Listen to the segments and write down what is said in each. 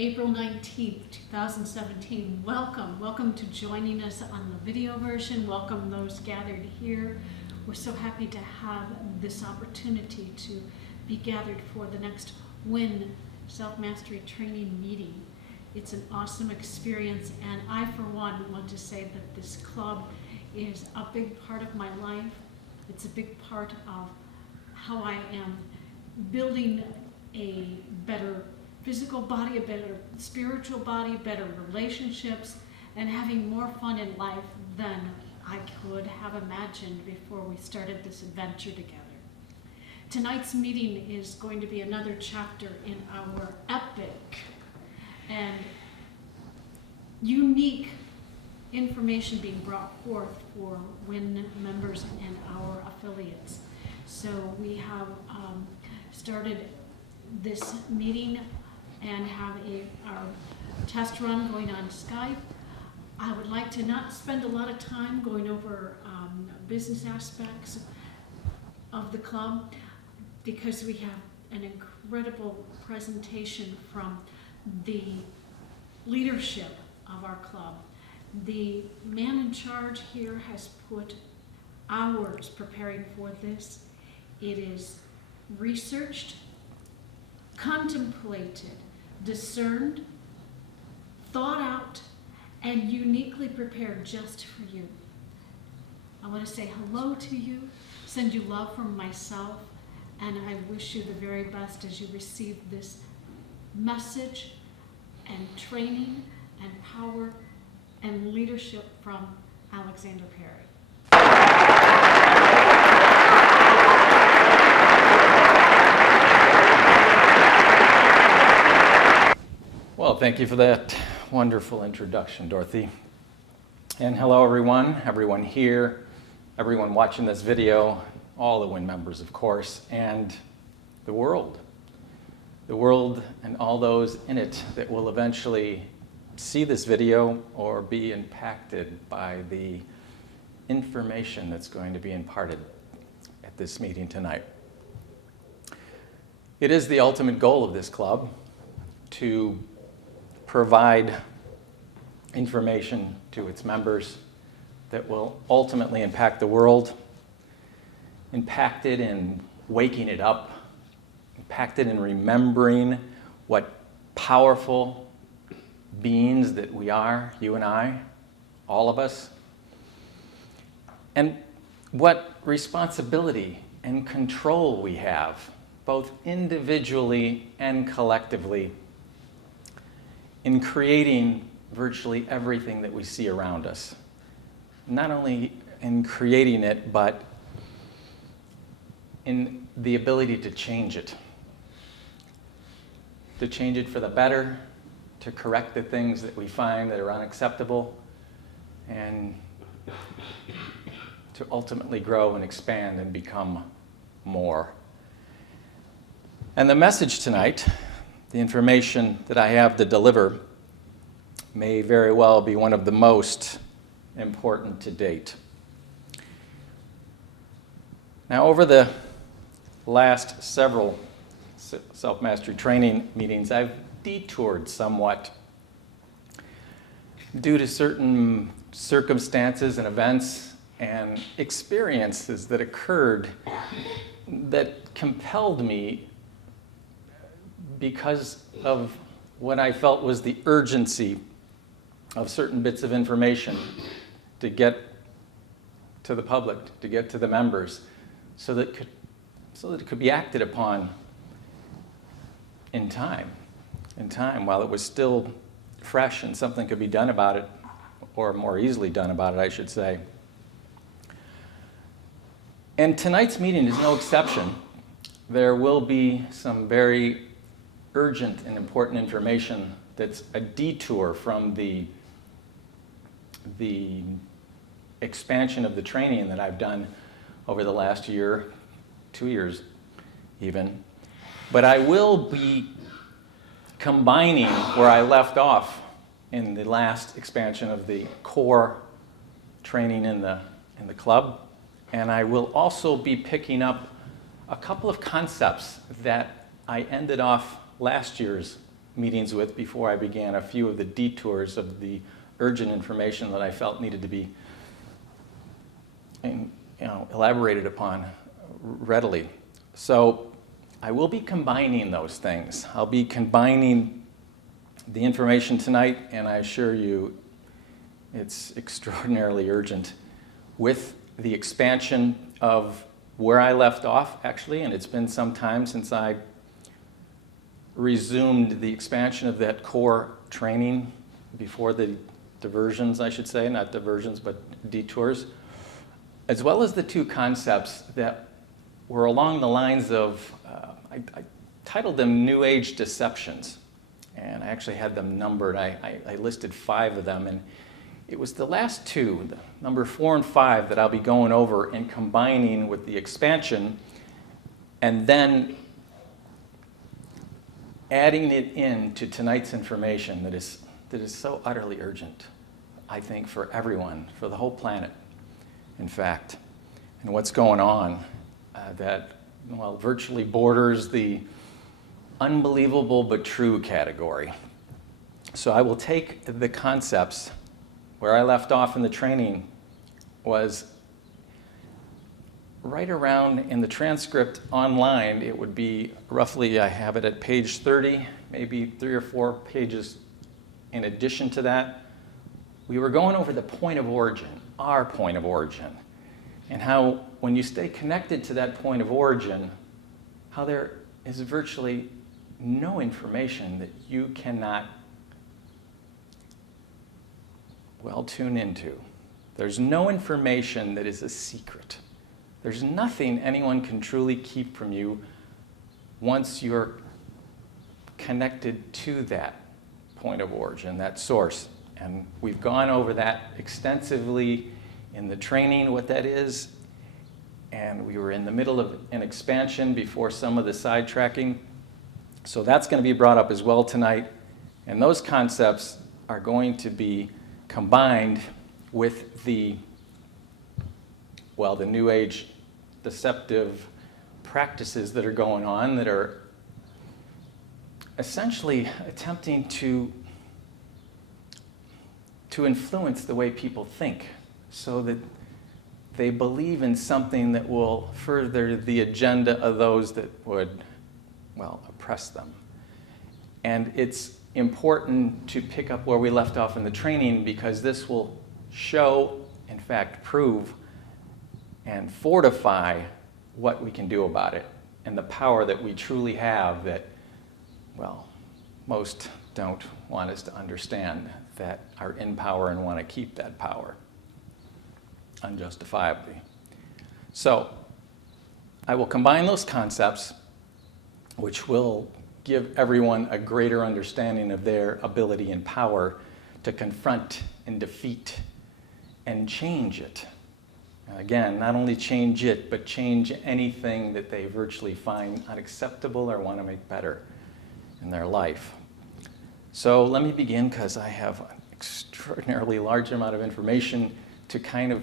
April 19th, 2017. Welcome to joining us on the video version. Welcome those gathered here. We're so happy to have this opportunity to be gathered for the next WIN Self-Mastery Training meeting. It's an awesome experience, and I, for one, want to say that this club is a big part of my life. It's a big part of how I am building a better physical body, a better spiritual body, better relationships, and having more fun in life than I could have imagined before we started this adventure together. Tonight's meeting is going to be another chapter in our epic and unique information being brought forth for WIN members and our affiliates. So we have started this meeting and have our test run going on Skype. I would like to not spend a lot of time going over business aspects of the club, because we have an incredible presentation from the leadership of our club. The man in charge here has put hours preparing for this. It is researched, contemplated, discerned, thought out, and uniquely prepared just for you. I want to say hello to you, send you love from myself, and I wish you the very best as you receive this message and training and power and leadership from Alexander Perry. Well, thank you for that wonderful introduction, Dorothy. And hello, everyone here, everyone watching this video, all the WIN members, of course, and the world. The world and all those in it that will eventually see this video or be impacted by the information that's going to be imparted at this meeting tonight. It is the ultimate goal of this club to provide information to its members that will ultimately impact the world, impacted in waking it up, impacted in remembering what powerful beings that we are, you and I, all of us, and what responsibility and control we have, both individually and collectively, in creating virtually everything that we see around us. Not only in creating it, but in the ability to change it. To change it for the better, to correct the things that we find that are unacceptable, and to ultimately grow and expand and become more. And the message tonight, the information that I have to deliver, may very well be one of the most important to date. Now, over the last several self-mastery training meetings, I've detoured somewhat due to certain circumstances and events and experiences that occurred that compelled me, because of what I felt was the urgency of certain bits of information, to get to the public, to get to the members, so that it could be acted upon in time while it was still fresh and something could be done about it, or more easily done about it, I should say. And tonight's meeting is no exception. There will be some very urgent and important information that's a detour from the expansion of the training that I've done over the last year, 2 years even. But I will be combining where I left off in the last expansion of the core training in the club, and I will also be picking up a couple of concepts that I ended off last year's meetings with before I began a few of the detours of the urgent information that I felt needed to be elaborated upon readily. So I will be combining those things. I'll be combining the information tonight, and I assure you it's extraordinarily urgent, with the expansion of where I left off, actually, and it's been some time since I resumed the expansion of that core training before the diversions, I should say, not diversions, but detours, as well as the two concepts that were along the lines of, I titled them New Age Deceptions, and I actually had them numbered. I listed 5 of them, and it was the last 2, the number 4 and 5, that I'll be going over and combining with the expansion, and then adding it into tonight's information that is so utterly urgent, I think, for everyone, for the whole planet, in fact. And what's going on that, well, virtually borders the unbelievable but true category. So I will take the concepts where I left off in the training was right around in the transcript online. It would be roughly, I have it at page 30, maybe 3 or 4 pages in addition to that. We were going over the point of origin, our point of origin, and how when you stay connected to that point of origin, how there is virtually no information that you cannot, well, tune into. There's no information that is a secret. There's nothing anyone can truly keep from you once you're connected to that point of origin, that source. And we've gone over that extensively in the training, what that is. And we were in the middle of an expansion before some of the sidetracking. So that's going to be brought up as well tonight. And those concepts are going to be combined with the New Age deceptive practices that are going on that are essentially attempting to influence the way people think so that they believe in something that will further the agenda of those that would, well, oppress them. And it's important to pick up where we left off in the training, because this will show, in fact, prove and fortify what we can do about it and the power that we truly have that, well, most don't want us to understand, that are in power and want to keep that power unjustifiably. So I will combine those concepts, which will give everyone a greater understanding of their ability and power to confront and defeat and change it. Again, not only change it, but change anything that they virtually find unacceptable or want to make better in their life. So let me begin, because I have an extraordinarily large amount of information to kind of,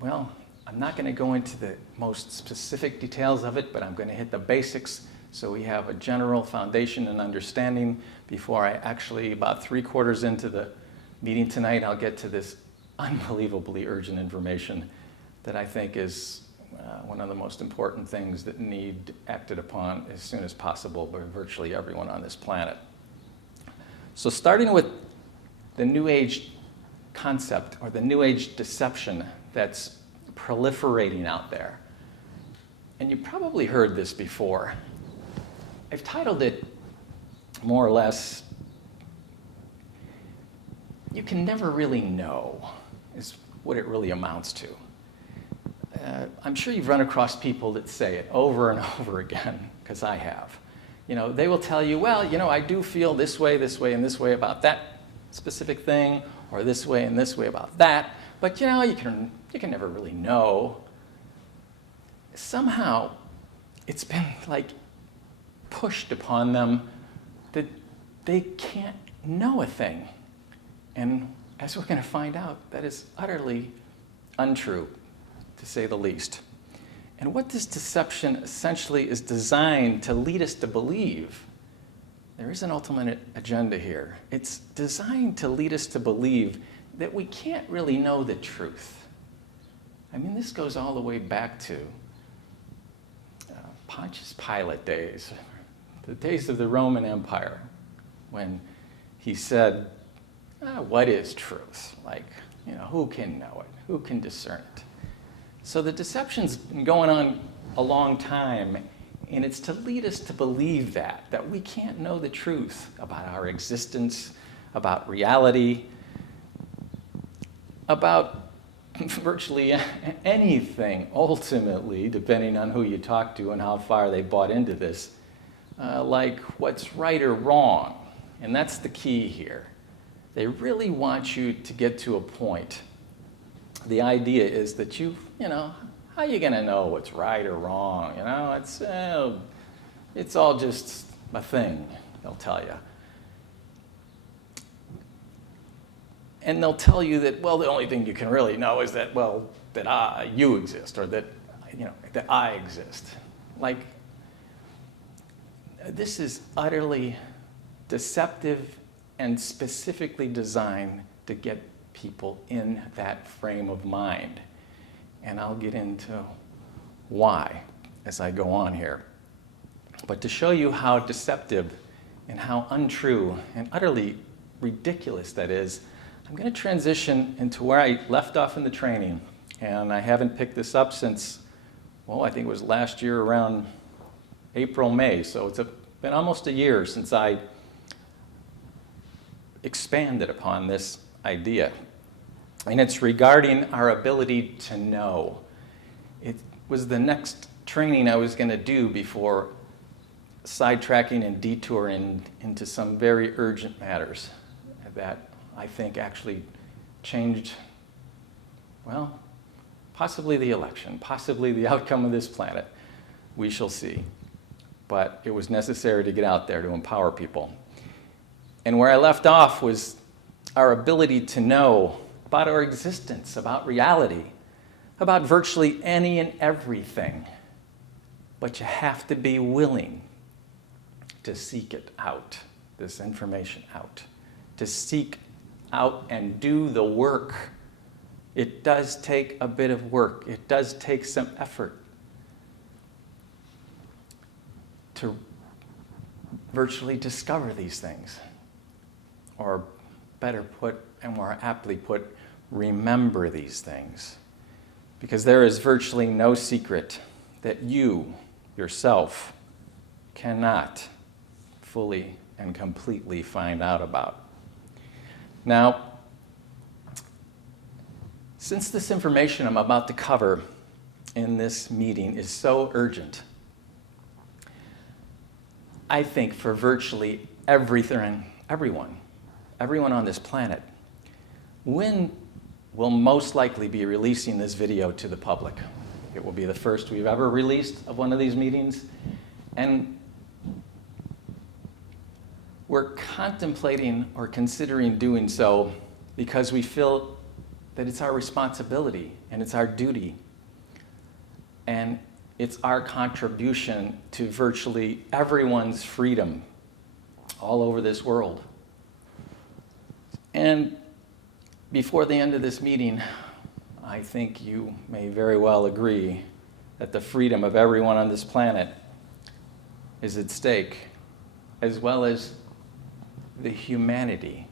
well, I'm not going to go into the most specific details of it, but I'm going to hit the basics so we have a general foundation and understanding before I actually, about 3/4 into the meeting tonight, I'll get to this unbelievably urgent information that I think is one of the most important things that need acted upon as soon as possible by virtually everyone on this planet. So starting with the New Age concept, or the New Age deception that's proliferating out there. And you probably heard this before. I've titled it more or less, "You Can Never Really Know," is what it really amounts to. I'm sure you've run across people that say it over and over again, because I have. They will tell you, well, I do feel this way, and this way about that specific thing, or this way and this way about that, but you can never really know. Somehow, it's been like pushed upon them that they can't know a thing. And as we're going to find out, that is utterly untrue, to say the least. And what this deception essentially is designed to lead us to believe, there is an ultimate agenda here. It's designed to lead us to believe that we can't really know the truth. I mean, this goes all the way back to Pontius Pilate days, the days of the Roman Empire, when he said, what is truth? Like, who can know it? Who can discern it? So the deception's been going on a long time, and it's to lead us to believe that we can't know the truth about our existence, about reality, about virtually anything, ultimately, depending on who you talk to and how far they bought into this, like what's right or wrong. And that's the key here. They really want you to get to a point. The idea is that how are you going to know what's right or wrong? It's all just a thing, they'll tell you. And they'll tell you that, well, the only thing you can really know is that, you exist, or that I exist. Like, this is utterly deceptive and specifically designed to get people in that frame of mind. And I'll get into why as I go on here. But to show you how deceptive and how untrue and utterly ridiculous that is, I'm going to transition into where I left off in the training. And I haven't picked this up since, I think it was last year around April, May. So it's been almost a year since I expanded upon this idea. And it's regarding our ability to know. It was the next training I was going to do before sidetracking and detouring into some very urgent matters that I think actually changed, possibly the election, possibly the outcome of this planet. We shall see. But it was necessary to get out there to empower people. And where I left off was our ability to know about our existence, about reality, about virtually any and everything. But you have to be willing to seek it out, this information out, to seek out and do the work. It does take a bit of work. It does take some effort to virtually discover these things. Or better put, and more aptly put, remember these things. Because there is virtually no secret that you, yourself, cannot fully and completely find out about. Now, since this information I'm about to cover in this meeting is so urgent, I think for virtually everyone on this planet, when we'll most likely be releasing this video to the public. It will be the first we've ever released of one of these meetings. And we're contemplating or considering doing so because we feel that it's our responsibility and it's our duty. And it's our contribution to virtually everyone's freedom all over this world. And before the end of this meeting, I think you may very well agree that the freedom of everyone on this planet is at stake, as well as the humanity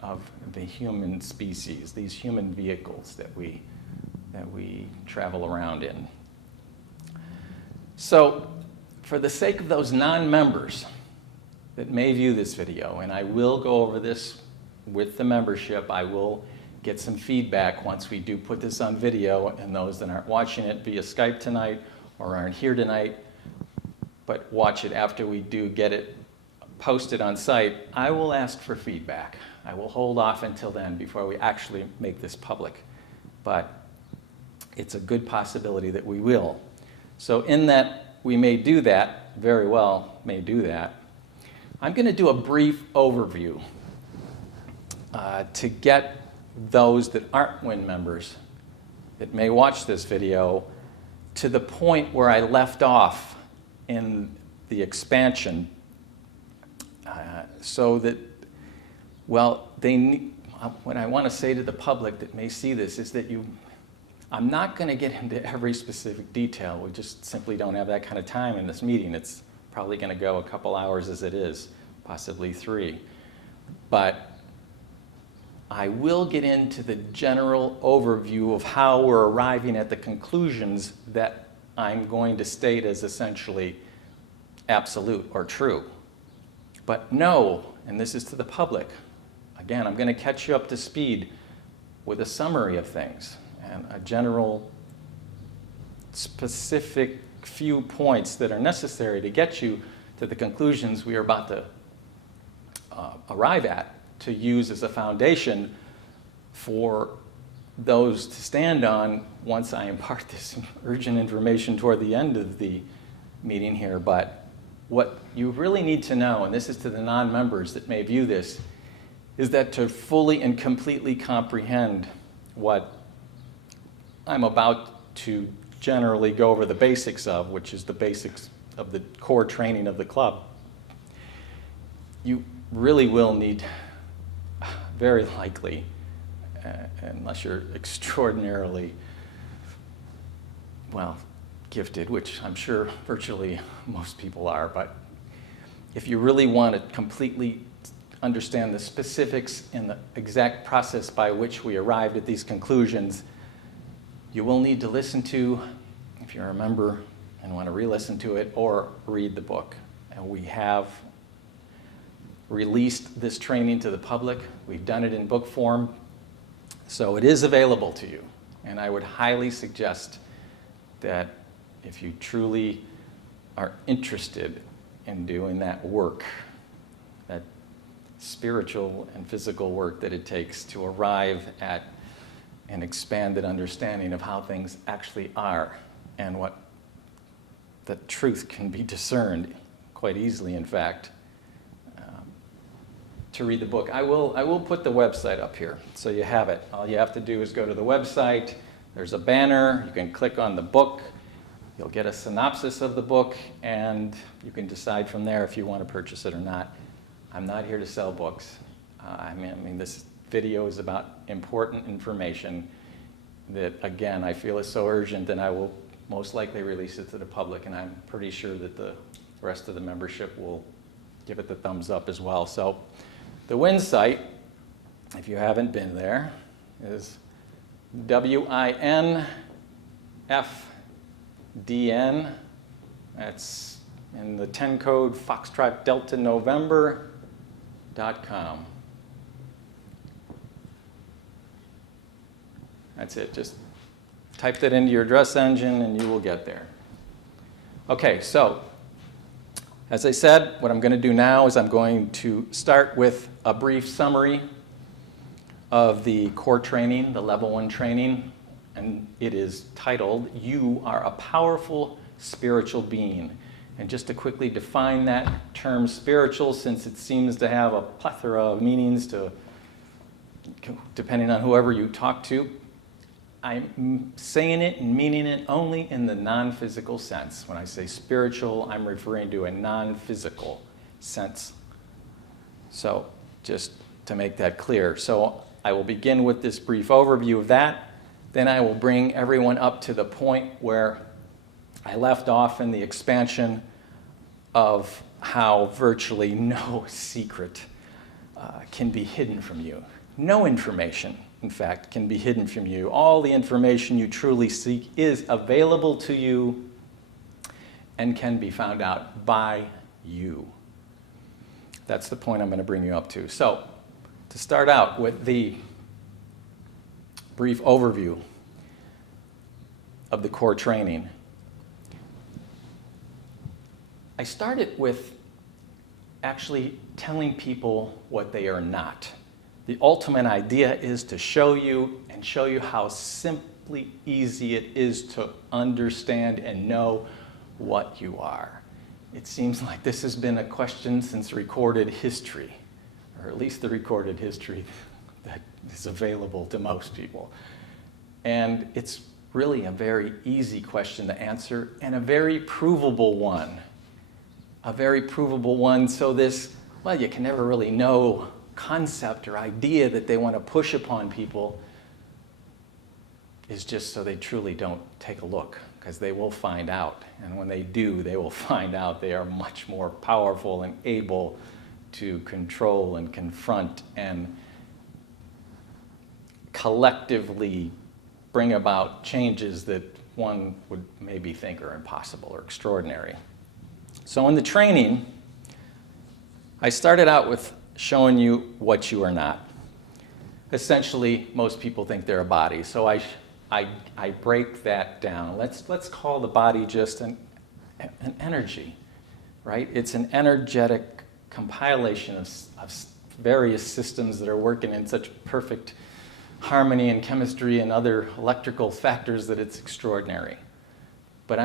of the human species, these human vehicles that we travel around in. So, for the sake of those non-members that may view this video, and I will go over this with the membership, I will get some feedback once we do put this on video, and those that aren't watching it via Skype tonight or aren't here tonight, but watch it after we do get it posted on site, I will ask for feedback. I will hold off until then before we actually make this public. But it's a good possibility that we will. So in that we may do that, very well may do that, I'm going to do a brief overview to get those that aren't WIN members that may watch this video to the point where I left off in the expansion, so that, well, what I want to say to the public that may see this is that I'm not going to get into every specific detail. We just simply don't have that kind of time in this meeting. It's probably going to go a couple hours as it is, possibly 3. But I will get into the general overview of how we're arriving at the conclusions that I'm going to state as essentially absolute or true. But know, and this is to the public, again, I'm going to catch you up to speed with a summary of things and a general, specific few points that are necessary to get you to the conclusions we are about to arrive at, to use as a foundation for those to stand on once I impart this urgent information toward the end of the meeting here. But what you really need to know, and this is to the non-members that may view this, is that to fully and completely comprehend what I'm about to generally go over the basics of, which is the basics of the core training of the club, you really will need, very likely, unless you're extraordinarily, well, gifted, which I'm sure virtually most people are, but if you really want to completely understand the specifics and the exact process by which we arrived at these conclusions, you will need to listen to, if you remember and want to re-listen to it, or read the book. And we have released this training to the public. We've done it in book form, so it is available to you. And I would highly suggest that if you truly are interested in doing that work, that spiritual and physical work that it takes to arrive at an expanded understanding of how things actually are and what the truth can be discerned quite easily, in fact, to read the book. I will put the website up here so you have it. All you have to do is go to the website. There's a banner. You can click on the book. You'll get a synopsis of the book, and you can decide from there if you want to purchase it or not. I'm not here to sell books. I mean, this video is about important information that, again, I feel is so urgent, and I will most likely release it to the public, and I'm pretty sure that the rest of the membership will give it the thumbs up as well. So the WIN site, if you haven't been there, is WINFDN. That's in the 10 code Foxtrot Delta November.com. That's it. Just type that into your address engine and you will get there. Okay, so as I said, what I'm going to do now is I'm going to start with a brief summary of the core training, the level 1 training, and it is titled, You Are a Powerful Spiritual Being. And just to quickly define that term spiritual, since it seems to have a plethora of meanings depending on whoever you talk to, I'm saying it and meaning it only in the non-physical sense. When I say spiritual, I'm referring to a non-physical sense. So just to make that clear. So I will begin with this brief overview of that. Then I will bring everyone up to the point where I left off in the expansion of how virtually no secret can be hidden from you. No information, in fact, can be hidden from you. All the information you truly seek is available to you and can be found out by you. That's the point I'm going to bring you up to. So, to start out with the brief overview of the core training, I started with actually telling people what they are not. The ultimate idea is to show you how simply easy it is to understand and know what you are. It seems like this has been a question since recorded history, or at least the recorded history that is available to most people. And it's really a very easy question to answer and a very provable one. A very provable one, so this, well, you can never really know concept or idea that they want to push upon people is just so they truly don't take a look, because they will find out. And when they do, they will find out they are much more powerful and able to control and confront and collectively bring about changes that one would maybe think are impossible or extraordinary. So in the training, I started out with showing you what you are not. Essentially, most people think they're a body, so I break that down. Let's call the body just an energy, right? It's an energetic compilation of various systems that are working in such perfect harmony and chemistry and other electrical factors that it's extraordinary. But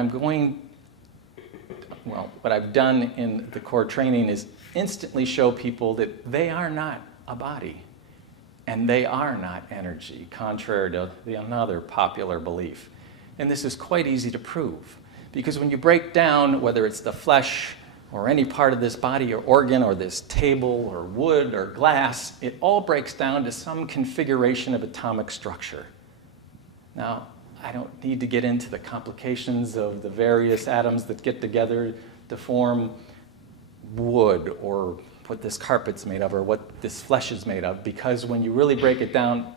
what I've done in the core training is instantly show people that they are not a body and they are not energy, contrary to another popular belief. And this is quite easy to prove, because when you break down whether it's the flesh or any part of this body or organ or this table or wood or glass, it all breaks down to some configuration of atomic structure. Now, I don't need to get into the complications of the various atoms that get together to form wood or what this carpet's made of or what this flesh is made of, because when you really break it down,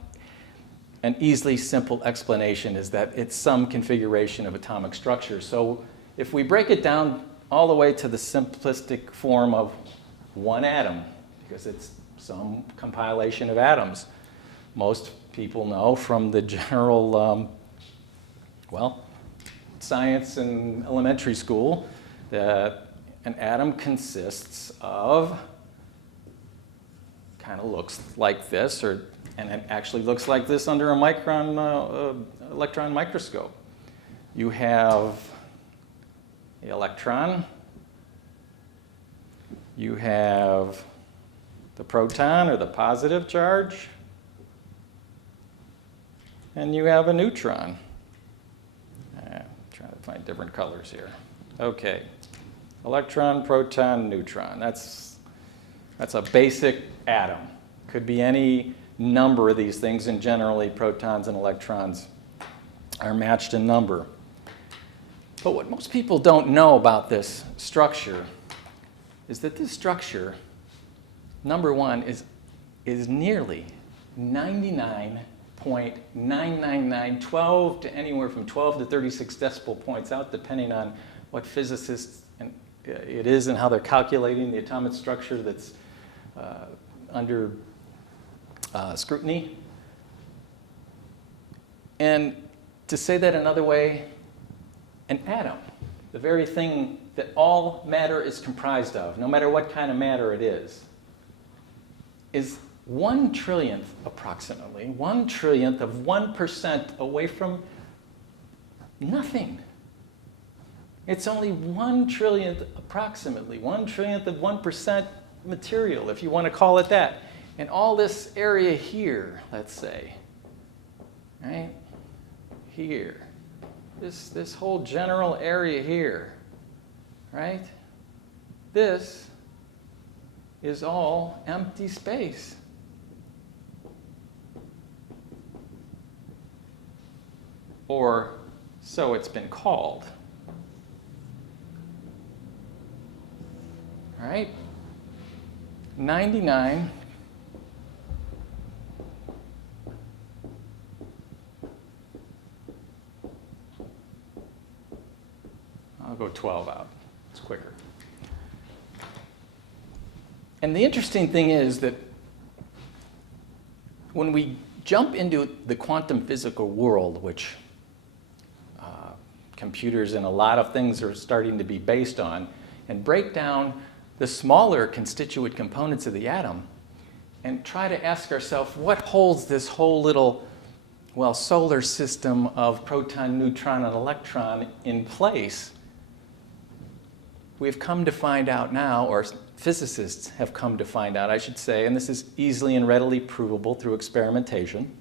an easily simple explanation is that it's some configuration of atomic structure. So if we break it down all the way to the simplistic form of one atom, because it's some compilation of atoms. Most people know from the general, science in elementary school that an atom consists of, kind of looks like this, and it actually looks like this under a electron microscope. You have the electron, you have the proton or the positive charge, and you have a neutron. I'm trying to find different colors here. Okay, electron, proton, neutron. That's a basic atom. Could be any number of these things, and generally protons and electrons are matched in number. But what most people don't know about this structure is that this structure, number one, is nearly 99.999, 12 to anywhere from 12 to 36 decimal points out, depending on what physicists it is and how they're calculating the atomic structure that's under scrutiny. And to say that another way, an atom, the very thing that all matter is comprised of, no matter what kind of matter it is 1/trillionth approximately, 1/trillionth of 1% away from nothing. It's only 1/trillionth approximately, 1/trillionth of 1% material, if you want to call it that. And all this area here, let's say, right, here, this whole general area here, right, this is all empty space. Or so it's been called. All right? 99 I'll go 12 out. It's quicker. And the interesting thing is that when we jump into the quantum physical world, which computers and a lot of things are starting to be based on, and break down the smaller constituent components of the atom, and try to ask ourselves what holds this whole little, solar system of proton, neutron, and electron in place, we've come to find out now, or physicists have come to find out, I should say, and this is easily and readily provable through experimentation,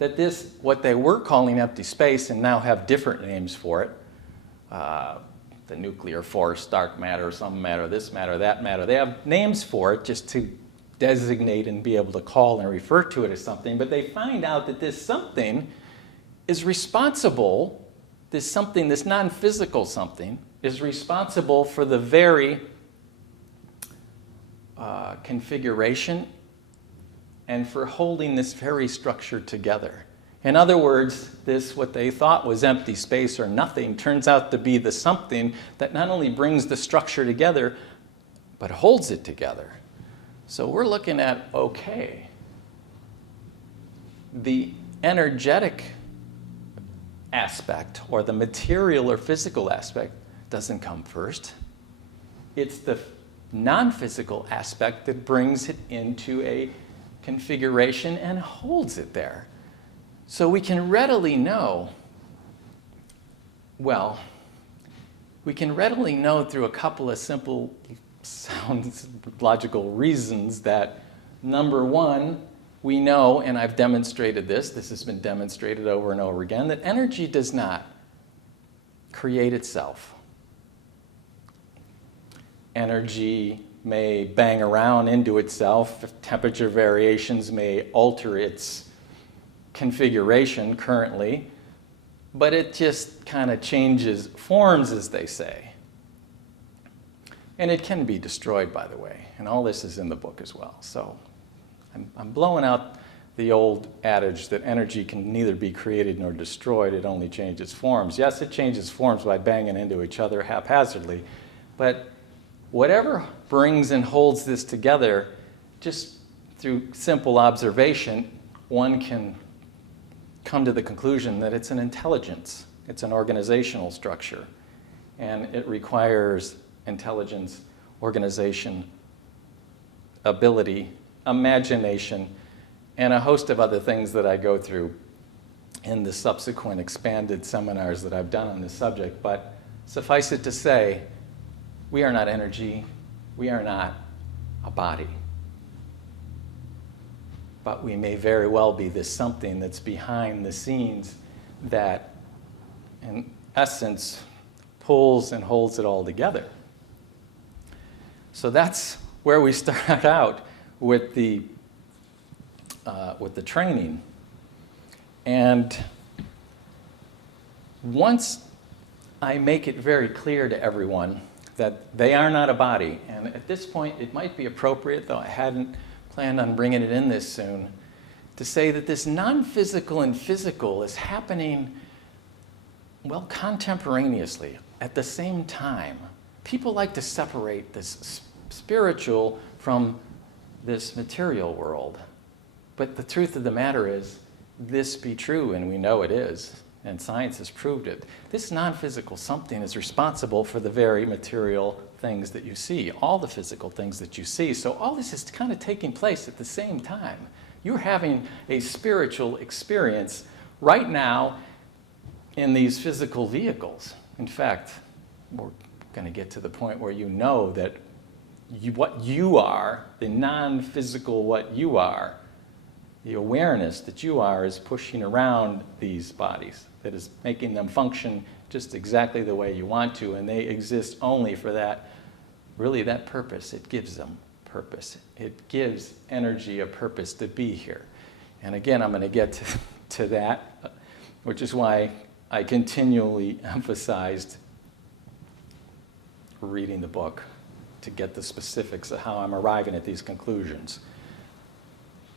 that this, what they were calling empty space and now have different names for it, the nuclear force, dark matter, some matter, this matter, that matter, they have names for it just to designate and be able to call and refer to it as something, but they find out that this something is responsible, this something, this non-physical something, is responsible for the very configuration and for holding this very structure together. In other words, this, what they thought was empty space or nothing, turns out to be the something that not only brings the structure together, but holds it together. So we're looking at, okay, the energetic aspect or the material or physical aspect doesn't come first. It's the non-physical aspect that brings it into a configuration and holds it there. So we can readily know, well, we can readily know through a couple of simple sounds, logical reasons that, number one, we know, and I've demonstrated this has been demonstrated over and over again, that energy does not create itself. Energy may bang around into itself. Temperature variations may alter its configuration currently, but it just kind of changes forms, as they say. And it can be destroyed, by the way, and all this is in the book as well. So I'm blowing out the old adage that energy can neither be created nor destroyed, it only changes forms. Yes, it changes forms by banging into each other haphazardly, but whatever brings and holds this together, just through simple observation, one can come to the conclusion that it's an intelligence, it's an organizational structure, and it requires intelligence, organization, ability, imagination, and a host of other things that I go through in the subsequent expanded seminars that I've done on this subject. But suffice it to say, we are not energy, we are not a body. But we may very well be this something that's behind the scenes that, in essence, pulls and holds it all together. So that's where we start out with the training. And once I make it very clear to everyone that they are not a body, and at this point it might be appropriate, though I hadn't planned on bringing it in this soon, to say that this non-physical and physical is happening, well, contemporaneously, at the same time. People like to separate this spiritual from this material world. But the truth of the matter is, this be true, and we know it is, and science has proved it. This non-physical something is responsible for the very material things that you see, all the physical things that you see. So all this is kind of taking place at the same time. You're having a spiritual experience right now in these physical vehicles. In fact, we're going to get to the point where you know that what you are, the non-physical what you are, the awareness that you are is pushing around these bodies, that is making them function just exactly the way you want to, and they exist only for that, really that purpose. It gives them purpose. It gives energy a purpose to be here. And again, I'm going to get to that, which is why I continually emphasized reading the book to get the specifics of how I'm arriving at these conclusions.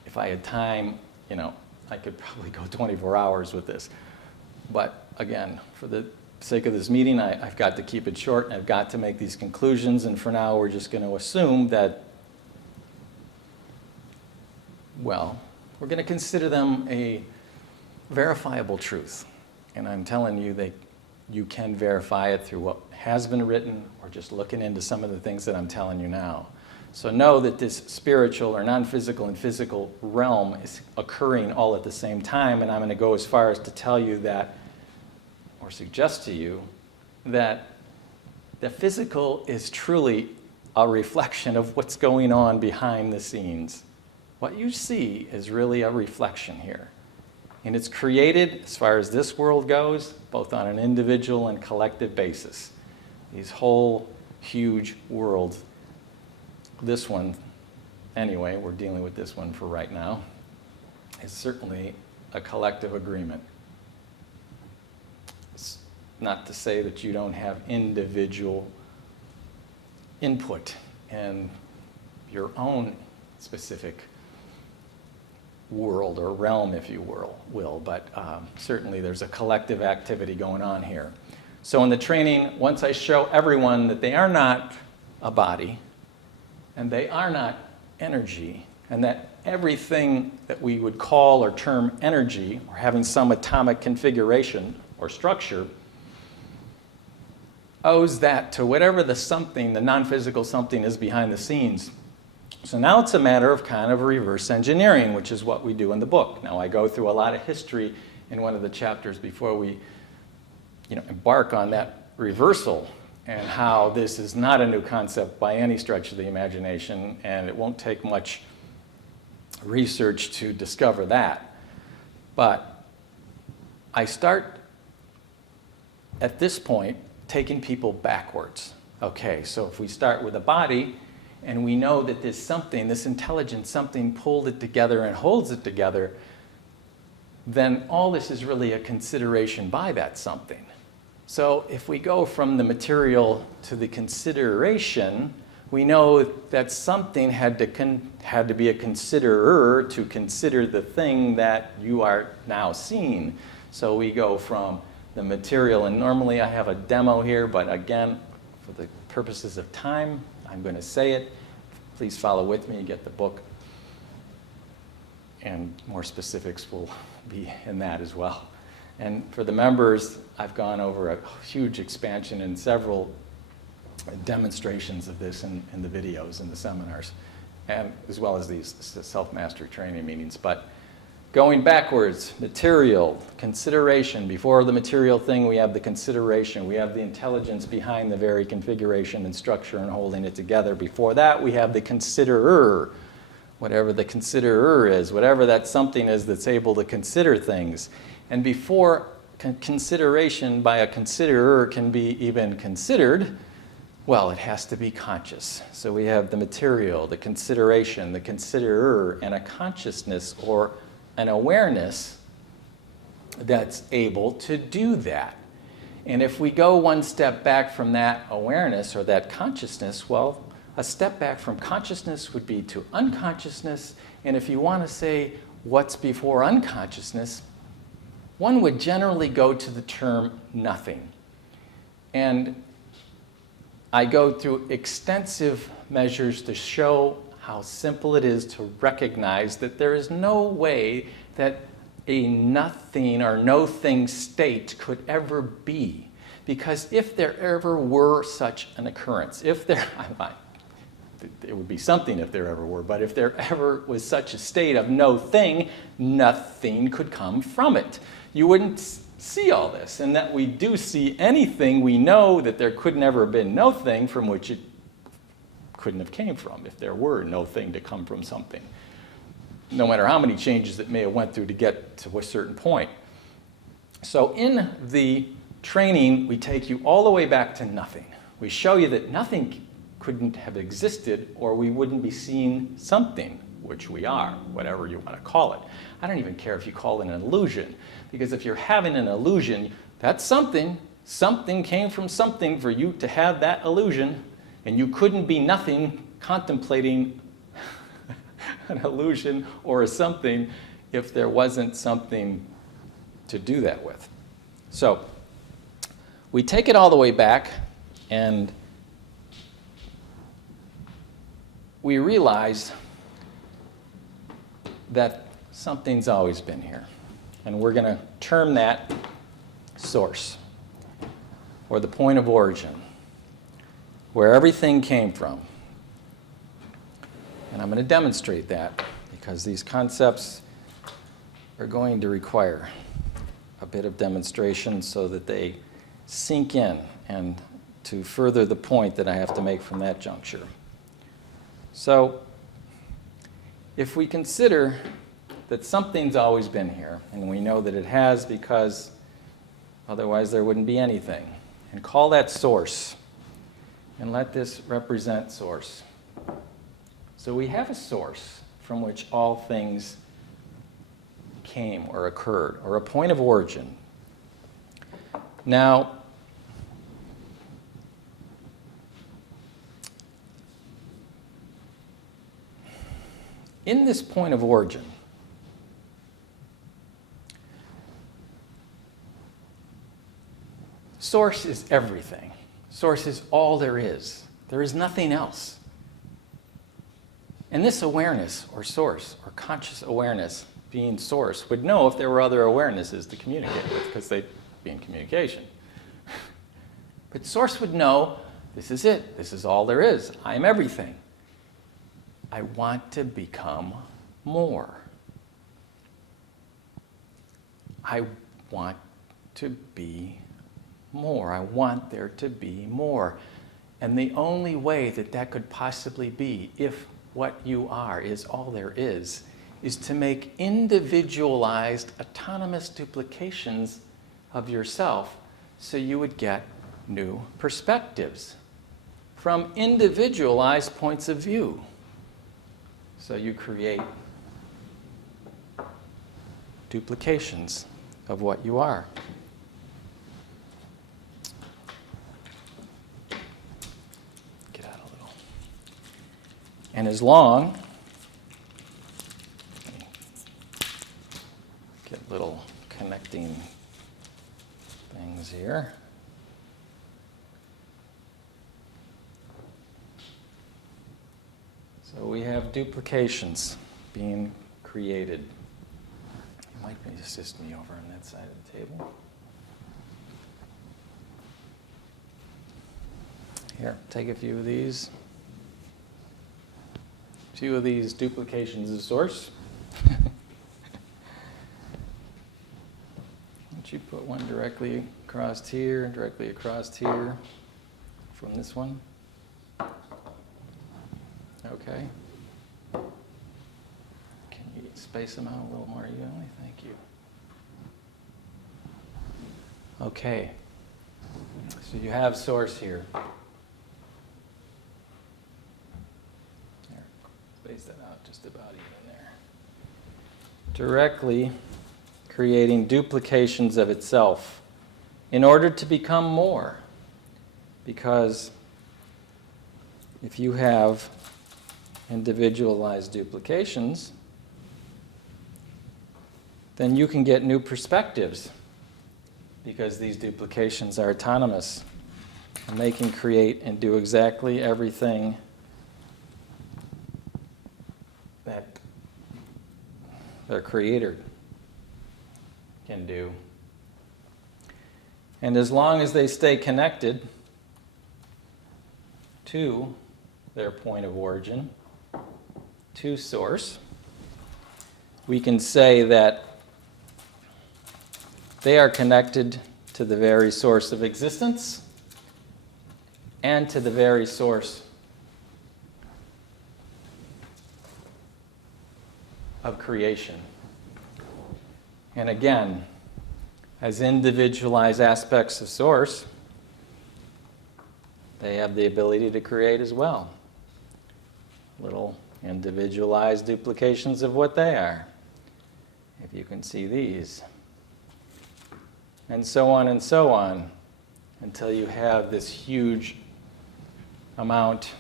If I had time, I could probably go 24 hours with this. But again, for the sake of this meeting, I've got to keep it short, and I've got to make these conclusions, and for now we're just going to assume that, well, we're going to consider them a verifiable truth. And I'm telling you that you can verify it through what has been written or just looking into some of the things that I'm telling you now. So know that this spiritual or non-physical and physical realm is occurring all at the same time, and I'm going to go as far as to tell you that, or suggest to you, that the physical is truly a reflection of what's going on behind the scenes. What you see is really a reflection here. And it's created, as far as this world goes, both on an individual and collective basis. These whole huge worlds. This one, anyway, we're dealing with this one for right now, is certainly a collective agreement. It's not to say that you don't have individual input and your own specific world or realm, if you will, but certainly there's a collective activity going on here. So in the training, once I show everyone that they are not a body and they are not energy, and that everything that we would call or term energy or having some atomic configuration or structure owes that to whatever the something, the non-physical something is behind the scenes. So now it's a matter of kind of reverse engineering, which is what we do in the book. Now I go through a lot of history in one of the chapters before we embark on that reversal, and how this is not a new concept by any stretch of the imagination, and it won't take much research to discover that. But I start at this point taking people backwards. Okay, so if we start with a body, and we know that there's something, this intelligent something pulled it together and holds it together, then all this is really a consideration by that something. So if we go from the material to the consideration, we know that something had to be a considerer to consider the thing that you are now seeing. So we go from the material, and normally I have a demo here, but again, for the purposes of time, I'm going to say it. Please follow with me, get the book, and more specifics will be in that as well. And for the members, I've gone over a huge expansion in several demonstrations of this in the videos and the seminars, and as well as these self-mastery training meetings. But going backwards, material, consideration. Before the material thing, we have the consideration. We have the intelligence behind the very configuration and structure and holding it together. Before that, we have the considerer, whatever the considerer is, whatever that something is that's able to consider things. And before consideration by a considerer can be even considered, well, it has to be conscious. So we have the material, the consideration, the considerer, and a consciousness or an awareness that's able to do that. And if we go one step back from that awareness or that consciousness, well, a step back from consciousness would be to unconsciousness. And if you want to say what's before unconsciousness, one would generally go to the term nothing. And I go through extensive measures to show how simple it is to recognize that there is no way that a nothing or no thing state could ever be. Because if there ever were such an occurrence, it would be something if there ever were, but if there ever was such a state of no thing, nothing could come from it. You wouldn't see all this, and that we do see anything, we know that there could never have been no thing from which it couldn't have came from if there were no thing to come from something, no matter how many changes it may have went through to get to a certain point. So in the training, we take you all the way back to nothing. We show you that nothing couldn't have existed, or we wouldn't be seeing something, which we are, whatever you want to call it. I don't even care if you call it an illusion, because if you're having an illusion, that's something. Something came from something for you to have that illusion, and you couldn't be nothing contemplating an illusion or a something if there wasn't something to do that with. So we take it all the way back, and we realize that something's always been here. And we're going to term that source, or the point of origin, where everything came from. And I'm going to demonstrate that, because these concepts are going to require a bit of demonstration so that they sink in, and to further the point that I have to make from that juncture. So if we consider that something's always been here. And we know that it has because otherwise there wouldn't be anything. And call that source. And let this represent source. So we have a source from which all things came or occurred, or a point of origin. Now, in this point of origin, source is everything. Source is all there is. There is nothing else. And this awareness, or source, or conscious awareness, being source, would know if there were other awarenesses to communicate with, because they'd be in communication. But source would know, this is it. This is all there is. I am everything. I want to become more. I want to be more. I want there to be more. And the only way that that could possibly be, if what you are is all there is to make individualized, autonomous duplications of yourself so you would get new perspectives from individualized points of view. So you create duplications of what you are. Get out a little. And as long, get little connecting things here. So we have duplications being created. You might assist me over on that side of the table. Here, take a few of these. A few of these duplications of source. Why don't you put one directly across here, directly across here from this one? Okay. Can you space them out a little more evenly? Thank you. Okay. So you have source here. There. Space that out just about even there. Directly creating duplications of itself in order to become more. Because if you have individualized duplications, then you can get new perspectives because these duplications are autonomous and they can create and do exactly everything that their creator can do. And as long as they stay connected to their point of origin, to source, we can say that they are connected to the very source of existence and to the very source of creation. And again, as individualized aspects of source, they have the ability to create as well. Little individualized duplications of what they are, if you can see these. And so on, until you have this huge amount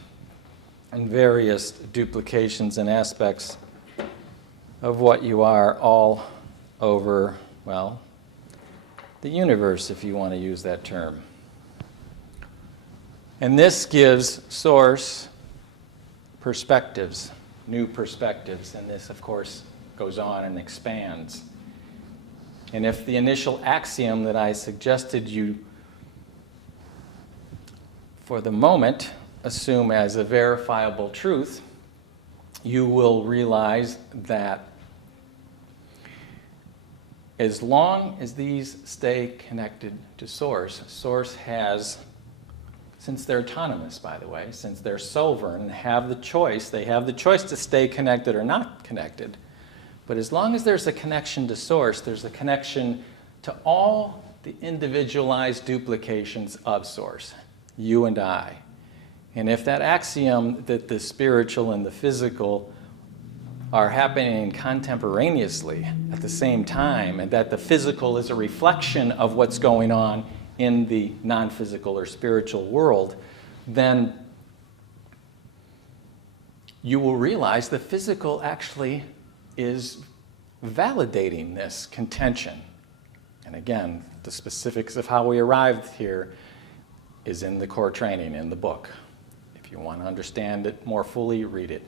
and various duplications and aspects of what you are all over, well, the universe, if you want to use that term. And this gives source perspectives, new perspectives, and this, of course, goes on and expands. And if the initial axiom that I suggested you, for the moment, assume as a verifiable truth, you will realize that as long as these stay connected to source, source has, since they're autonomous, by the way, since they're sovereign, they have the choice to stay connected or not connected. But as long as there's a connection to source, there's a connection to all the individualized duplications of source, you and I. And if that axiom that the spiritual and the physical are happening contemporaneously at the same time, and that the physical is a reflection of what's going on in the non-physical or spiritual world, then you will realize the physical actually is validating this contention. And again, the specifics of how we arrived here is in the core training in the book. If you want to understand it more fully, read it.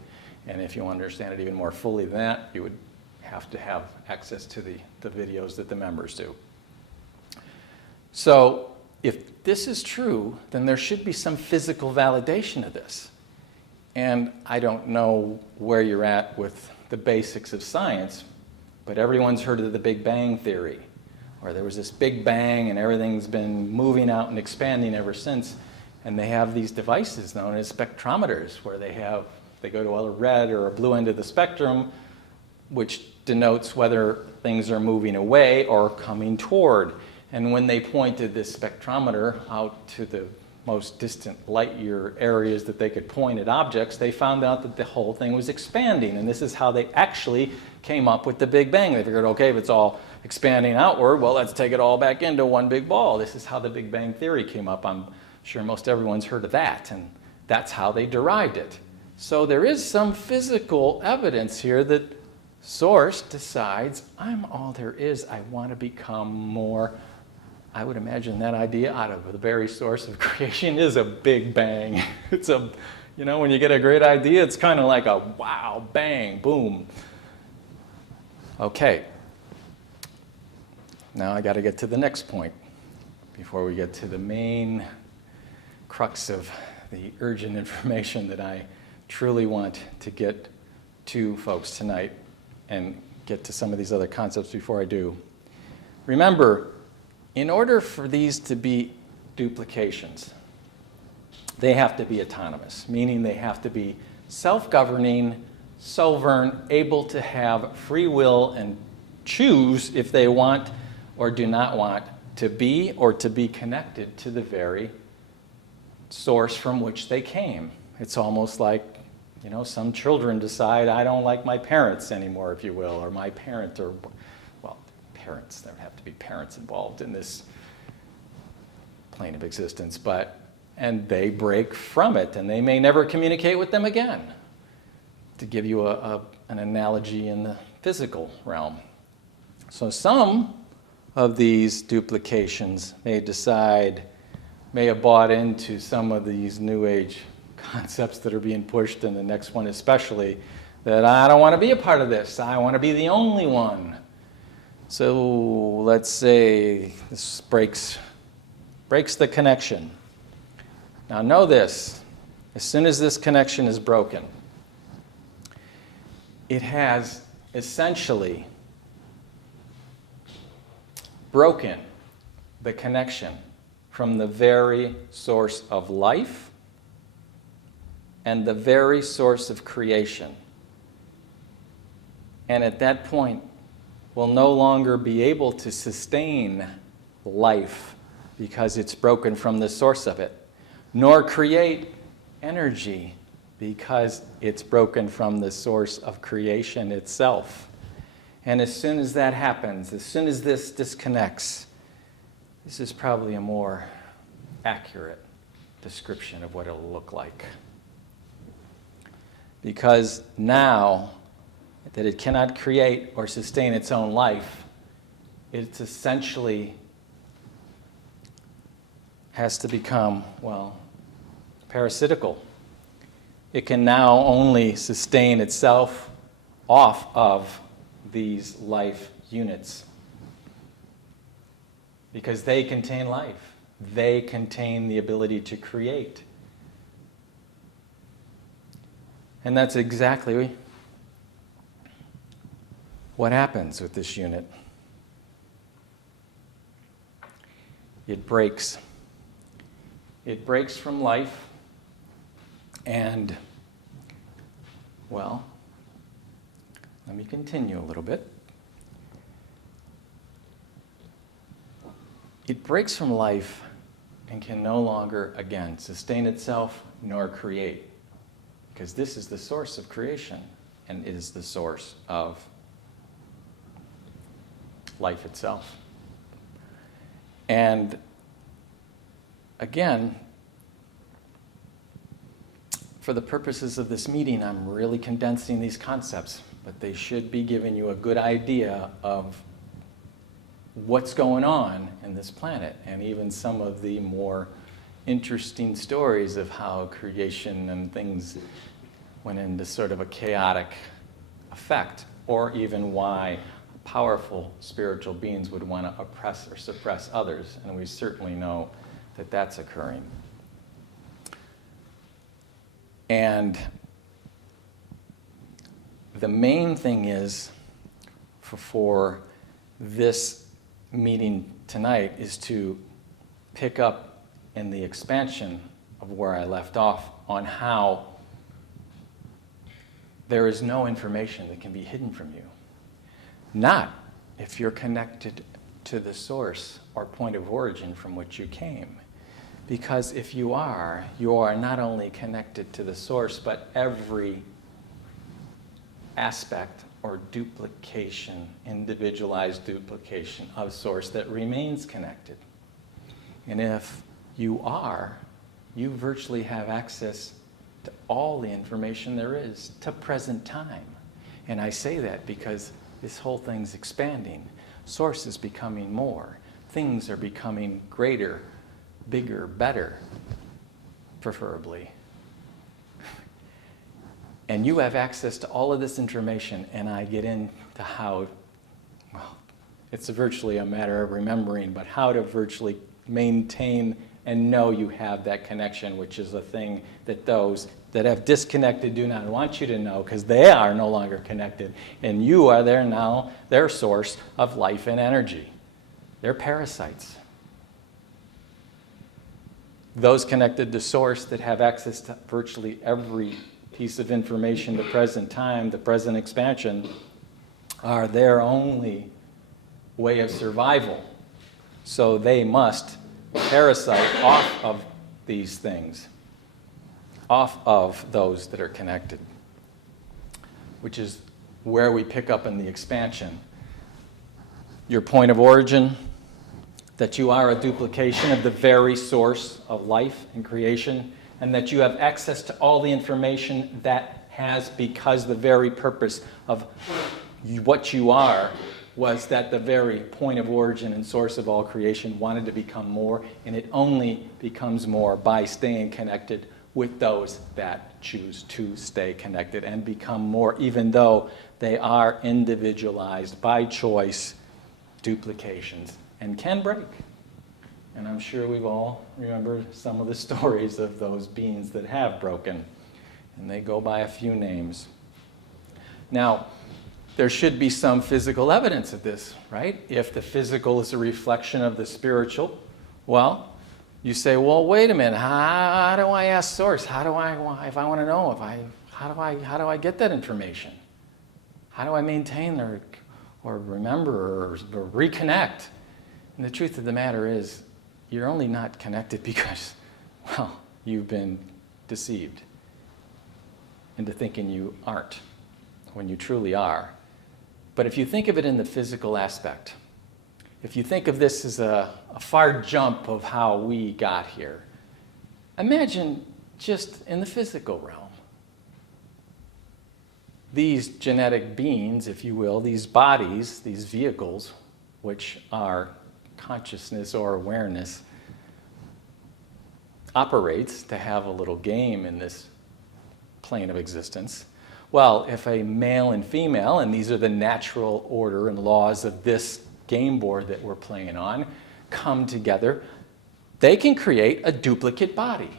And if you want to understand it even more fully than that, you would have to have access to the videos that the members do. So if this is true, then there should be some physical validation of this. And I don't know where you're at with the basics of science, but everyone's heard of the Big Bang Theory, where there was this Big Bang and everything's been moving out and expanding ever since. And they have these devices known as spectrometers, where they go to a red or a blue end of the spectrum, which denotes whether things are moving away or coming toward. And when they pointed this spectrometer out to the most distant light year areas that they could point at objects, they found out that the whole thing was expanding. And this is how they actually came up with the Big Bang. They figured, okay, if it's all expanding outward, well, let's take it all back into one big ball. This is how the Big Bang Theory came up. I'm sure most everyone's heard of that, and that's how they derived it. So there is some physical evidence here that source decides, I'm all there is. I want to become more. I would imagine that idea out of the very source of creation is a big bang. It's a, when you get a great idea, it's kind of like a wow, bang, boom. Okay. Now I got to get to the next point before we get to the main crux of the urgent information that I truly want to get to folks tonight and get to some of these other concepts before I do. Remember, in order for these to be duplications, they have to be autonomous, meaning they have to be self-governing, sovereign, able to have free will and choose if they want or do not want to be or to be connected to the very source from which they came. It's almost like, some children decide, I don't like my parents anymore, if you will, or my parent, or, well, parents, there would have to be parents involved in this plane of existence, and they break from it, and they may never communicate with them again, to give you an analogy in the physical realm. So some of these duplications may have bought into some of these New Age concepts that are being pushed, and the next one especially, that I don't want to be a part of this. I want to be the only one. So let's say this breaks the connection. Now know this, as soon as this connection is broken, it has essentially broken the connection from the very source of life and the very source of creation. And at that point, will no longer be able to sustain life because it's broken from the source of it, nor create energy because it's broken from the source of creation itself. And as soon as that happens, as soon as this disconnects, this is probably a more accurate description of what it'll look like. Because now that it cannot create or sustain its own life, it's essentially has to become, parasitical. It can now only sustain itself off of these life units because they contain life. They contain the ability to create. And that's exactly what happens with this unit. It breaks. It breaks from life and, Let me continue a little bit. It breaks from life and can no longer, again, sustain itself nor create, because this is the source of creation and it is the source of life itself. And again, for the purposes of this meeting, I'm really condensing these concepts, but they should be giving you a good idea of what's going on in this planet, and even some of the more interesting stories of how creation and things went into sort of a chaotic effect, or even why powerful spiritual beings would want to oppress or suppress others, and we certainly know that that's occurring. And the main thing is for this meeting tonight is to pick up in the expansion of where I left off on how there is no information that can be hidden from you. Not if you're connected to the source or point of origin from which you came. Because if you are not only connected to the source, but every aspect or duplication, individualized duplication of source that remains connected. And if you are, you virtually have access to all the information there is to present time. And I say that because this whole thing's expanding. Source is becoming more. Things are becoming greater, bigger, better, preferably. And you have access to all of this information, and I get into how, well, it's virtually a matter of remembering, but how to virtually maintain and know you have that connection, which is a thing that those that have disconnected do not want you to know, because they are no longer connected, and you are there now, their source of life and energy. They're parasites. Those connected to source that have access to virtually every piece of information, the present time, the present expansion, are their only way of survival. So they must parasite off of these things, off of those that are connected, which is where we pick up in the expansion. Your point of origin, that you are a duplication of the very source of life and creation, and that you have access to all the information that has, because the very purpose of what you are was that the very point of origin and source of all creation wanted to become more, and it only becomes more by staying connected with those that choose to stay connected and become more, even though they are individualized by choice duplications and can break. And I'm sure we've all remembered some of the stories of those beings that have broken, and they go by a few names. Now, there should be some physical evidence of this, right? If the physical is a reflection of the spiritual, well, you say, well, wait a minute, how do I ask source? If I want to know, how do I get that information? How do I maintain or remember or reconnect? And the truth of the matter is, you're only not connected because, well, you've been deceived into thinking you aren't when you truly are. But if you think of it in the physical aspect, if you think of this as a far jump of how we got here, imagine just in the physical realm. These genetic beings, if you will, these bodies, these vehicles, which are consciousness or awareness, operates to have a little game in this plane of existence. Well, if a male and female, and these are the natural order and laws of this game board that we're playing on, come together, they can create a duplicate body.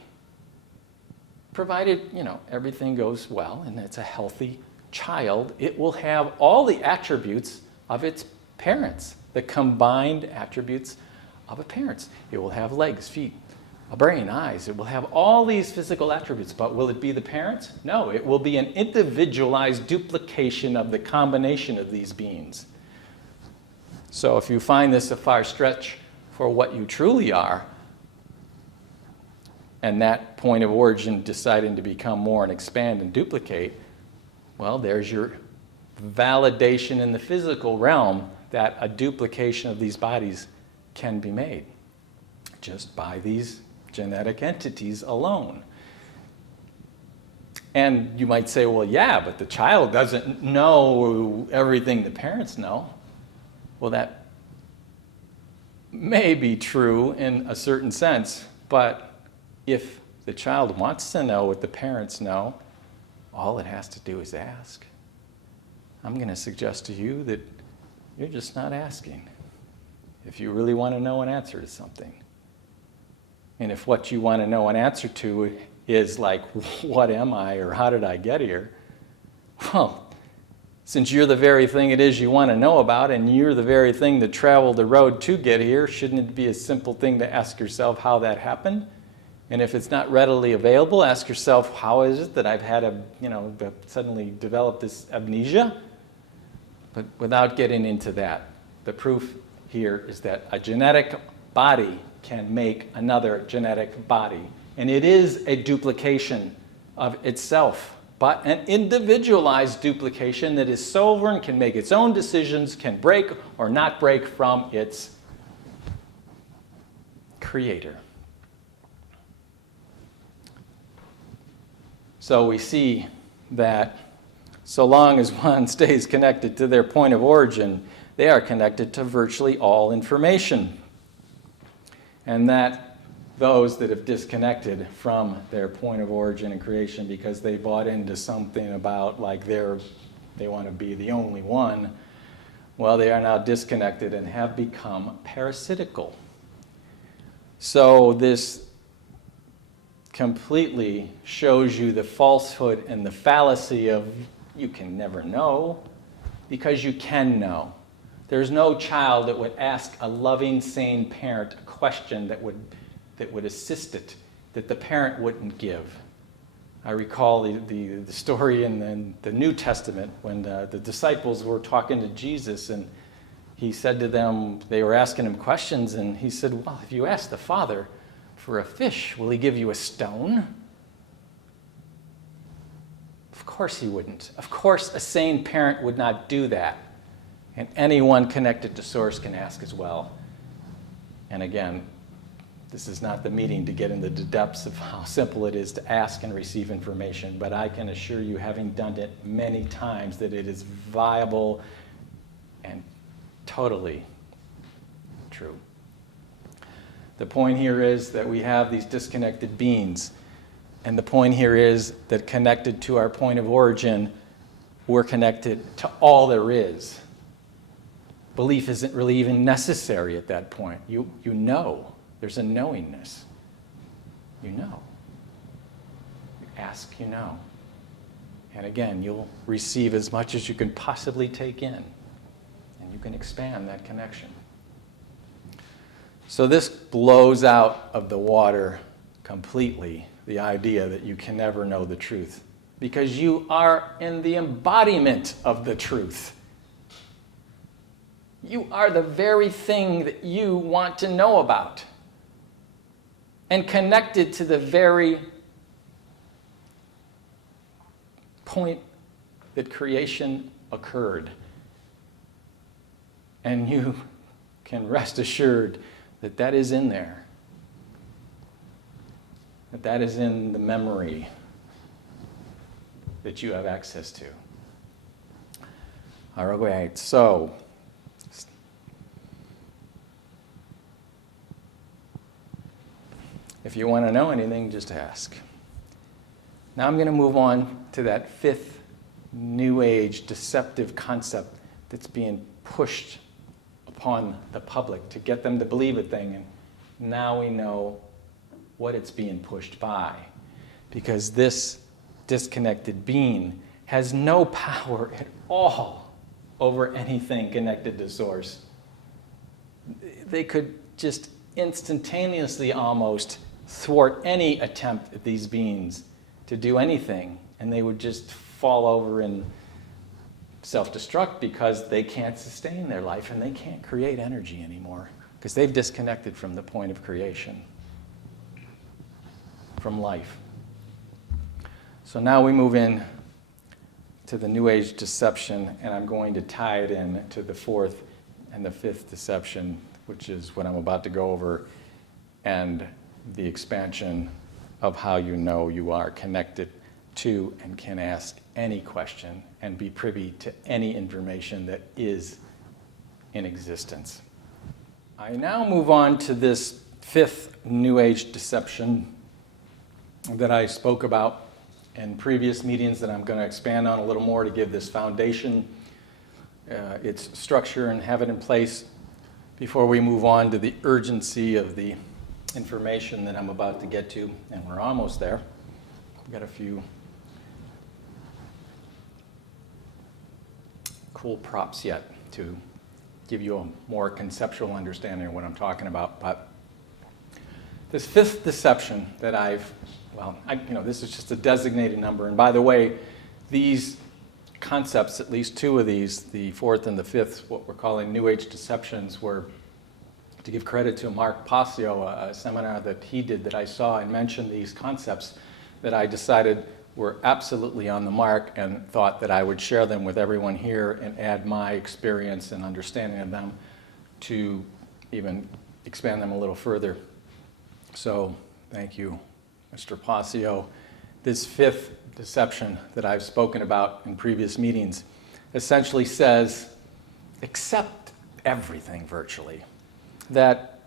Provided, everything goes well and it's a healthy child, it will have all the attributes of its parents, the combined attributes of a parent. It will have legs, feet, a brain, eyes. It will have all these physical attributes, but will it be the parents? No, it will be an individualized duplication of the combination of these beings. So if you find this a far stretch for what you truly are, and that point of origin deciding to become more and expand and duplicate, well, there's your validation in the physical realm that a duplication of these bodies can be made just by these genetic entities alone. And you might say, well, yeah, but the child doesn't know everything the parents know. Well, that may be true in a certain sense, but if the child wants to know what the parents know, all it has to do is ask. I'm going to suggest to you that you're just not asking if you really want to know an answer to something. And if what you want to know an answer to is like, what am I, or how did I get here? Well, since you're the very thing it is you want to know about, and you're the very thing that traveled the road to get here, shouldn't it be a simple thing to ask yourself how that happened? And if it's not readily available, ask yourself, how is it that I've had suddenly developed this amnesia? But without getting into that, the proof here is that a genetic body can make another genetic body. And it is a duplication of itself, but an individualized duplication that is sovereign, can make its own decisions, can break or not break from its creator. So we see that so long as one stays connected to their point of origin, they are connected to virtually all information. And that those that have disconnected from their point of origin and creation because they bought into something about like they want to be the only one, well, they are now disconnected and have become parasitical. So this completely shows you the falsehood and the fallacy of you can never know, because you can know. There's no child that would ask a loving, sane parent a question that would assist it, that the parent wouldn't give. I recall the story in the New Testament when the disciples were talking to Jesus, and he said to them, they were asking him questions, and he said, well, if you ask the Father for a fish, will he give you a stone? Of course he wouldn't. Of course a sane parent would not do that. And anyone connected to Source can ask as well. And again, this is not the meeting to get into the depths of how simple it is to ask and receive information, but I can assure you, having done it many times, that it is viable and totally true. The point here is that we have these disconnected beings. And the point here is that connected to our point of origin, we're connected to all there is. Belief isn't really even necessary at that point. You know. There's a knowingness. You know. You ask, you know. And again, you'll receive as much as you can possibly take in. And you can expand that connection. So this blows out of the water completely the idea that you can never know the truth, because you are in the embodiment of the truth. You are the very thing that you want to know about, and connected to the very point that creation occurred. And you can rest assured that that is in there. That is in the memory that you have access to. All right, so if you want to know anything, just ask. Now I'm going to move on to that fifth New Age deceptive concept that's being pushed upon the public to get them to believe a thing. And now we know what it's being pushed by, because this disconnected being has no power at all over anything connected to Source. They could just instantaneously almost thwart any attempt at these beings to do anything, and they would just fall over and self-destruct because they can't sustain their life and they can't create energy anymore because they've disconnected from the point of creation, from life. So now we move in to the New Age deception, and I'm going to tie it in to the fourth and the fifth deception, which is what I'm about to go over, and the expansion of how you know you are connected to and can ask any question and be privy to any information that is in existence. I now move on to this fifth New Age deception that I spoke about in previous meetings that I'm going to expand on a little more to give this foundation its structure and have it in place before we move on to the urgency of the information that I'm about to get to, and we're almost there. We've got a few cool props yet to give you a more conceptual understanding of what I'm talking about. But this fifth deception that this is just a designated number. And by the way, these concepts, at least two of these, the fourth and the fifth, what we're calling New Age deceptions, were, to give credit to Mark Passio, a seminar that he did that I saw and mentioned these concepts that I decided were absolutely on the mark and thought that I would share them with everyone here and add my experience and understanding of them to even expand them a little further. So thank you, Mr. Passio. This fifth deception that I've spoken about in previous meetings essentially says, accept everything virtually. That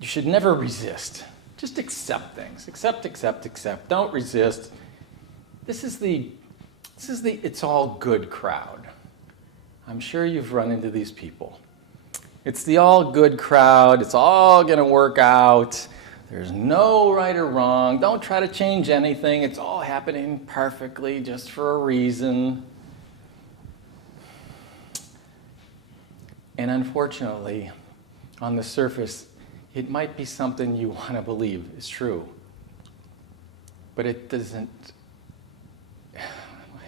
you should never resist. Just accept things. Accept. Don't resist. This is the it's all good crowd. I'm sure you've run into these people. It's the all good crowd. It's all going to work out. There's no right or wrong. Don't try to change anything. It's all happening perfectly just for a reason. And unfortunately, on the surface, it might be something you want to believe is true. But it doesn't.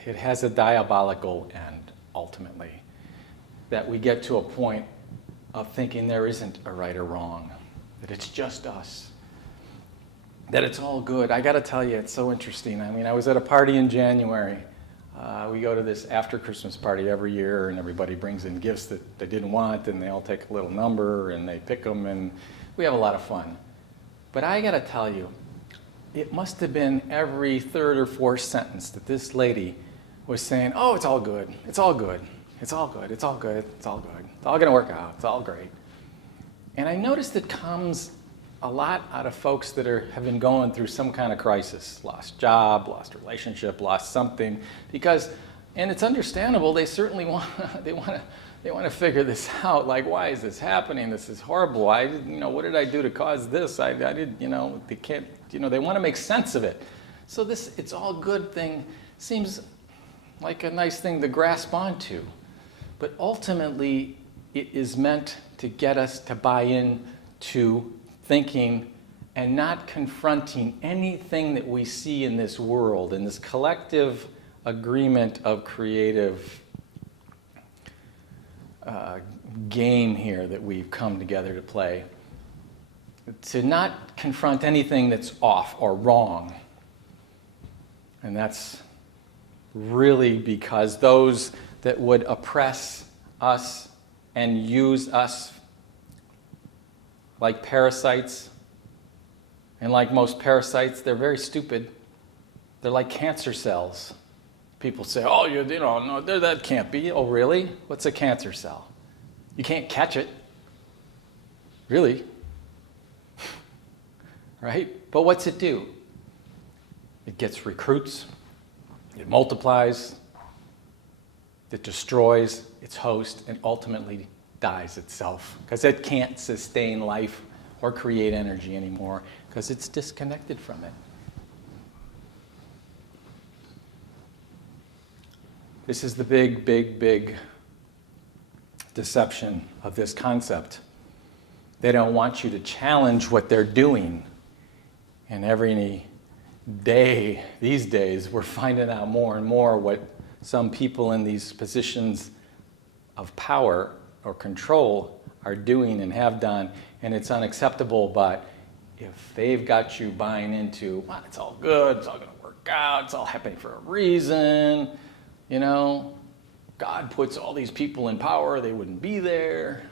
It has a diabolical end, ultimately, that we get to a point of thinking there isn't a right or wrong, that it's just us, that it's all good. I got to tell you, it's so interesting. I mean, I was at a party in January. We go to this after Christmas party every year, and everybody brings in gifts that they didn't want, and they all take a little number, and they pick them, and we have a lot of fun. But I got to tell you, it must have been every third or fourth sentence that this lady was saying, oh, it's all good, it's all good, it's all good, it's all good, it's all good, it's all going to work out, it's all great. And I noticed it comes a lot out of folks that have been going through some kind of crisis, lost job, lost relationship, lost something, because, and it's understandable, they certainly want to figure this out. Like, why is this happening? This is horrible. What did I do to cause this? I did, they can't, they want to make sense of it. So this it's all good thing seems like a nice thing to grasp onto, but ultimately it is meant to get us to buy in to thinking and not confronting anything that we see in this world, in this collective agreement of creative game here that we've come together to play. To not confront anything that's off or wrong. And that's really because those that would oppress us and use us like parasites, and like most parasites, they're very stupid. They're like cancer cells. People say, oh, no, that can't be. Oh, really? What's a cancer cell? You can't catch it. Really? Right? But what's it do? It gets recruits, it multiplies, it destroys its host, and ultimately dies itself because it can't sustain life or create energy anymore because it's disconnected from it. This is the big deception of this concept. They don't want you to challenge what they're doing. And every day, these days, we're finding out more and more what some people in these positions of power or control are doing and have done, and it's unacceptable. But if they've got you buying into, well, it's all good, it's all going to work out, it's all happening for a reason, you know, God puts all these people in power, they wouldn't be there.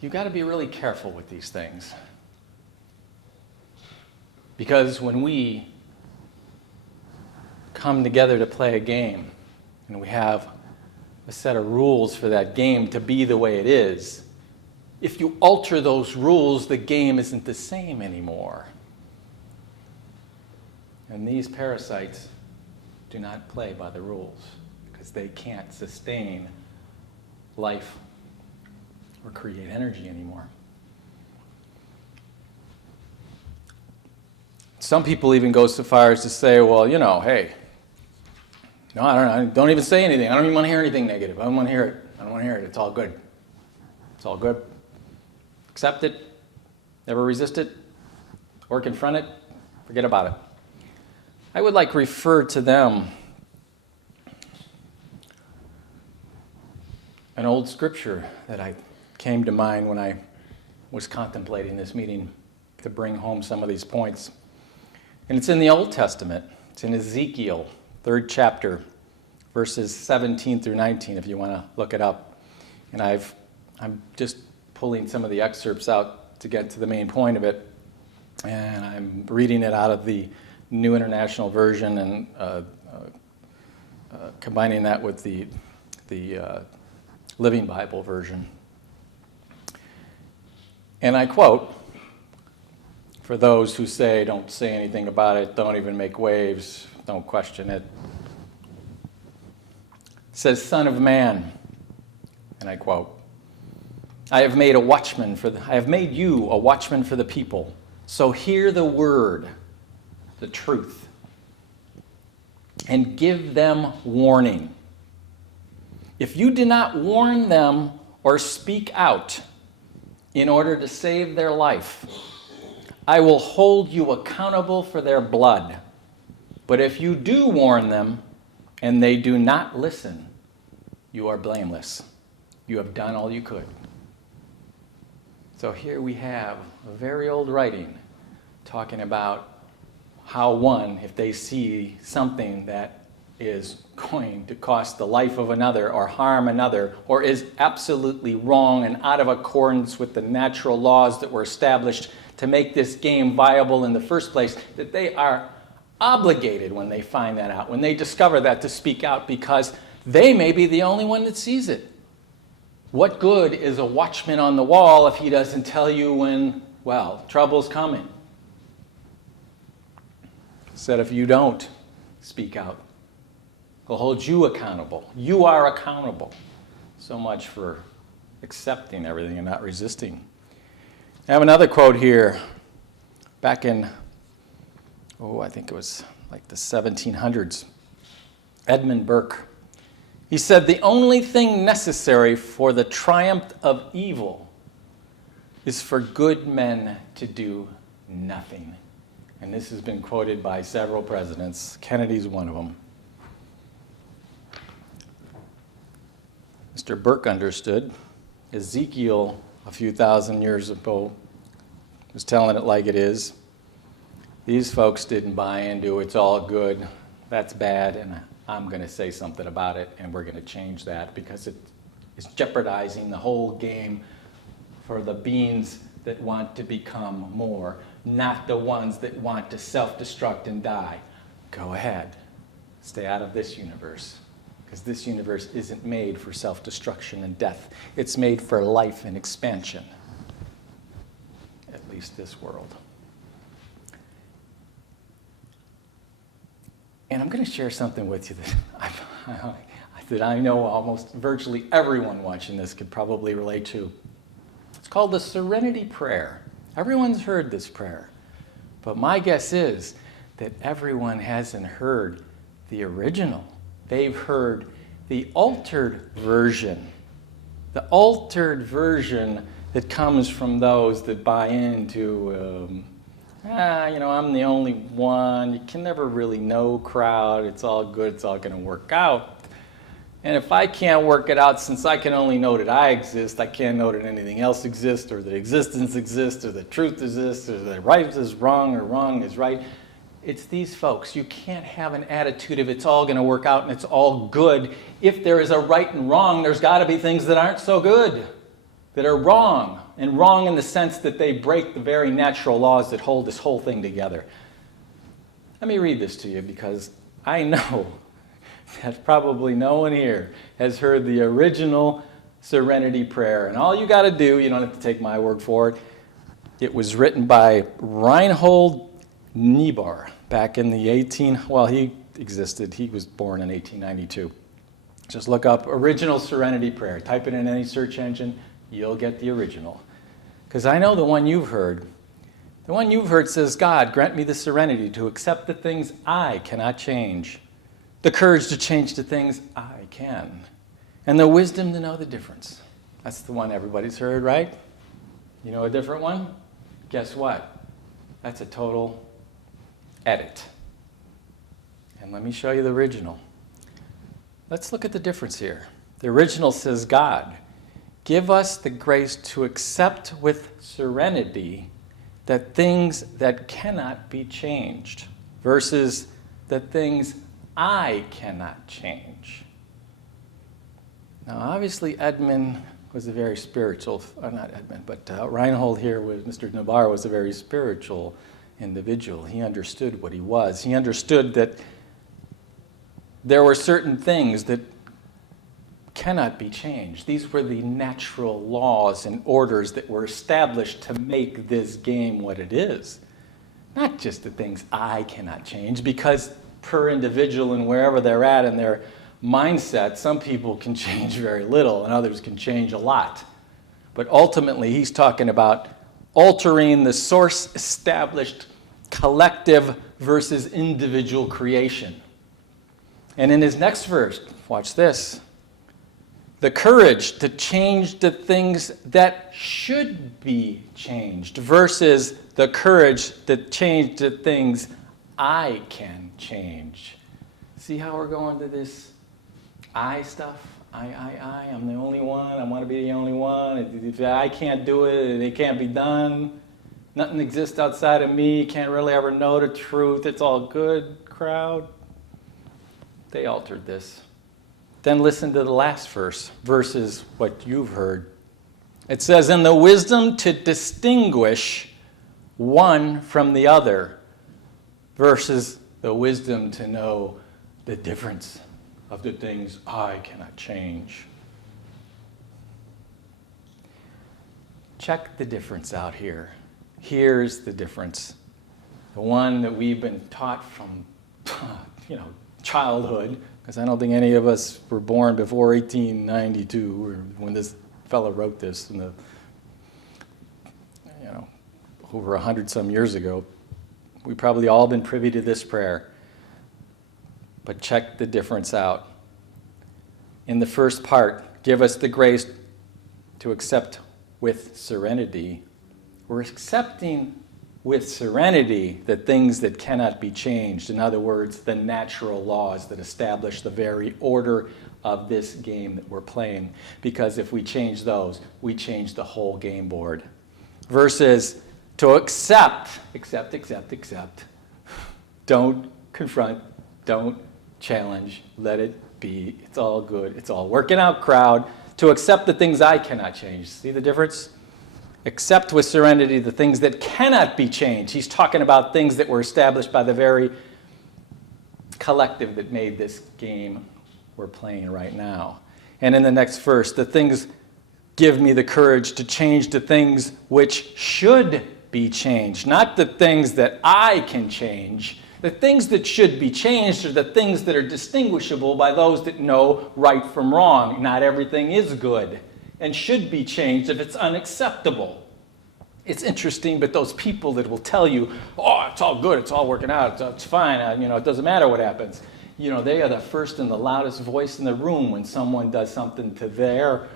You've got to be really careful with these things. Because when we come together to play a game, and we have a set of rules for that game to be the way it is, if you alter those rules, the game isn't the same anymore. And these parasites do not play by the rules, because they can't sustain life or create energy anymore. Some people even go so far as to say, well, you know, hey, no, don't even say anything. I don't even want to hear anything negative. I don't want to hear it. I don't want to hear it. It's all good. It's all good. Accept it. Never resist it or confront it. Forget about it. I would like to refer to them an old scripture that I came to mind when I was contemplating this meeting to bring home some of these points. And it's in the Old Testament. It's in Ezekiel, 3rd chapter, verses 17 through 19, if you want to look it up. And I'm just pulling some of the excerpts out to get to the main point of it. And I'm reading it out of the New International Version and combining that with the Living Bible version. And I quote, for those who say, don't say anything about it, don't even make waves, don't question it. It says, Son of man, and I quote, I have made you a watchman for the people. So hear the word, the truth, and give them warning. If you do not warn them or speak out in order to save their life, I will hold you accountable for their blood. But if you do warn them and they do not listen, you are blameless. You have done all you could. So here we have a very old writing talking about how one, if they see something that is going to cost the life of another or harm another or is absolutely wrong and out of accordance with the natural laws that were established to make this game viable in the first place, that they are obligated when they find that out, when they discover that, to speak out, because they may be the only one that sees it. What good is a watchman on the wall if he doesn't tell you when, well, trouble's coming? Said if you don't speak out, he'll hold you accountable. You are accountable. So much for accepting everything and not resisting. I have another quote here. Back in, I think it was like the 1700s. Edmund Burke. He said, the only thing necessary for the triumph of evil is for good men to do nothing. And this has been quoted by several presidents. Kennedy's one of them. Mr. Burke understood. Ezekiel, a few thousand years ago, was telling it like it is. These folks didn't buy into it's all good, that's bad, and I'm going to say something about it, and we're going to change that because it is jeopardizing the whole game for the beings that want to become more, not the ones that want to self-destruct and die. Go ahead. Stay out of this universe, because this universe isn't made for self-destruction and death. It's made for life and expansion, at least this world. And I'm going to share something with you that I know almost virtually everyone watching this could probably relate to. It's called the Serenity Prayer. Everyone's heard this prayer. But my guess is that everyone hasn't heard the original. They've heard the altered version. The altered version that comes from those that buy into, I'm the only one. You can never really know crowd. It's all good. It's all going to work out. And if I can't work it out, since I can only know that I exist, I can't know that anything else exists, or that existence exists, or that truth exists, or that right is wrong, or wrong is right. It's these folks. You can't have an attitude of it's all going to work out and it's all good. If there is a right and wrong, there's got to be things that aren't so good, that are wrong. And wrong in the sense that they break the very natural laws that hold this whole thing together. Let me read this to you, because I know that probably no one here has heard the original Serenity Prayer. And all you got to do, you don't have to take my word for it, it was written by Reinhold Niebuhr back in the he existed. He was born in 1892. Just look up original Serenity Prayer. Type it in any search engine. You'll get the original. Because I know the one you've heard. The one you've heard says, God, grant me the serenity to accept the things I cannot change, the courage to change the things I can, and the wisdom to know the difference. That's the one everybody's heard, right? You know a different one? Guess what? That's a total edit. And let me show you the original. Let's look at the difference here. The original says, God, give us the grace to accept with serenity the things that cannot be changed versus the things I cannot change. Now, obviously, Edmund was a very spiritual, not Edmund, but Reinhold here, Mr. Niebuhr, was a very spiritual individual. He understood what he was. He understood that there were certain things that cannot be changed. These were the natural laws and orders that were established to make this game what it is. Not just the things I cannot change, because per individual and wherever they're at in their mindset, some people can change very little and others can change a lot. But ultimately, he's talking about altering the source-established collective versus individual creation. And in his next verse, watch this, the courage to change the things that should be changed versus the courage to change the things I can change. See how we're going to this I stuff? I'm the only one. I want to be the only one. If I can't do it, it can't be done. Nothing exists outside of me. Can't really ever know the truth. It's all good, crowd. They altered this. Then listen to the last verse versus what you've heard. It says, "In the wisdom to distinguish one from the other," versus the wisdom to know the difference of the things I cannot change. Check the difference out here. Here's the difference. The one that we've been taught from, childhood, because I don't think any of us were born before 1892, or when this fellow wrote this in the, over 100-some years ago. We've probably all been privy to this prayer. But check the difference out. In the first part, give us the grace to accept with serenity. We're accepting with serenity the things that cannot be changed. In other words, the natural laws that establish the very order of this game that we're playing. Because if we change those, we change the whole game board. Versus to accept. Don't confront, don't challenge, let it be. It's all good. It's all working out, crowd. To accept the things I cannot change. See the difference? Accept with serenity the things that cannot be changed. He's talking about things that were established by the very collective that made this game we're playing right now. And in the next verse, the things give me the courage to change the things which should be changed. Not the things that I can change. The things that should be changed are the things that are distinguishable by those that know right from wrong. Not everything is good and should be changed if it's unacceptable. It's interesting, but those people that will tell you, oh, it's all good, it's all working out, it's fine, it doesn't matter what happens. They are the first and the loudest voice in the room when someone does something to their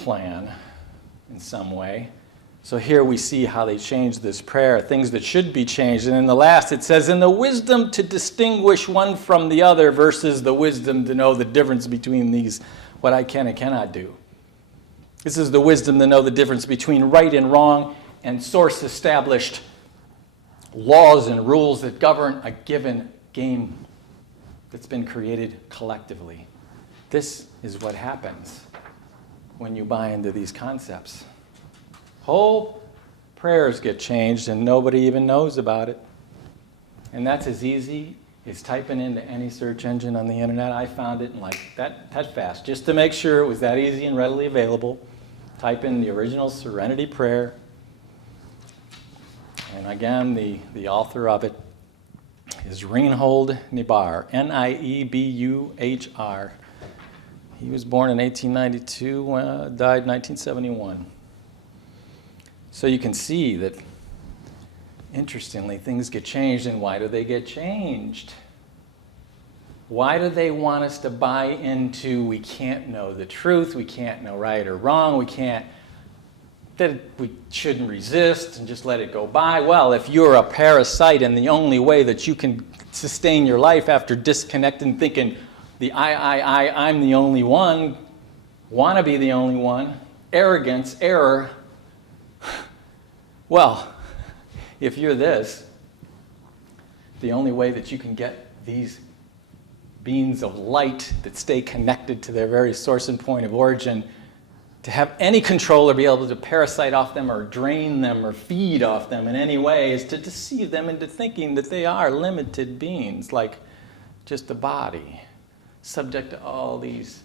plan in some way. So here we see how they changed this prayer, things that should be changed. And in the last it says, "In the wisdom to distinguish one from the other," versus the wisdom to know the difference between these, what I can and cannot do. This is the wisdom to know the difference between right and wrong and source-established laws and rules that govern a given game that's been created collectively. This is what happens when you buy into these concepts. Whole prayers get changed and nobody even knows about it. And that's as easy as typing into any search engine on the internet. I found it in like that fast, just to make sure it was that easy and readily available. Type in the original Serenity Prayer. And again, the author of it is Reinhold Niebuhr, Niebuhr. He was born in 1892, died in 1971. So you can see that, interestingly, things get changed. And why do they get changed? Why do they want us to buy into we can't know the truth, we can't know right or wrong, that we shouldn't resist and just let it go by? Well, if you're a parasite and the only way that you can sustain your life after disconnecting, thinking I'm the only one, want to be the only one, arrogance, error, well, if you're this, the only way that you can get these beings of light that stay connected to their very source and point of origin, to have any control or be able to parasite off them or drain them or feed off them in any way, is to deceive them into thinking that they are limited beings, like just a body, subject to all these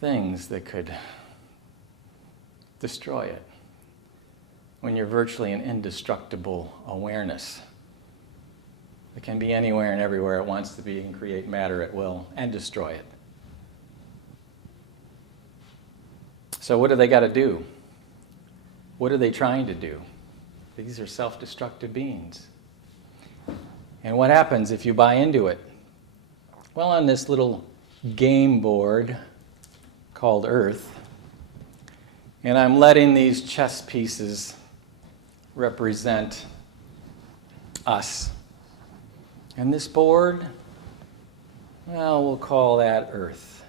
things that could destroy it, when you're virtually an indestructible awareness that can be anywhere and everywhere it wants to be and create matter at will and destroy it. So what do they got to do? What are they trying to do? These are self-destructive beings. And what happens if you buy into it? Well, on this little game board called Earth, and I'm letting these chess pieces represent us. And this board, well, we'll call that Earth.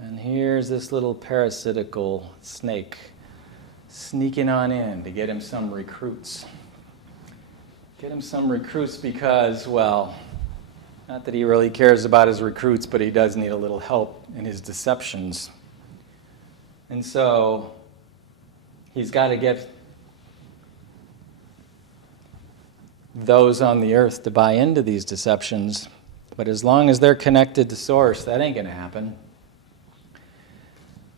And here's this little parasitical snake sneaking on in to get him some recruits. Get him some recruits because, well, not that he really cares about his recruits, but he does need a little help in his deceptions. And so he's got to get those on the earth to buy into these deceptions. But as long as they're connected to source, that ain't going to happen.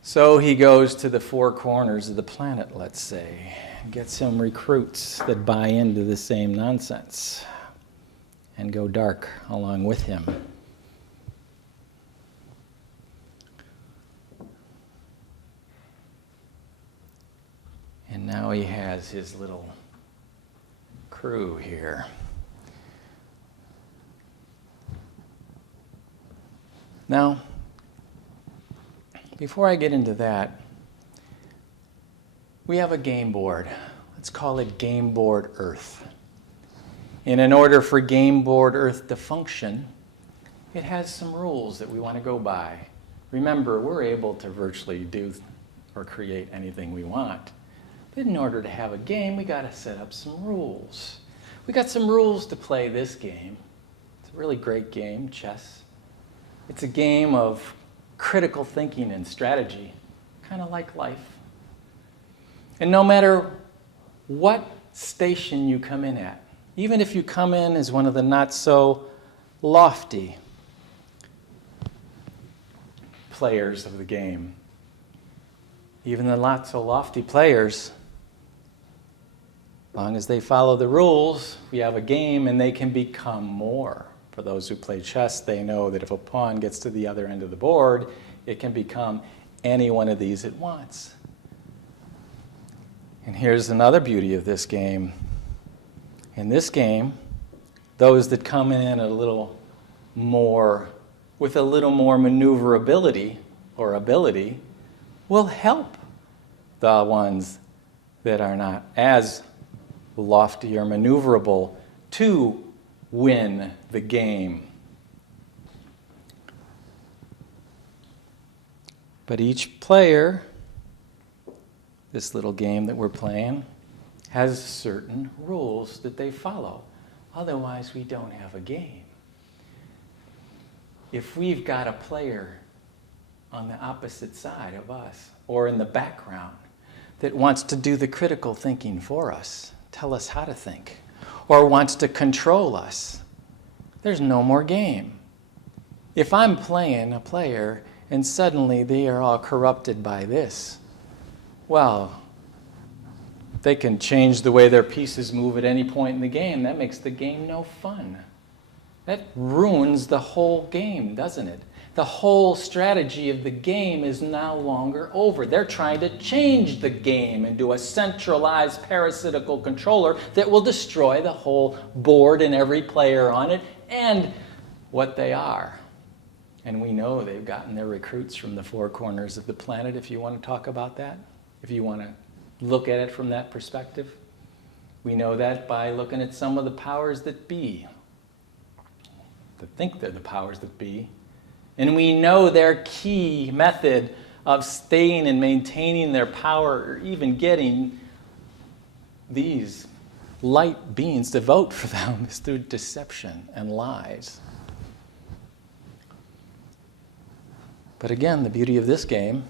So he goes to the four corners of the planet, let's say, and gets some recruits that buy into the same nonsense and go dark along with him. And now he has his little crew here. Now, before I get into that, we have a game board. Let's call it Game Board Earth. And in order for Game Board Earth to function, it has some rules that we want to go by. Remember, we're able to virtually do or create anything we want. But in order to have a game, we got to set up some rules. We got some rules to play this game. It's a really great game, chess. It's a game of critical thinking and strategy, kind of like life. And no matter what station you come in at, even if you come in as one of the not so lofty players of the game, even the not so lofty players, as long as they follow the rules, we have a game and they can become more. For those who play chess, they know that if a pawn gets to the other end of the board, it can become any one of these it wants. And here's another beauty of this game. In this game, those that come in a little more, with a little more maneuverability or ability, will help the ones that are not as lofty or maneuverable to win the game. But each player, this little game that we're playing, has certain rules that they follow. Otherwise, we don't have a game. If we've got a player on the opposite side of us or in the background that wants to do the critical thinking for us, tell us how to think, or wants to control us, there's no more game. If I'm playing a player and suddenly they are all corrupted by this, well, they can change the way their pieces move at any point in the game. That makes the game no fun. That ruins the whole game, doesn't it? The whole strategy of the game is no longer over. They're trying to change the game into a centralized parasitical controller that will destroy the whole board and every player on it and what they are. And we know they've gotten their recruits from the four corners of the planet, if you want to talk about that, if you want to look at it from that perspective. We know that by looking at some of the powers that be, that think they're the powers that be. And we know their key method of staying and maintaining their power, or even getting these light beings to vote for them, is through deception and lies. But again, the beauty of this game,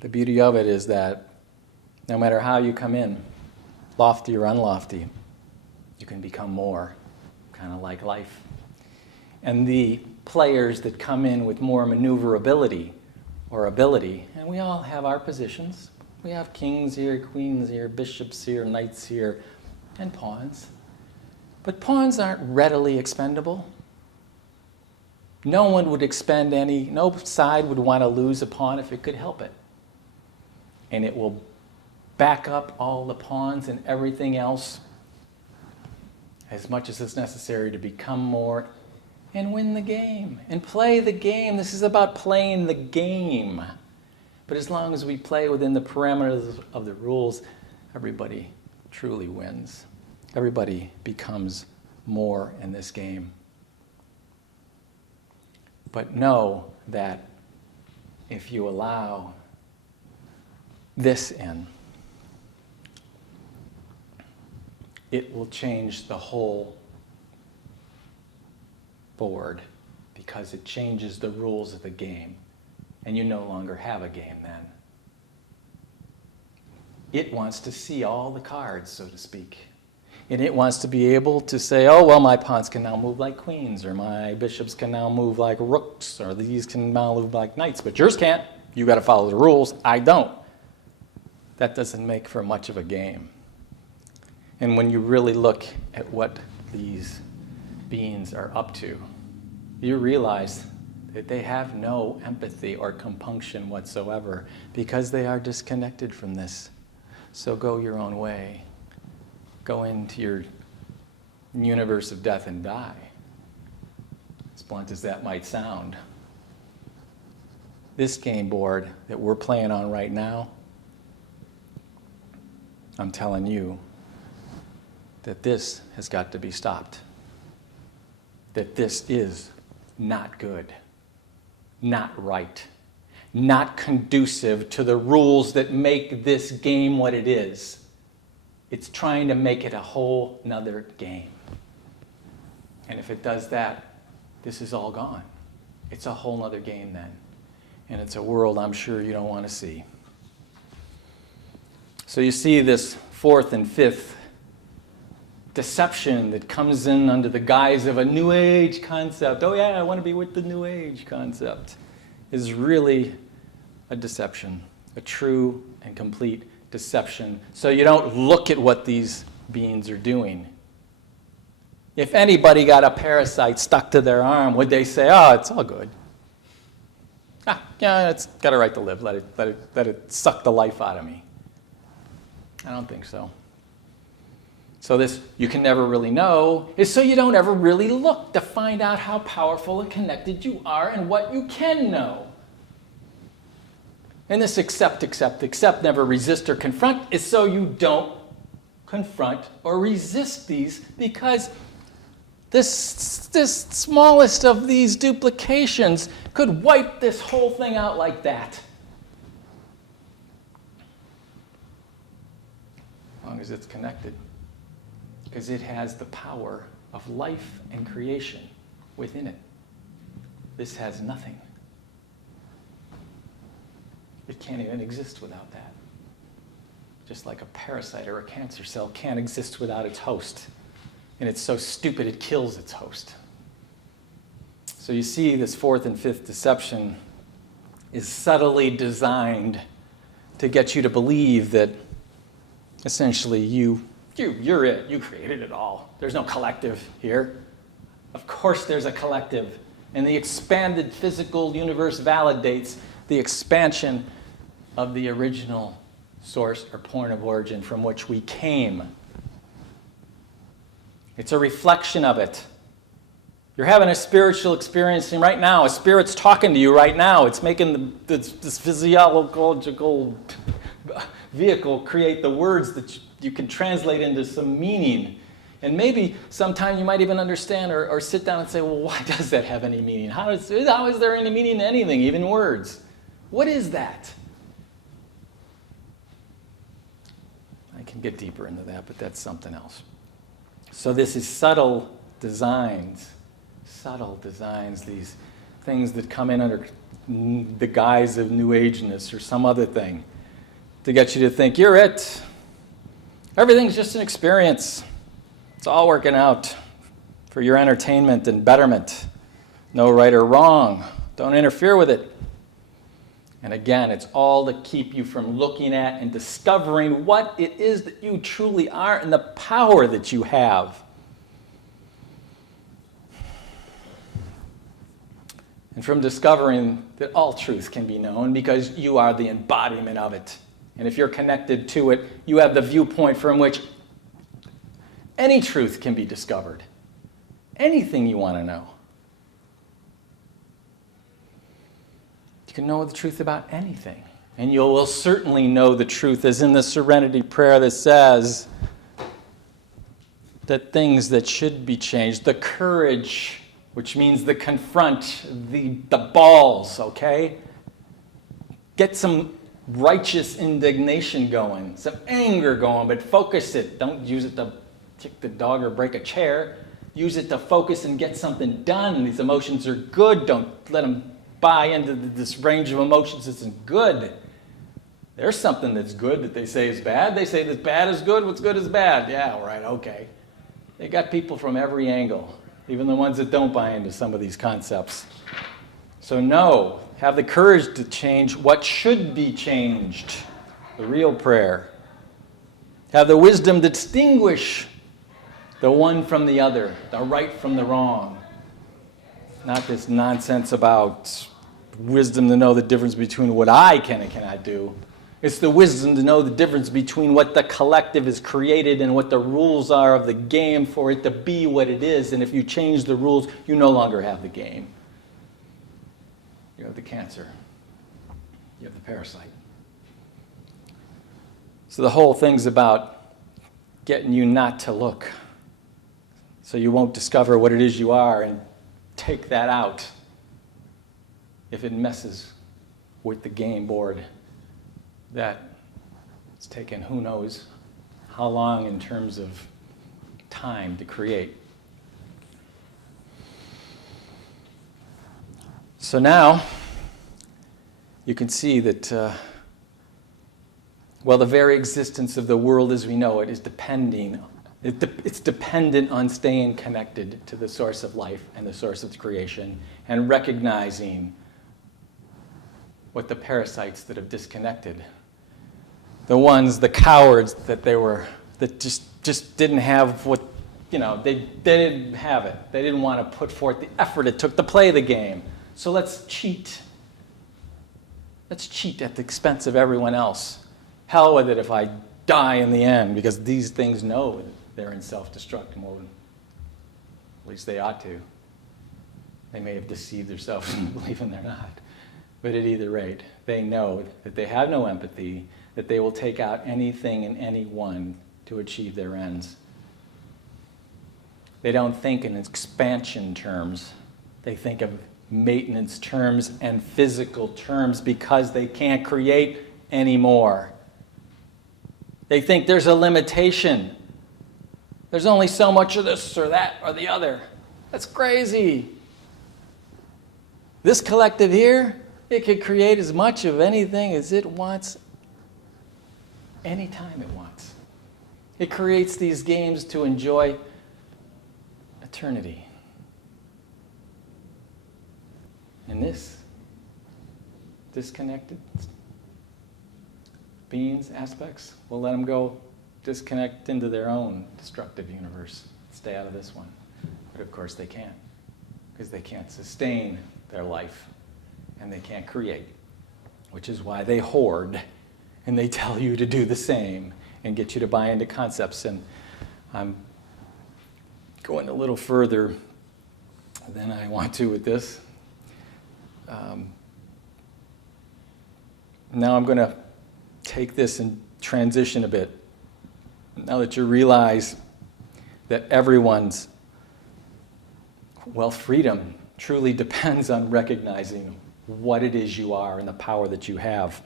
the beauty of it is that no matter how you come in, lofty or unlofty, you can become more, kind of like life. And the players that come in with more maneuverability or ability, and we all have our positions. We have kings here, queens here, bishops here, knights here, and pawns. But pawns aren't readily expendable. No one would expend any, no side would want to lose a pawn if it could help it. And it will back up all the pawns and everything else as much as it's necessary to become more and win the game and play the game. This is about playing the game. But as long as we play within the parameters of the rules, everybody truly wins. Everybody becomes more in this game. But know that if you allow this in, it will change the whole board, because it changes the rules of the game, and you no longer have a game then. It wants to see all the cards, so to speak. And it wants to be able to say, oh, well, my pawns can now move like queens, or my bishops can now move like rooks, or these can now move like knights, but yours can't. You got to follow the rules. I don't. That doesn't make for much of a game. And when you really look at what these beings are up to, you realize that they have no empathy or compunction whatsoever, because they are disconnected from this. So go your own way. Go into your universe of death and die, as blunt as that might sound. This game board that we're playing on right now, I'm telling you that this has got to be stopped. That this is not good, not right, not conducive to the rules that make this game what it is. It's trying to make it a whole nother game. And if it does that, this is all gone. It's a whole nother game then. And it's a world I'm sure you don't want to see. So you see this fourth and fifth deception that comes in under the guise of a New Age concept. Oh yeah, I want to be with the New Age concept. Is really a deception, a true and complete deception. So you don't look at what these beings are doing. If anybody got a parasite stuck to their arm, would they say, oh, it's all good? Yeah, it's got a right to live. Let it suck the life out of me. I don't think so. So this, you can never really know, is so you don't ever really look to find out how powerful and connected you are and what you can know. And this accept, never resist or confront is so you don't confront or resist these, because this smallest of these duplications could wipe this whole thing out like that. As long as it's connected. Because it has the power of life and creation within it. This has nothing. It can't even exist without that. Just like a parasite or a cancer cell can't exist without its host. And it's so stupid it kills its host. So you see, this fourth and fifth deception is subtly designed to get you to believe that essentially you're it. You created it all. There's no collective here. Of course there's a collective. And the expanded physical universe validates the expansion of the original source or point of origin from which we came. It's a reflection of it. You're having a spiritual experience right now. A spirit's talking to you right now. It's making this physiological vehicle create the words that you can translate into some meaning. And maybe sometime you might even understand or sit down and say, well, why does that have any meaning? How is there any meaning to anything, even words? What is that? I can get deeper into that, but that's something else. So this is subtle designs, these things that come in under the guise of New Ageness or some other thing to get you to think, you're it. Everything's just an experience. It's all working out for your entertainment and betterment. No right or wrong. Don't interfere with it. And again, it's all to keep you from looking at and discovering what it is that you truly are and the power that you have. And from discovering that all truth can be known because you are the embodiment of it. And if you're connected to it, you have the viewpoint from which any truth can be discovered. Anything you want to know. You can know the truth about anything. And you will certainly know the truth, as in the Serenity Prayer that says that things that should be changed, the courage, which means the confront, the balls, okay? Get some righteous indignation going, some anger going, but focus it. Don't use it to kick the dog or break a chair. Use it to focus and get something done. These emotions are good. Don't let them buy into this range of emotions isn't good. There's something that's good that they say is bad. They say that bad is good, what's good is bad. Yeah, all right, okay. They got people from every angle, even the ones that don't buy into some of these concepts. So no, have the courage to change what should be changed, the real prayer. Have the wisdom to distinguish the one from the other, the right from the wrong. Not this nonsense about wisdom to know the difference between what I can and cannot do. It's the wisdom to know the difference between what the collective has created and what the rules are of the game for it to be what it is. And if you change the rules, you no longer have the game. You have the cancer. You have the parasite. So the whole thing's about getting you not to look. So you won't discover what it is you are and take that out if it messes with the game board that it's taken who knows how long in terms of time to create. So now you can see that the very existence of the world as we know it is it's dependent on staying connected to the source of life and the source of creation and recognizing what the parasites that have disconnected, the cowards that just didn't have what, they didn't have it. They didn't want to put forth the effort it took to play the game. So let's cheat. Let's cheat at the expense of everyone else. Hell with it if I die in the end, because these things know they're in self-destruct mode. At least they ought to. They may have deceived themselves into believing they're not. But at either rate, they know that they have no empathy, that they will take out anything and anyone to achieve their ends. They don't think in expansion terms. They think of maintenance terms and physical terms because they can't create anymore. They think there's a limitation. There's only so much of this or that or the other. That's crazy. This collective here, it could create as much of anything as it wants, anytime it wants. It creates these games to enjoy eternity. And this disconnected beings, aspects, will let them go disconnect into their own destructive universe. Stay out of this one. But of course they can't, because they can't sustain their life and they can't create, which is why they hoard and they tell you to do the same and get you to buy into concepts. And I'm going a little further than I want to with this. Now I'm going to take this and transition a bit. Now that you realize that everyone's, well, freedom truly depends on recognizing what it is you are and the power that you have.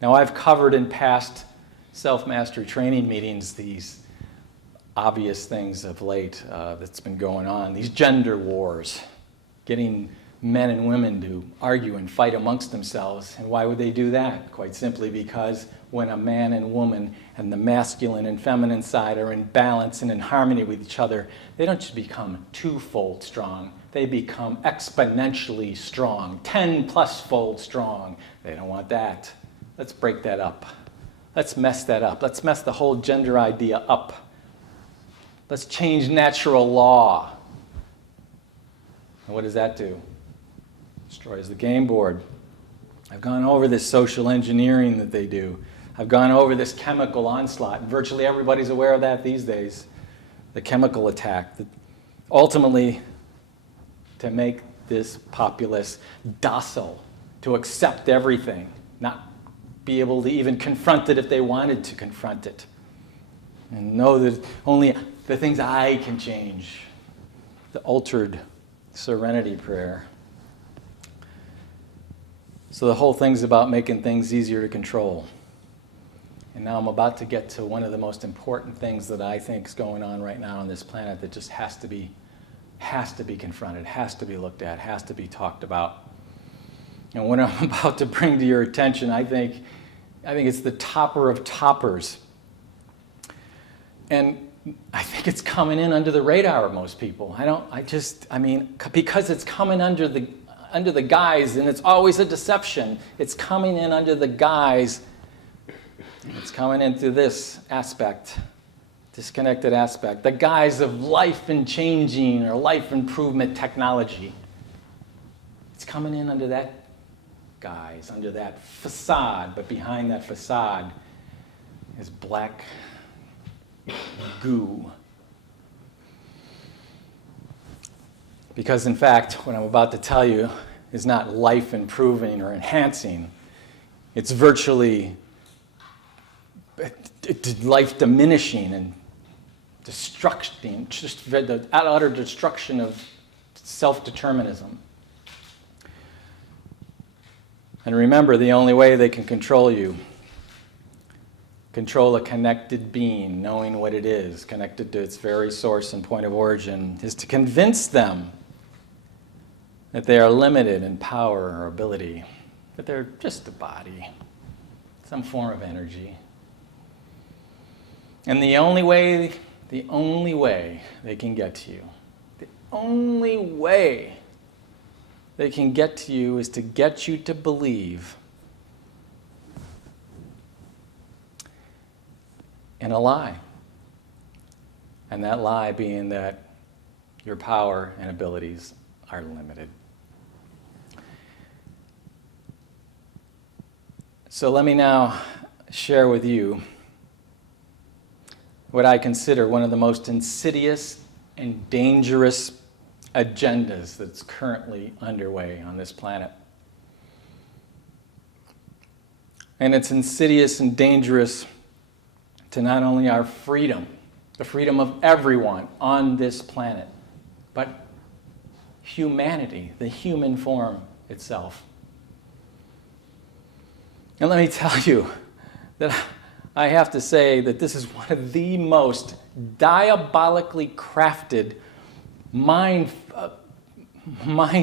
Now, I've covered in past self-mastery training meetings these obvious things of late that's been going on, these gender wars, getting men and women to argue and fight amongst themselves. And why would they do that? Quite simply because when a man and woman and the masculine and feminine side are in balance and in harmony with each other, they don't just become twofold strong, they become exponentially strong, 10+-fold strong. They don't want that. Let's break that up. Let's mess that up. Let's mess the whole gender idea up. Let's change natural law. And what does that do? Destroys the game board. I've gone over this social engineering that they do. I've gone over this chemical onslaught. Virtually everybody's aware of that these days. The chemical attack. Ultimately, to make this populace docile, to accept everything, not be able to even confront it if they wanted to confront it. And know that only the things I can change. The altered serenity prayer. So the whole thing's about making things easier to control. And now I'm about to get to one of the most important things that I think is going on right now on this planet that just has to be confronted, has to be looked at, has to be talked about. And what I'm about to bring to your attention, I think it's the topper of toppers. And I think it's coming in under the radar of most people. Because it's coming under the guise, and it's always a deception. It's coming in under the guise. It's coming into this aspect, disconnected aspect, the guise of life and changing or life improvement technology. It's coming in under that guise, under that facade, but behind that facade is black goo. Because in fact, what I'm about to tell you is not life improving or enhancing. It's virtually life diminishing and destruction, just the utter destruction of self-determinism. And remember, the only way they can control you, control a connected being, knowing what it is, connected to its very source and point of origin, is to convince them that they are limited in power or ability, that they're just a body, some form of energy. And the only way they can get to you, the only way they can get to you is to get you to believe in a lie. And that lie being that your power and abilities are limited. So let me now share with you what I consider one of the most insidious and dangerous agendas that's currently underway on this planet. And it's insidious and dangerous to not only our freedom, the freedom of everyone on this planet, but humanity, the human form itself. And let me tell you that I have to say that this is one of the most diabolically crafted mind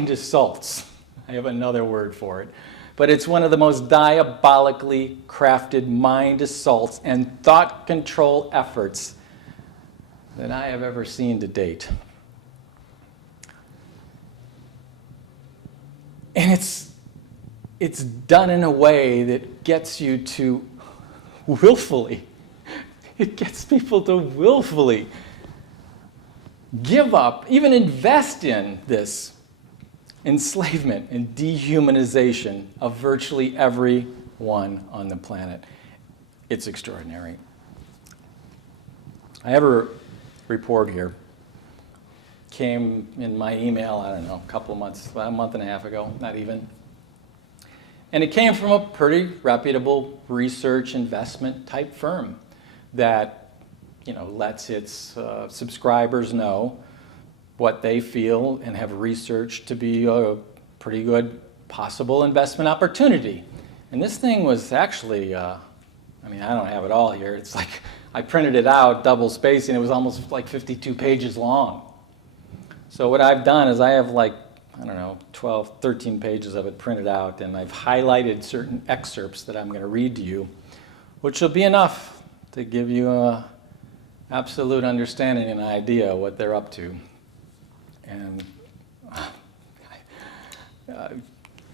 assaults. I have another word for it. But it's one of the most diabolically crafted mind assaults and thought control efforts that I have ever seen to date. And it's done in a way that gets you to willfully, it gets people to willfully give up, even invest in this enslavement and dehumanization of virtually everyone on the planet. It's extraordinary. I have a report here. Came in my email, I don't know, a couple of months, about a month and a half ago, not even. And it came from a pretty reputable research investment type firm that, lets its subscribers know what they feel and have researched to be a pretty good possible investment opportunity. And this thing was actually, I don't have it all here. It's like I printed it out, double spacing. It was almost like 52 pages long. So what I've done is I have 12, 13 pages of it printed out, and I've highlighted certain excerpts that I'm going to read to you, which will be enough to give you an absolute understanding and idea of what they're up to. And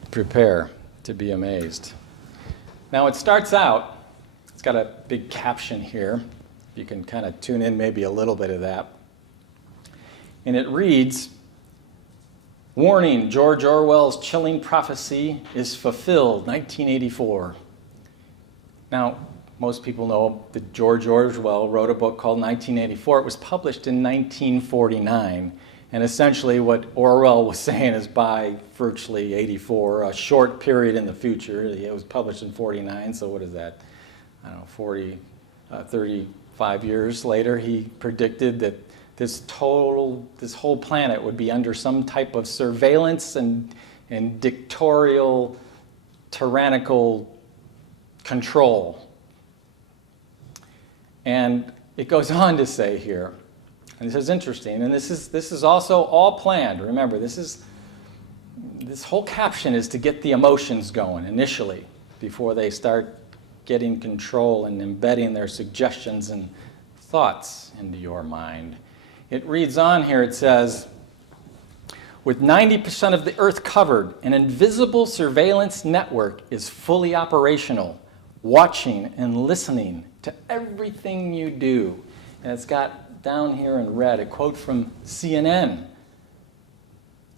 prepare to be amazed. Now it starts out, it's got a big caption here. You can kind of tune in maybe a little bit of that. And it reads, "Warning, George Orwell's chilling prophecy is fulfilled, 1984. Now, most people know that George Orwell wrote a book called 1984. It was published in 1949. And essentially what Orwell was saying is by virtually 84, a short period in the future, it was published in 49, so what is that? 35 years later, he predicted that this whole planet would be under some type of surveillance and dictatorial, tyrannical control. And it goes on to say here, and this is interesting, and this is also all planned. Remember, this whole caption is to get the emotions going initially before they start getting control and embedding their suggestions and thoughts into your mind. It reads on here, it says, "With 90% of the Earth covered, an invisible surveillance network is fully operational, watching and listening to everything you do." And it's got down here in red a quote from CNN.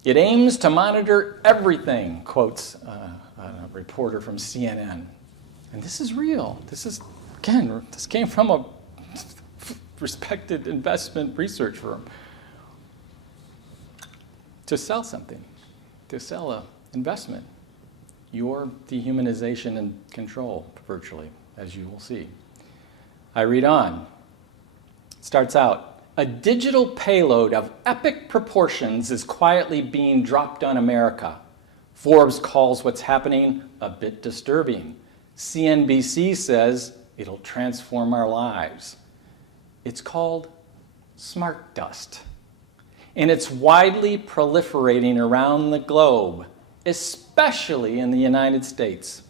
"It aims to monitor everything," quotes a reporter from CNN. And this is real. This came from a respected investment research firm. To sell something, to sell an investment, your dehumanization and control virtually, as you will see. I read on. It starts out, "A digital payload of epic proportions is quietly being dropped on America. Forbes calls what's happening a bit disturbing. CNBC says it'll transform our lives. It's called smart dust. And it's widely proliferating around the globe, especially in the United States."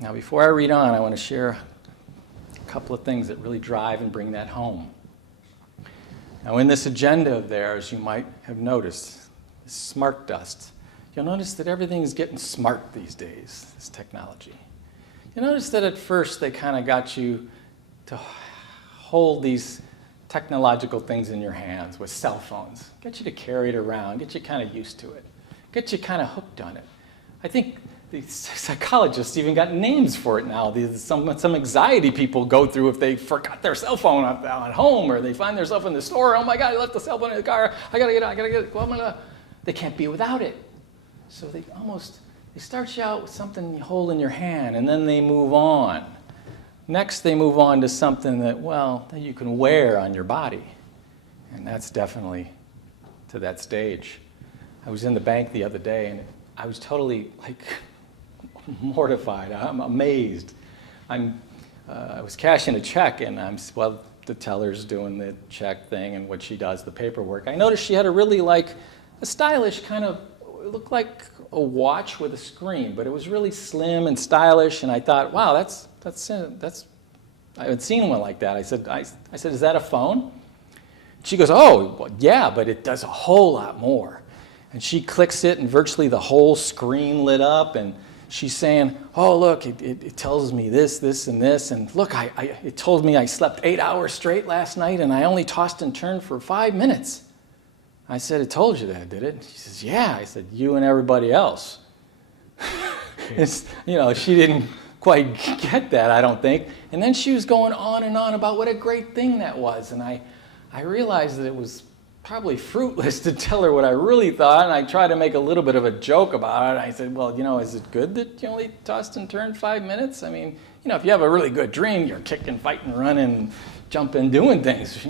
Now, before I read on, I want to share a couple of things that really drive and bring that home. Now, in this agenda of theirs, you might have noticed smart dust. You'll notice that everything's getting smart these days, this technology. You notice that at first they kind of got you to hold these technological things in your hands with cell phones, get you to carry it around, get you kind of used to it, get you kind of hooked on it. I think the psychologists even got names for it now. Some anxiety people go through if they forgot their cell phone at home, or they find themselves in the store. "Oh my God, I left the cell phone in the car. I gotta get it. Well, they can't be without it. So they almost They start you out with something you hold in your hand, and then they move on. Next, they move on to something that, well, that you can wear on your body. And that's definitely to that stage. I was in the bank the other day, and I was totally, mortified. I'm amazed. I was cashing a check, and the teller's doing the check thing and what she does, the paperwork. I noticed she had a stylish kind of, it looked like a watch with a screen, but it was really slim and stylish, and I thought, wow, that's I haven't seen one like that. I said, is that a phone? She goes, oh, well, yeah, but it does a whole lot more. And she clicks it, and virtually the whole screen lit up, and she's saying, oh, look, it tells me this, this, and this, and look, it told me I slept 8 hours straight last night, and I only tossed and turned for 5 minutes. I said, it told you that, did it? She says, yeah. I said, you and everybody else. She didn't quite get that, I don't think. And then she was going on and on about what a great thing that was, and I realized that it was probably fruitless to tell her what I really thought, and I tried to make a little bit of a joke about it. I said, well, is it good that you only tossed and turned 5 minutes? I mean, if you have a really good dream, you're kicking, fighting, running, jumping, doing things,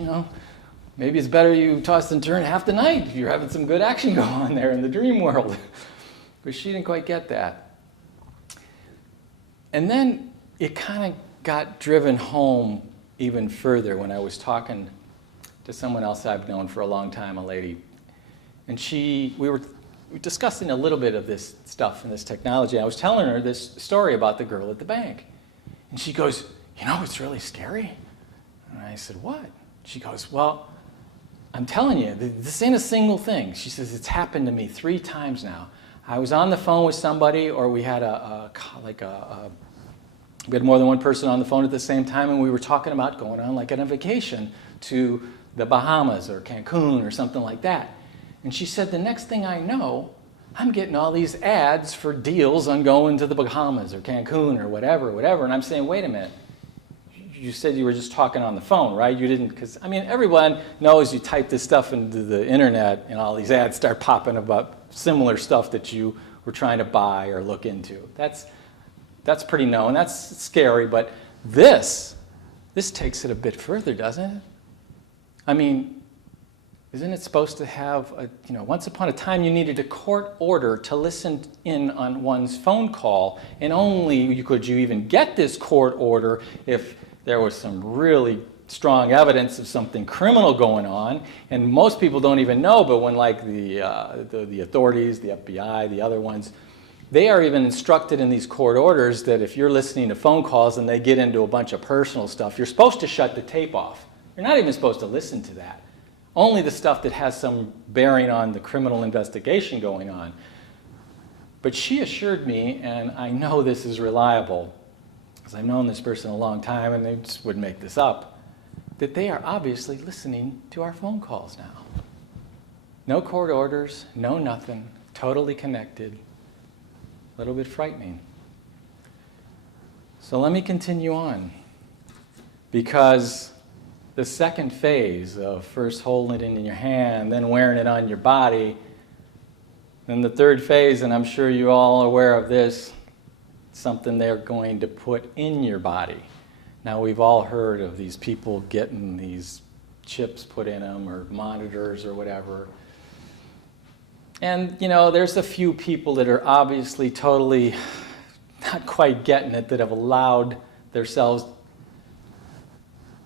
Maybe it's better you tossed and turned half the night if you're having some good action go on there in the dream world. But she didn't quite get that. And then it kind of got driven home even further when I was talking to someone else I've known for a long time, a lady. And we were discussing a little bit of this stuff and this technology. I was telling her this story about the girl at the bank. And she goes, it's really scary. And I said, what? She goes, well, I'm telling you, this ain't a single thing. She says, it's happened to me 3 times now. I was on the phone with somebody, or we had we had more than one person on the phone at the same time, and we were talking about going on on a vacation to the Bahamas or Cancun or something like that. And she said, the next thing I know, I'm getting all these ads for deals on going to the Bahamas or Cancun or whatever. And I'm saying, wait a minute. You said you were just talking on the phone, right? You didn't, because, everyone knows you type this stuff into the internet and all these ads start popping about similar stuff that you were trying to buy or look into. That's pretty known. That's scary, but this takes it a bit further, doesn't it? Isn't it supposed to have once upon a time you needed a court order to listen in on one's phone call, and only could you even get this court order if there was some really strong evidence of something criminal going on. And most people don't even know, but when the authorities, the FBI, the other ones, they are even instructed in these court orders that if you're listening to phone calls and they get into a bunch of personal stuff, you're supposed to shut the tape off. You're not even supposed to listen to that. Only the stuff that has some bearing on the criminal investigation going on. But she assured me, and I know this is reliable, because I've known this person a long time and they just wouldn't make this up, that they are obviously listening to our phone calls now. No court orders, no nothing, totally connected. A little bit frightening. So let me continue on, because the second phase of first holding it in your hand, then wearing it on your body, then the third phase, and I'm sure you're all aware of this, something they're going to put in your body. Now, we've all heard of these people getting these chips put in them, or monitors or whatever. And, there's a few people that are obviously totally not quite getting it, that have allowed themselves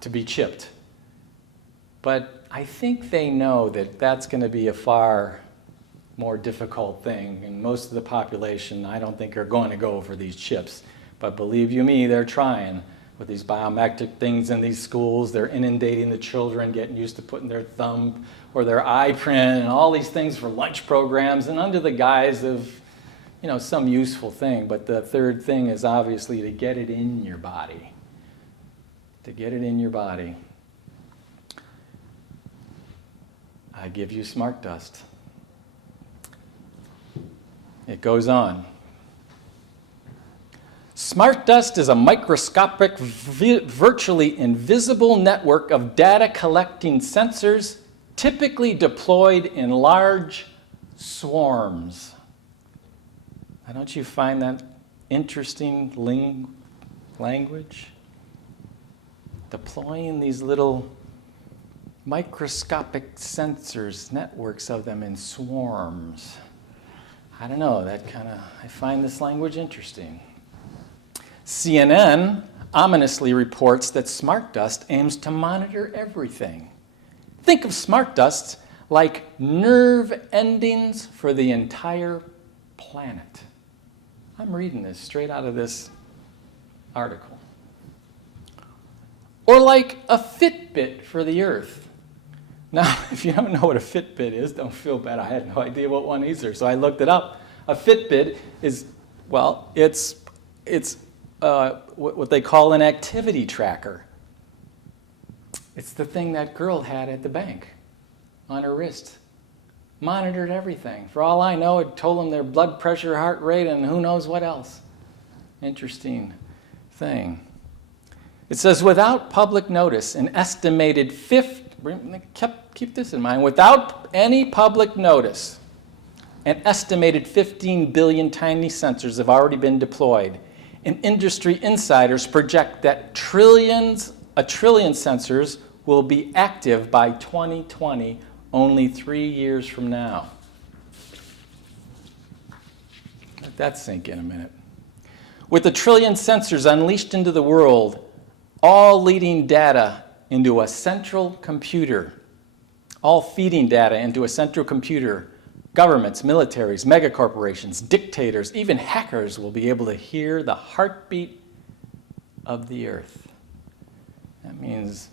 to be chipped. But I think they know that that's going to be a far more difficult thing. And most of the population, I don't think, are going to go for these chips. But believe you me, they're trying with these biometric things in these schools. They're inundating the children, getting used to putting their thumb or their eye print and all these things for lunch programs, and under the guise of, some useful thing. But the third thing is obviously to get it in your body. To get it in your body. I give you smart dust. It goes on. Smart dust is a microscopic, virtually invisible network of data collecting sensors, typically deployed in large swarms. Don't you find that interesting language? Deploying these little microscopic sensors, networks of them in swarms. I don't know, I find this language interesting. CNN ominously reports that smart dust aims to monitor everything. Think of smart dust like nerve endings for the entire planet. I'm reading this straight out of this article. Or like a Fitbit for the Earth. Now, if you don't know what a Fitbit is, don't feel bad. I had no idea what one either, so I looked it up. A Fitbit is, well, it's what they call an activity tracker. It's the thing that girl had at the bank on her wrist. Monitored everything. For all I know, it told them their blood pressure, heart rate, and who knows what else. Interesting thing. It says, without public notice, an estimated keep this in mind, without any public notice, an estimated 15 billion tiny sensors have already been deployed. And industry insiders project that a trillion sensors will be active by 2020, only 3 years from now. Let that sink in a minute. With a trillion sensors unleashed into the world, all leading data into a central computer, all feeding data into a central computer, governments, militaries, megacorporations, dictators, even hackers will be able to hear the heartbeat of the Earth. That means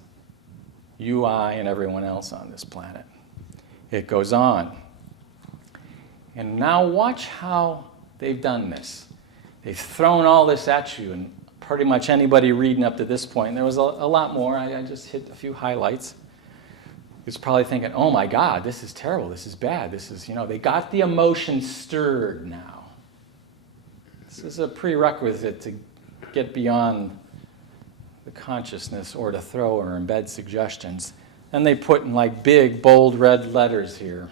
you, I, and everyone else on this planet. It goes on. And now watch how they've done this. They've thrown all this at you, and pretty much anybody reading up to this point, and there was a lot more, I just hit a few highlights, is probably thinking, oh my God, this is terrible, this is bad, this is, they got the emotion stirred now. This is a prerequisite to get beyond the consciousness or to throw or embed suggestions. And they put in like big, bold red letters here.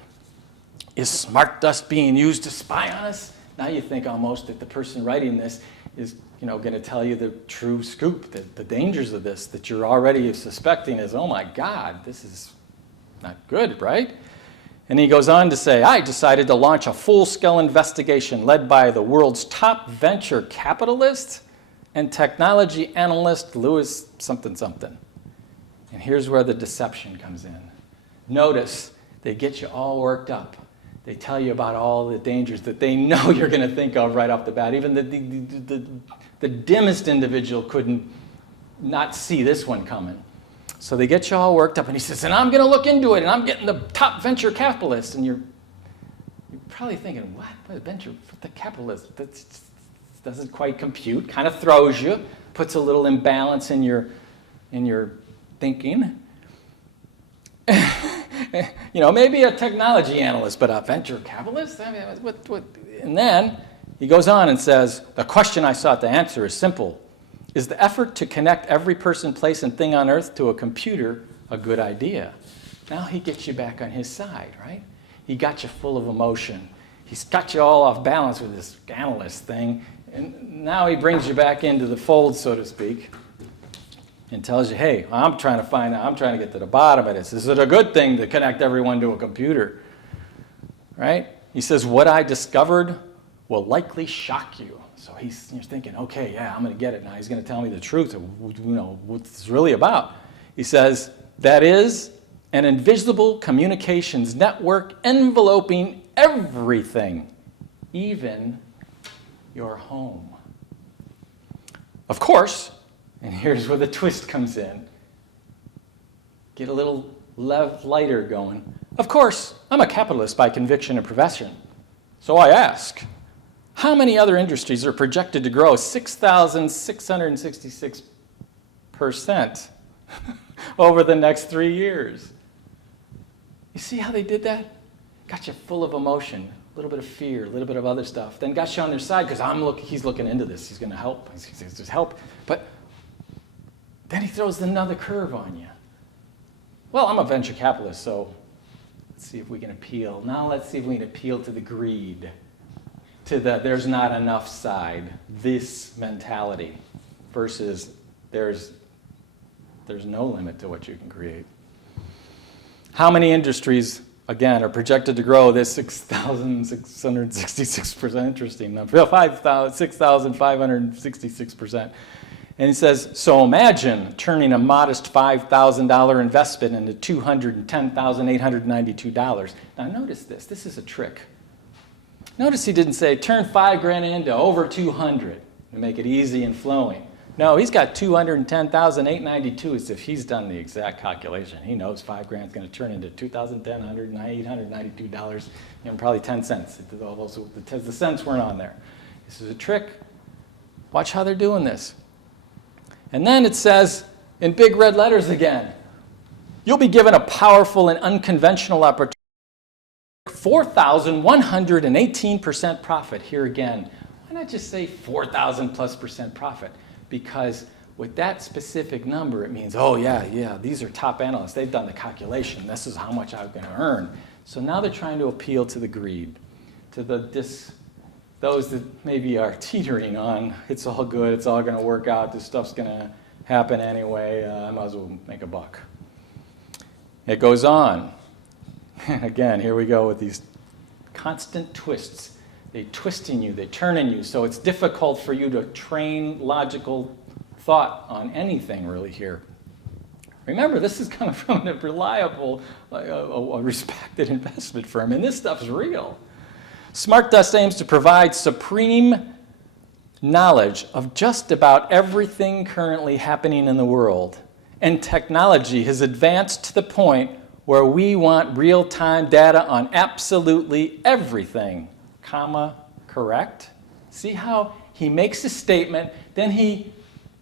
Is smart dust being used to spy on us? Now you think almost that the person writing this is going to tell you the true scoop, the dangers of this, that you're already suspecting is, oh my God, this is not good, right? And he goes on to say, I decided to launch a full-scale investigation led by the world's top venture capitalist and technology analyst, Louis something something. And here's where the deception comes in. Notice, they get you all worked up. They tell you about all the dangers that they know you're going to think of right off the bat. Even the dimmest individual couldn't not see this one coming. So they get you all worked up, and he says, and I'm going to look into it, and I'm getting the top venture capitalist. And you're probably thinking, what venture, the capitalist? That doesn't quite compute, kind of throws you, puts a little imbalance in your thinking. Maybe a technology analyst, but a venture capitalist? I mean, what? And then he goes on and says, the question I sought to answer is simple. Is the effort to connect every person, place, and thing on Earth to a computer a good idea? Now he gets you back on his side, right? He got you full of emotion. He's got you all off balance with this analyst thing. And now he brings you back into the fold, so to speak, and tells you, hey, I'm trying to get to the bottom of this. Is it a good thing to connect everyone to a computer? Right? He says, what I discovered will likely shock you. So you're thinking, okay, yeah, I'm going to get it now. He's going to tell me the truth of what it's really about. He says, that is an invisible communications network enveloping everything, even your home. Of course, and here's where the twist comes in. Get a little lighter going. Of course, I'm a capitalist by conviction and profession. So I ask, how many other industries are projected to grow 6,666% over the next 3 years? You see how they did that? Got you full of emotion, a little bit of fear, a little bit of other stuff. Then got you on their side because he's looking into this. He's going to help. He's going to help. But then he throws another curve on you. Well, I'm a venture capitalist, so let's see if we can appeal. Now let's see if we can appeal to the greed. to the there's not enough side, this mentality, versus there's no limit to what you can create. How many industries, again, are projected to grow this 6,666% interesting number, 6,566%. And he says, so imagine turning a modest $5,000 investment into $210,892. Now notice this. This is a trick. Notice he didn't say turn $5,000 into over 200 to make it easy and flowing. No, he's got $210,892 as if he's done the exact calculation. He knows $5,000 is going to turn into $2,892, and probably 10 cents. The cents weren't on there. This is a trick. Watch how they're doing this. And then it says, in big red letters again, you'll be given a powerful and unconventional opportunity. 4,118% profit. Here again, why not just say 4,000+% profit? Because with that specific number, it means, oh yeah, these are top analysts. They've done the calculation. This is how much I'm going to earn. So now they're trying to appeal to the greed, to those that maybe are teetering on, it's all good, it's all going to work out, this stuff's going to happen anyway, I might as well make a buck. It goes on. Again, here we go with these constant twists. They're twisting you, they're turning you, so it's difficult for you to train logical thought on anything really here. Remember, this is coming from a reliable, a respected investment firm, and this stuff's real. SmartDust aims to provide supreme knowledge of just about everything currently happening in the world. And technology has advanced to the point where we want real-time data on absolutely everything, comma, correct? See how he makes a statement, then he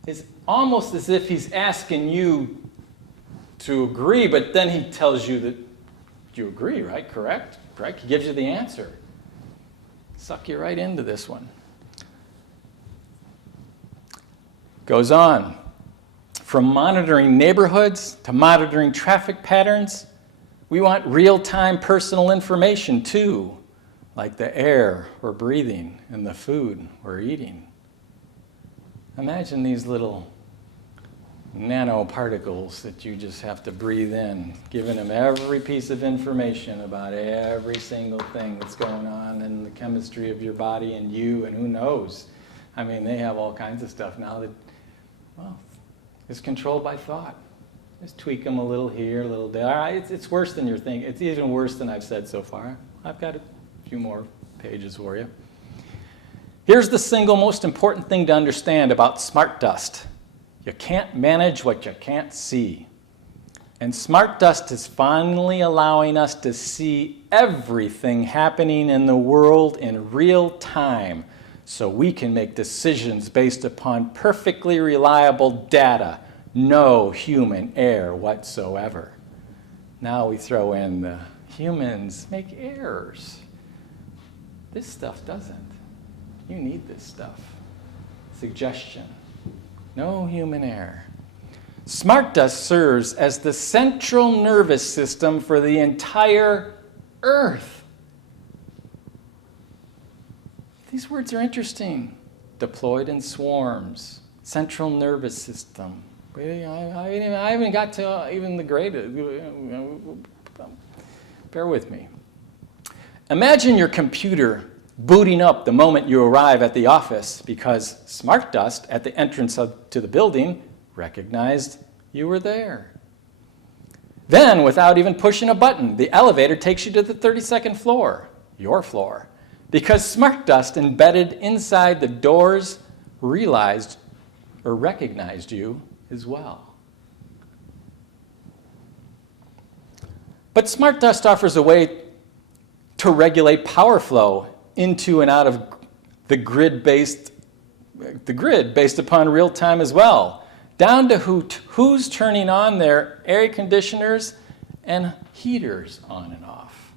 is almost as if he's asking you to agree, but then he tells you that you agree, right? Correct? Correct? He gives you the answer. Suck you right into this one. Goes on. From monitoring neighborhoods to monitoring traffic patterns, we want real-time personal information too, like the air we're breathing and the food we're eating. Imagine these little nanoparticles that you just have to breathe in, giving them every piece of information about every single thing that's going on in the chemistry of your body and you, and who knows. I mean, they have all kinds of stuff now that, well, is controlled by thought. Just tweak them a little here, a little there. All right, it's worse than you're thinking. It's even worse than I've said so far. I've got a few more pages for you. Here's the single most important thing to understand about SmartDust. You can't manage what you can't see. And SmartDust is finally allowing us to see everything happening in the world in real time so we can make decisions based upon perfectly reliable data, no human error whatsoever. Now we throw in the humans make errors. This stuff doesn't. You need this stuff. Suggestion. No human error. SmartDust serves as the central nervous system for the entire Earth. These words are interesting. Deployed in swarms. Central nervous system. I haven't got to even the greatest. Bear with me. Imagine your computer booting up the moment you arrive at the office because SmartDust at the entrance to the building recognized you were there. Then, without even pushing a button, the elevator takes you to the 32nd floor, your floor, because SmartDust embedded inside the doors realized or recognized you as well. But SmartDust offers a way to regulate power flow into and out of the grid based upon real time as well, down to who's turning on their air conditioners and heaters on and off.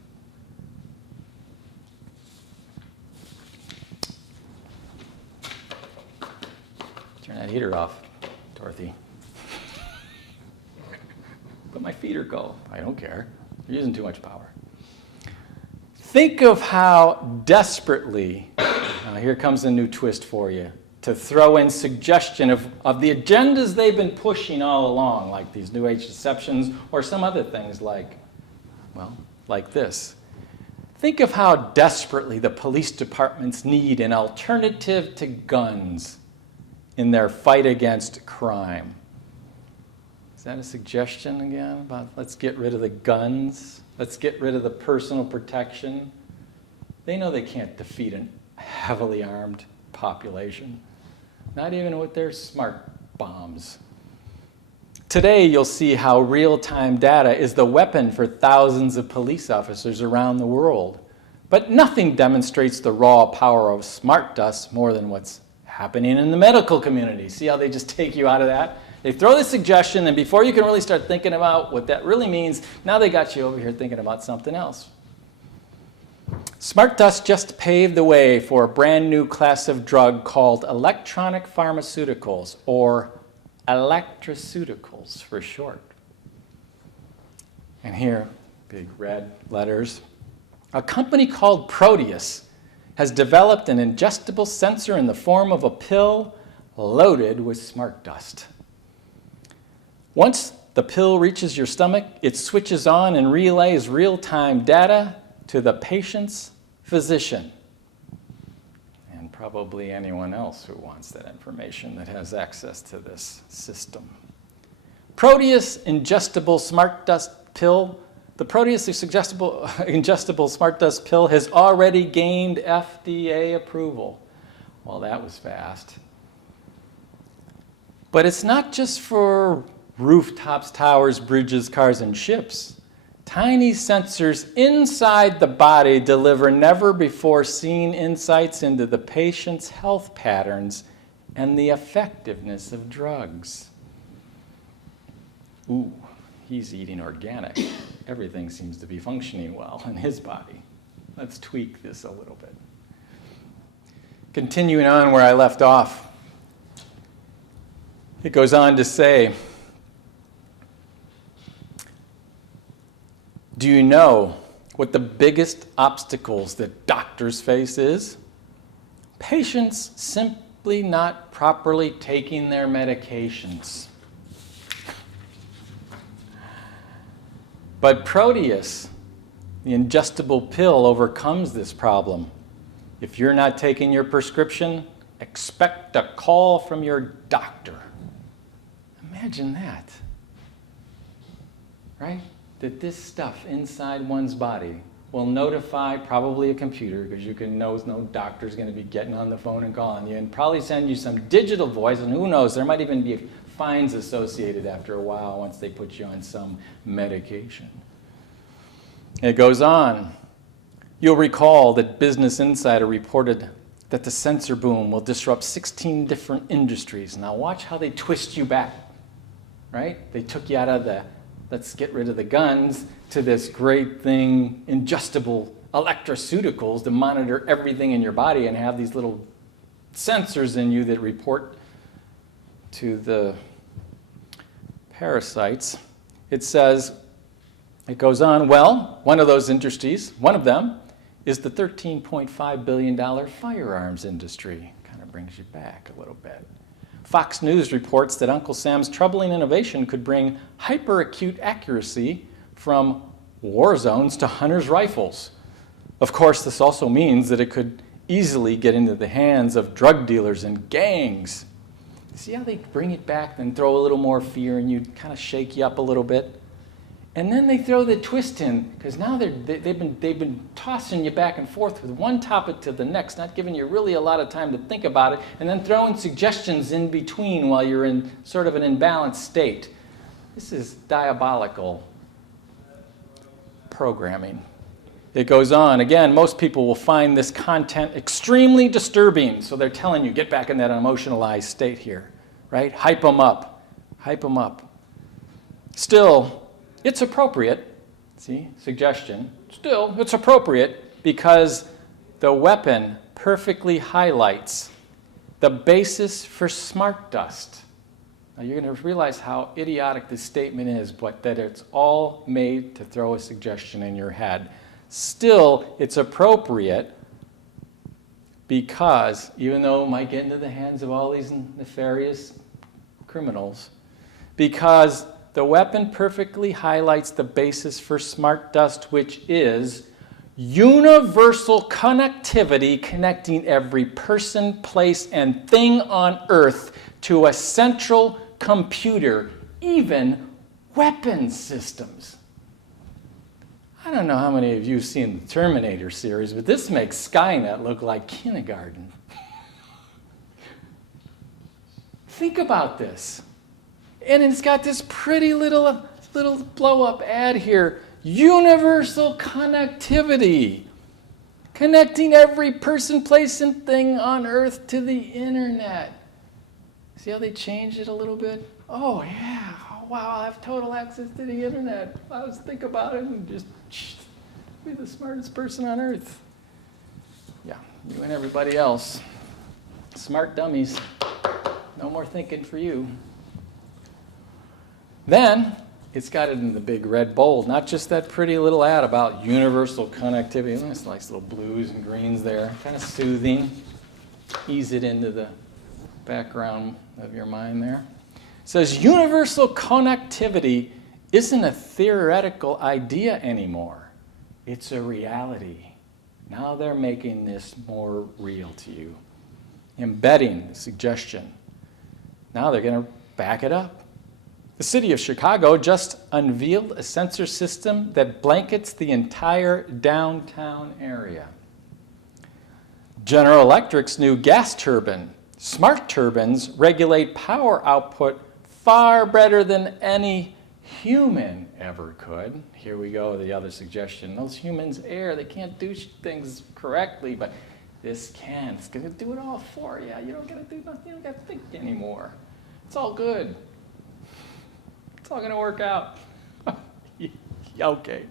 Turn that heater off, Dorothy. Let my feeder go. I don't care. You're using too much power. Think of how desperately Now here comes a new twist for you, to throw in suggestion of the agendas they've been pushing all along, like these New Age deceptions or some other things like this. Think of how desperately the police departments need an alternative to guns in their fight against crime. Is that a suggestion again about let's get rid of the guns? Let's get rid of the personal protection? They know they can't defeat a heavily armed population, not even with their smart bombs. Today, you'll see how real-time data is the weapon for thousands of police officers around the world. But nothing demonstrates the raw power of smart dust more than what's happening in the medical community. See how they just take you out of that? They throw the suggestion, and before you can really start thinking about what that really means, now they got you over here thinking about something else. Smart dust just paved the way for a brand new class of drug called electronic pharmaceuticals, or electroceuticals for short. And here, big red letters, a company called Proteus has developed an ingestible sensor in the form of a pill loaded with smart dust. Once the pill reaches your stomach, it switches on and relays real-time data to the patient's physician, and probably anyone else who wants that information that has access to this system. Proteus ingestible smart dust pill, the Proteus ingestible smart dust pill has already gained FDA approval. Well, that was fast. But it's not just for rooftops, towers, bridges, cars, and ships. Tiny sensors inside the body deliver never-before-seen insights into the patient's health patterns and the effectiveness of drugs. Ooh, he's eating organic. Everything seems to be functioning well in his body. Let's tweak this a little bit. Continuing on where I left off, it goes on to say, do you know what the biggest obstacles that doctors face is? Patients simply not properly taking their medications. But Proteus, the ingestible pill, overcomes this problem. If you're not taking your prescription, expect a call from your doctor. Imagine that, right? That this stuff inside one's body will notify probably a computer, because you can know no doctor's going to be getting on the phone and calling you, and probably send you some digital voice, and who knows, there might even be fines associated after a while once they put you on some medication. It goes on. You'll recall that Business Insider reported that the sensor boom will disrupt 16 different industries. Now watch how they twist you back, right? They took you out of the let's get rid of the guns to this great thing, ingestible electroceuticals to monitor everything in your body and have these little sensors in you that report to the parasites. It says, it goes on, well, one of those industries, one of them, is the $13.5 billion firearms industry. Kind of brings you back a little bit. Fox News reports that Uncle Sam's troubling innovation could bring hyper-acute accuracy from war zones to hunters' rifles. Of course, this also means that it could easily get into the hands of drug dealers and gangs. See how they bring it back, then throw a little more fear and you kind of shake you up a little bit? And then they throw the twist in, because now they've been tossing you back and forth with one topic to the next, not giving you really a lot of time to think about it, and then throwing suggestions in between while you're in sort of an imbalanced state. This is diabolical programming. It goes on. Again, most people will find this content extremely disturbing, so they're telling you, get back in that emotionalized state here, right? Hype them up. Hype them up. Still, it's appropriate, see, suggestion, still, it's appropriate because the weapon perfectly highlights the basis for smart dust. Now you're going to realize how idiotic this statement is, but that it's all made to throw a suggestion in your head. Still, it's appropriate because even though it might get into the hands of all these nefarious criminals, because the weapon perfectly highlights the basis for smart dust, which is universal connectivity connecting every person, place, and thing on Earth to a central computer, even weapons systems. I don't know how many of you have seen the Terminator series, but this makes Skynet look like kindergarten. Think about this. And it's got this pretty little blow-up ad here. Universal connectivity. Connecting every person, place, and thing on Earth to the internet. See how they changed it a little bit? Oh, yeah. Oh, wow, I have total access to the internet. I just think about it and just be the smartest person on Earth. Yeah, you and everybody else. Smart dummies. No more thinking for you. Then, it's got it in the big red bold, not just that pretty little ad about universal connectivity. Nice little blues and greens there, kind of soothing. Ease it into the background of your mind there. It says universal connectivity isn't a theoretical idea anymore. It's a reality. Now they're making this more real to you. Embedding the suggestion. Now they're going to back it up. The city of Chicago just unveiled a sensor system that blankets the entire downtown area. General Electric's new gas turbine. Smart turbines regulate power output far better than any human ever could. Here we go, the other suggestion. Those humans err. They can't do things correctly, but this can. It's going to do it all for you. You don't got to do nothing. You don't got to think anymore. It's all good. It's all going to work out. Okay.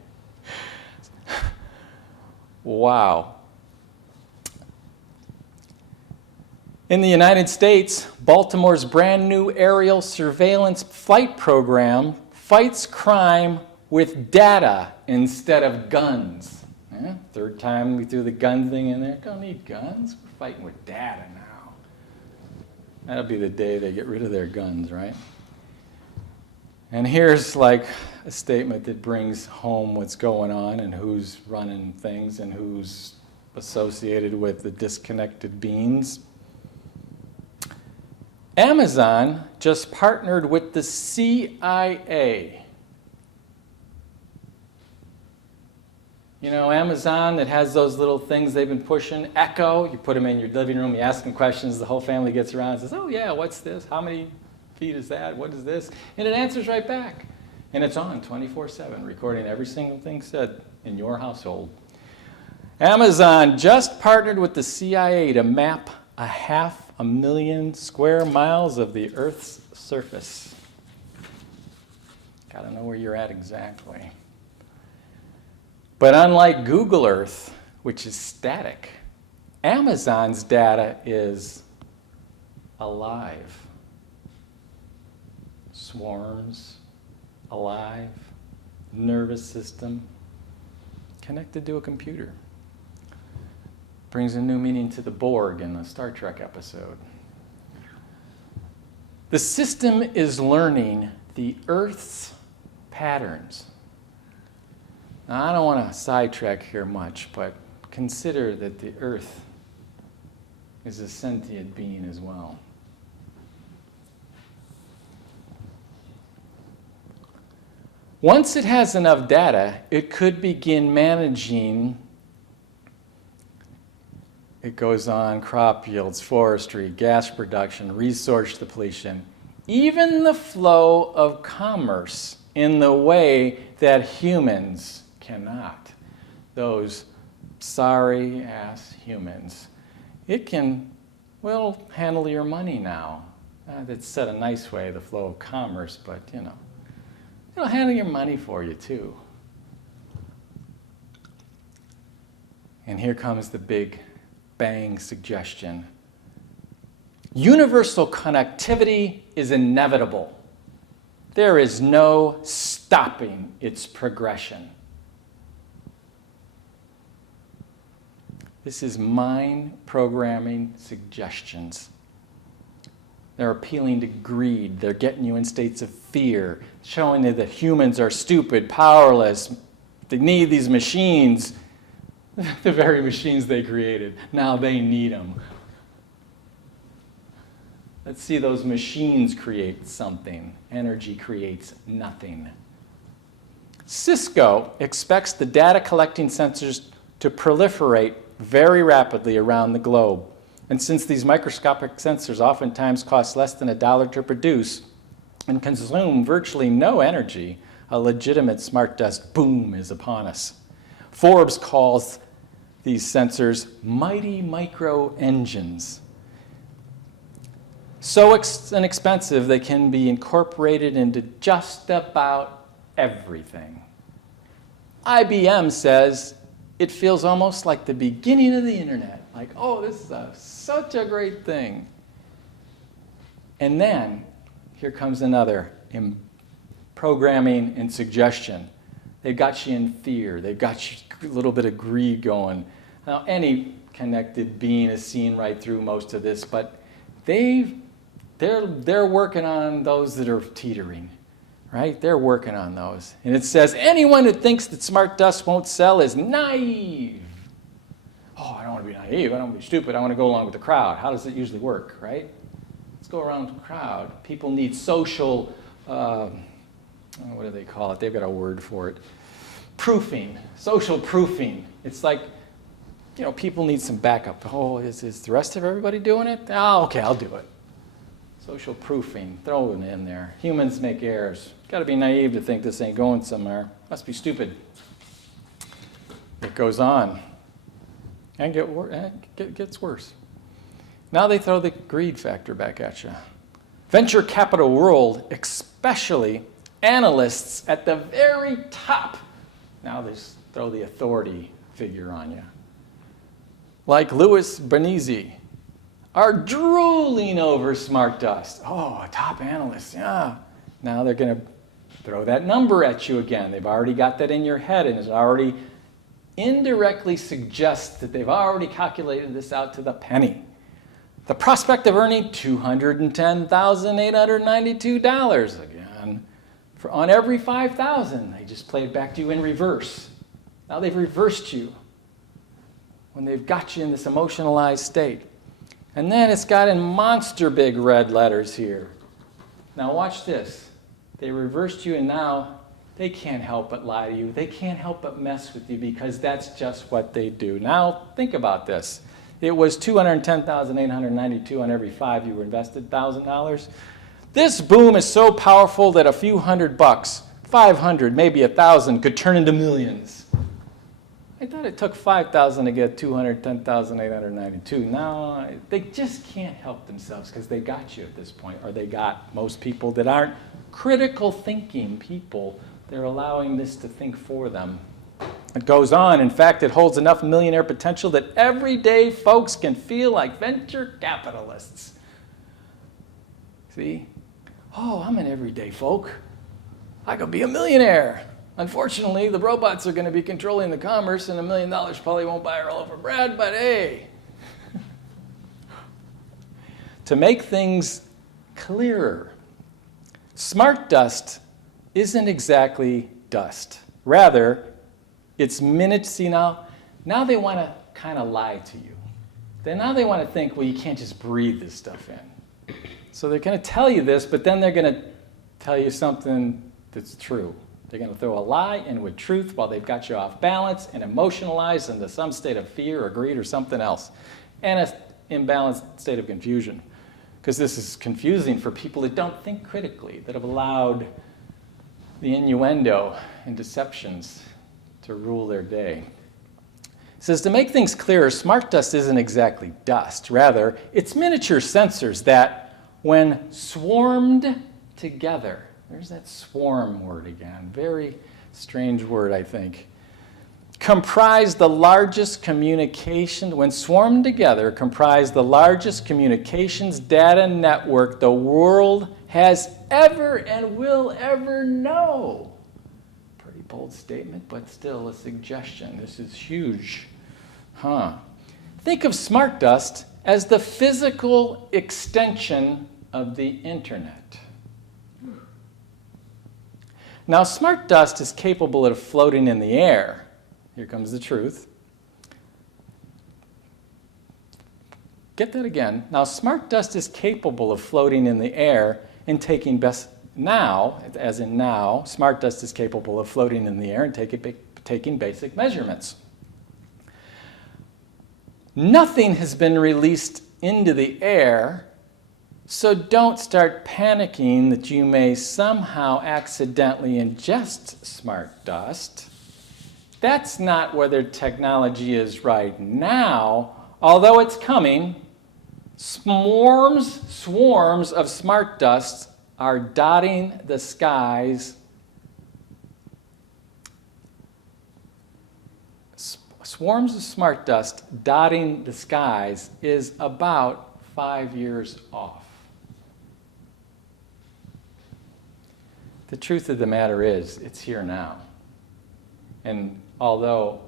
Wow. In the United States, Baltimore's brand new aerial surveillance flight program fights crime with data instead of guns. Yeah, third time we threw the gun thing in there. Don't need guns. We're fighting with data now. That'll be the day they get rid of their guns, right? And here's like a statement that brings home what's going on and who's running things and who's associated with the disconnected beings. Amazon just partnered with the CIA. You know, Amazon that has those little things they've been pushing, Echo, you put them in your living room, you ask them questions, the whole family gets around and says, oh yeah, what's this? How many feet is that? What is this? And it answers right back. And it's on 24/7, recording every single thing said in your household. Amazon just partnered with the CIA to map 500,000 square miles of the Earth's surface. Gotta know where you're at exactly. But unlike Google Earth, which is static, Amazon's data is alive. Swarms, alive, nervous system, connected to a computer. Brings a new meaning to the Borg in the Star Trek episode. The system is learning the Earth's patterns. Now, I don't want to sidetrack here much, but consider that the Earth is a sentient being as well. Once it has enough data, it could begin managing, it goes on, crop yields, forestry, gas production, resource depletion, even the flow of commerce in the way that humans cannot. Those sorry-ass humans. It can, well, handle your money now. That's said a nice way, the flow of commerce, but, it'll handle your money for you, too. And here comes the big bang suggestion. Universal connectivity is inevitable. There is no stopping its progression. This is mind programming suggestions. They're appealing to greed. They're getting you in states of fear, showing you that humans are stupid, powerless. They need these machines, the very machines they created. Now they need them. Let's see those machines create something. Energy creates nothing. Cisco expects the data collecting sensors to proliferate very rapidly around the globe. And since these microscopic sensors oftentimes cost less than $1 to produce and consume virtually no energy, a legitimate smart dust boom is upon us. Forbes calls these sensors mighty micro engines. So inexpensive they can be incorporated into just about everything. IBM says it feels almost like the beginning of the internet. Like, oh, this is such a great thing. And then here comes another programming and suggestion. They've got you in fear. They've got you a little bit of greed going. Now, any connected being has seen right through most of this, but they're working on those that are teetering, right? They're working on those. And it says, anyone who thinks that smart dust won't sell is naive. Oh, I don't want to be naive. I don't want to be stupid. I want to go along with the crowd. How does it usually work, right? Let's go around with the crowd. People need social, what do they call it? They've got a word for it. Proofing, social proofing. It's like, people need some backup. Oh, is the rest of everybody doing it? Oh, okay, I'll do it. Social proofing, throw it in there. Humans make errors. Got to be naive to think this ain't going somewhere. Must be stupid. It goes on. And gets worse. Now they throw the greed factor back at you. Venture capital world, especially analysts at the very top, now they throw the authority figure on you. Like Louis Benezi, are drooling over smart dust. Oh, top analysts, yeah. Now they're going to throw that number at you again. They've already got that in your head, and it already indirectly suggests that they've already calculated this out to the penny. The prospect of earning $210,892 again on every 5,000. They just played back to you in reverse. Now they've reversed you when they've got you in this emotionalized state. And then it's got in monster big red letters here. Now watch this. They reversed you, and now they can't help but lie to you. They can't help but mess with you because that's just what they do. Now think about this. It was $210,892 on every 5 you were invested, $1,000. This boom is so powerful that a few $100, 500, maybe 1,000 could turn into millions. I thought it took 5,000 to get 210,892. Now, they just can't help themselves because they got you at this point, or they got most people that aren't critical thinking people. They're allowing this to think for them. It goes on. In fact, it holds enough millionaire potential that everyday folks can feel like venture capitalists. See? Oh, I'm an everyday folk. I could be a millionaire. Unfortunately, the robots are going to be controlling the commerce, and $1 million probably won't buy her loaf of bread, but hey. To make things clearer, smart dust isn't exactly dust. Rather, it's minutes. See, now they want to kind of lie to you. Now they want to think, well, you can't just breathe this stuff in. So they're going to tell you this, but then they're going to tell you something that's true. They're going to throw a lie in with truth while they've got you off balance and emotionalized into some state of fear or greed or something else, and an imbalanced state of confusion. Because this is confusing for people that don't think critically, that have allowed the innuendo and deceptions to rule their day. It says, to make things clearer, smart dust isn't exactly dust. Rather, it's miniature sensors that, when swarmed together, there's that swarm word again, very strange word, I think, comprise the largest communication, when swarmed together, comprise the largest communications data network the world has ever and will ever know. Pretty bold statement, but still a suggestion. This is huge. Think of smart dust as the physical extension of the internet. Now, smart dust is capable of floating in the air. Here comes the truth. Get that again. Now, smart dust is capable of floating in the air and taking now, as in now, smart dust is capable of floating in the air and taking basic measurements. Nothing has been released into the air, so don't start panicking that you may somehow accidentally ingest smart dust. That's not where their technology is right now, although it's coming. Swarms of smart dust are dotting the skies. Swarms of smart dust dotting the skies is about 5 years off. The truth of the matter is, it's here now. And although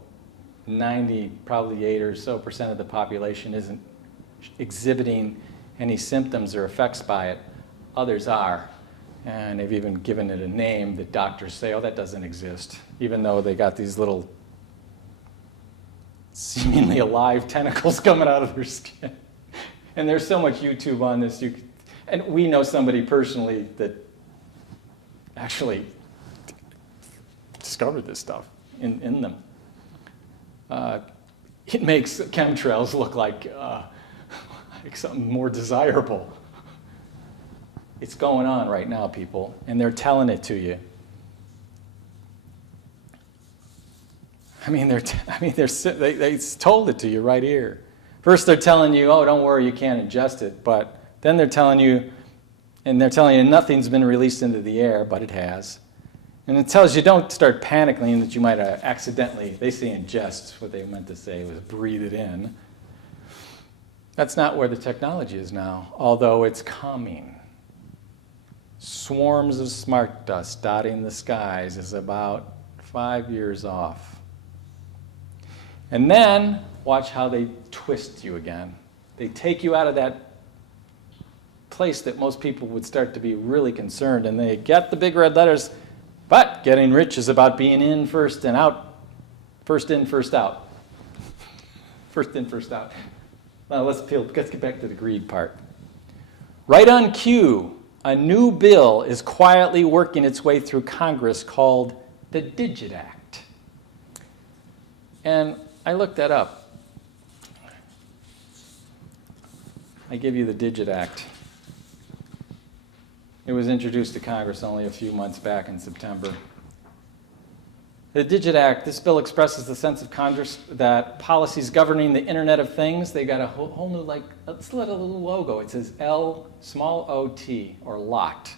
90, probably 8 or so % of the population isn't exhibiting any symptoms or effects by it, others are. And they've even given it a name that doctors say, oh, that doesn't exist, even though they got these little seemingly alive tentacles coming out of their skin. And there's so much YouTube on this. And we know somebody personally that actually discovered this stuff in them. It makes chemtrails look like something more desirable. It's going on right now, people, and they're telling it to you. They told it to you right here. First, they're telling you, oh, don't worry, you can't ingest it. But then they're telling you nothing's been released into the air, but it has. And it tells you don't start panicking that you might accidentally, they say ingest, what they meant to say was breathe it in. That's not where the technology is now, although it's coming. Swarms of smart dust dotting the skies is about 5 years off. And then, watch how they twist you again. They take you out of that place that most people would start to be really concerned, and they get the big red letters, but getting rich is about being in first and out. First in, first out. First in, first out. Now let's get back to the greed part. Right on cue, a new bill is quietly working its way through Congress called the Digit Act. And I looked that up. I give you the Digit Act. It was introduced to Congress only a few months back in September. The Digit Act, this bill expresses the sense of Congress that policies governing the Internet of Things, they got a whole new, let's let a little logo. It says L, small o-T, or LOT.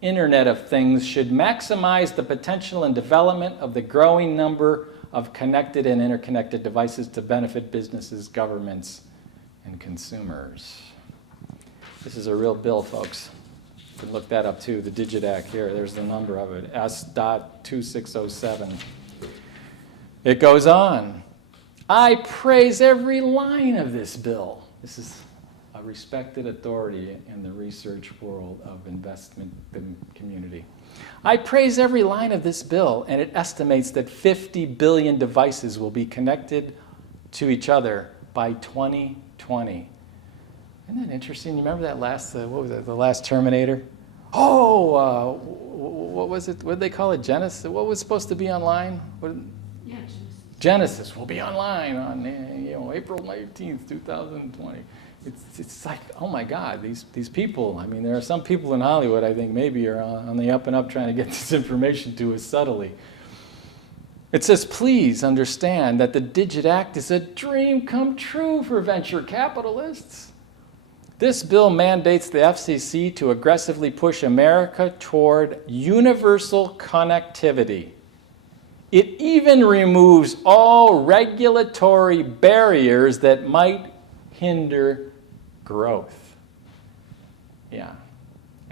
Internet of Things should maximize the potential and development of the growing number of connected and interconnected devices to benefit businesses, governments, and consumers. This is a real bill, folks. You can look that up too, the Digit Act here. There's the number of it, S.2607. It goes on. I praise every line of this bill. This is a respected authority in the research world of investment community. I praise every line of this bill, and it estimates that 50 billion devices will be connected to each other by 2020. Isn't that interesting? You remember that last, what was it, the last Terminator? Oh, what was it? What did they call it? Genesis? What was supposed to be online? Yeah, Genesis. Genesis will be online on April 19th, 2020. It's like, oh my God, these people, there are some people in Hollywood, I think, maybe are on the up and up trying to get this information to us subtly. It says, please understand that the Digit Act is a dream come true for venture capitalists. This bill mandates the FCC to aggressively push America toward universal connectivity. It even removes all regulatory barriers that might hinder growth. Yeah.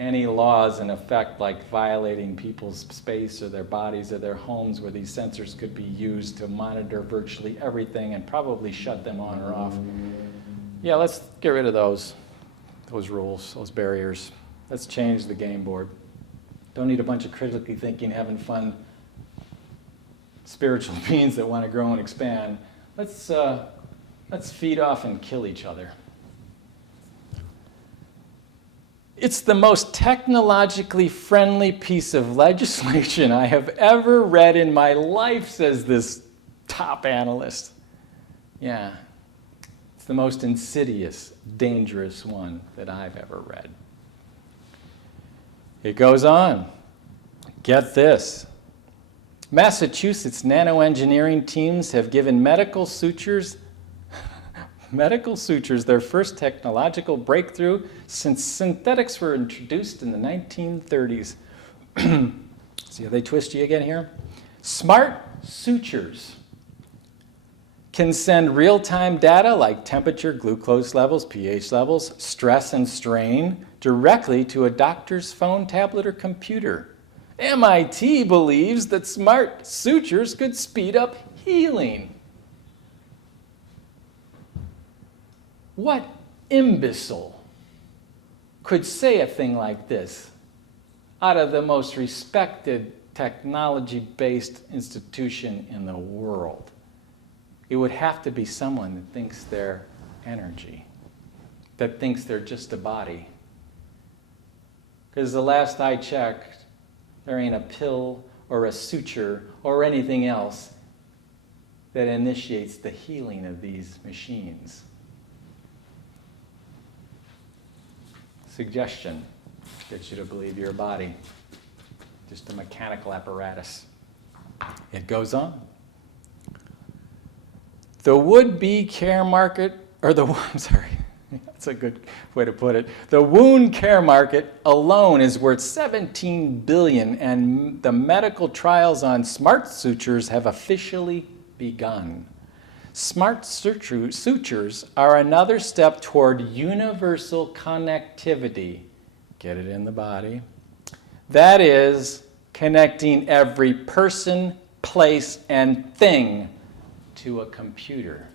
any laws in effect, like violating people's space or their bodies or their homes, where these sensors could be used to monitor virtually everything and probably shut them on or off. Yeah, let's get rid of those rules, those barriers. Let's change the game board. Don't need a bunch of critically thinking, having fun spiritual beings that want to grow and expand. Let's feed off and kill each other. It's the most technologically friendly piece of legislation I have ever read in my life, says this top analyst. Yeah, it's the most insidious, dangerous one that I've ever read. It goes on. Get this. Massachusetts nanoengineering teams have given medical sutures their first technological breakthrough since synthetics were introduced in the 1930s. See how they twist you again here? Smart sutures can send real-time data like temperature, glucose levels, pH levels, stress and strain directly to a doctor's phone, tablet, or computer. MIT believes that smart sutures could speed up healing. What imbecile could say a thing like this out of the most respected technology-based institution in the world? It would have to be someone that thinks they're energy, that thinks they're just a body. Because the last I checked, there ain't a pill or a suture or anything else that initiates the healing of these machines. Suggestion gets you to believe you're a body, just a mechanical apparatus. It goes on. The would-be care market, or the, I'm sorry, that's a good way to put it. The wound care market alone is worth $17 billion, and the medical trials on smart sutures have officially begun. Smart sutures are another step toward universal connectivity. Get it in the body. That is, connecting every person, place, and thing to a computer.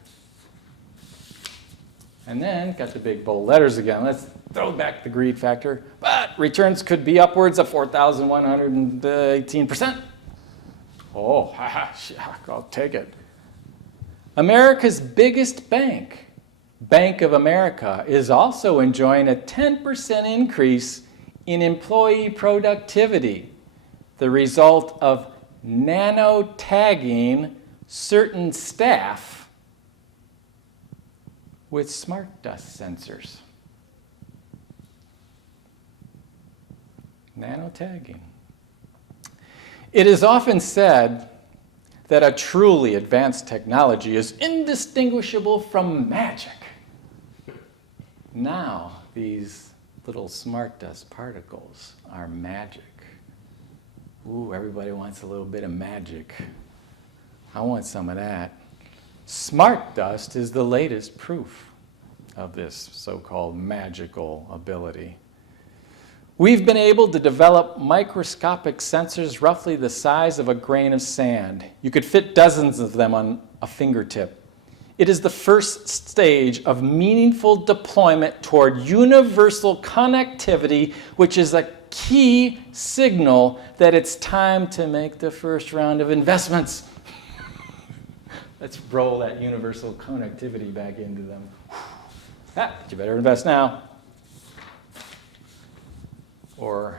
And then, got the big bold letters again. Let's throw back the greed factor. But returns could be upwards of 4,118%. Oh, I'll take it. America's biggest bank, Bank of America, is also enjoying a 10% increase in employee productivity, the result of nano-tagging certain staff with smart dust sensors. Nano-tagging. It is often said that a truly advanced technology is indistinguishable from magic. Now, these little smart dust particles are magic. Ooh, everybody wants a little bit of magic. I want some of that. Smart dust is the latest proof of this so-called magical ability. We've been able to develop microscopic sensors roughly the size of a grain of sand. You could fit dozens of them on a fingertip. It is the first stage of meaningful deployment toward universal connectivity, which is a key signal that it's time to make the first round of investments. Let's roll that universal connectivity back into them. But you better invest now, or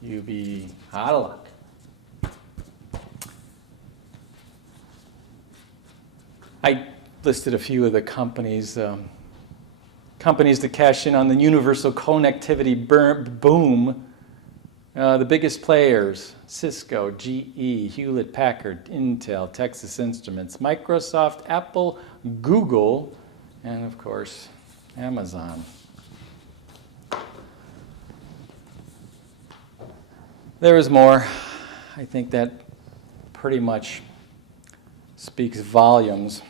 you be out of luck. I listed a few of the companies that cash in on the universal connectivity boom. The biggest players: Cisco, GE, Hewlett-Packard, Intel, Texas Instruments, Microsoft, Apple, Google, and of course, Amazon. There is more. I think that pretty much speaks volumes.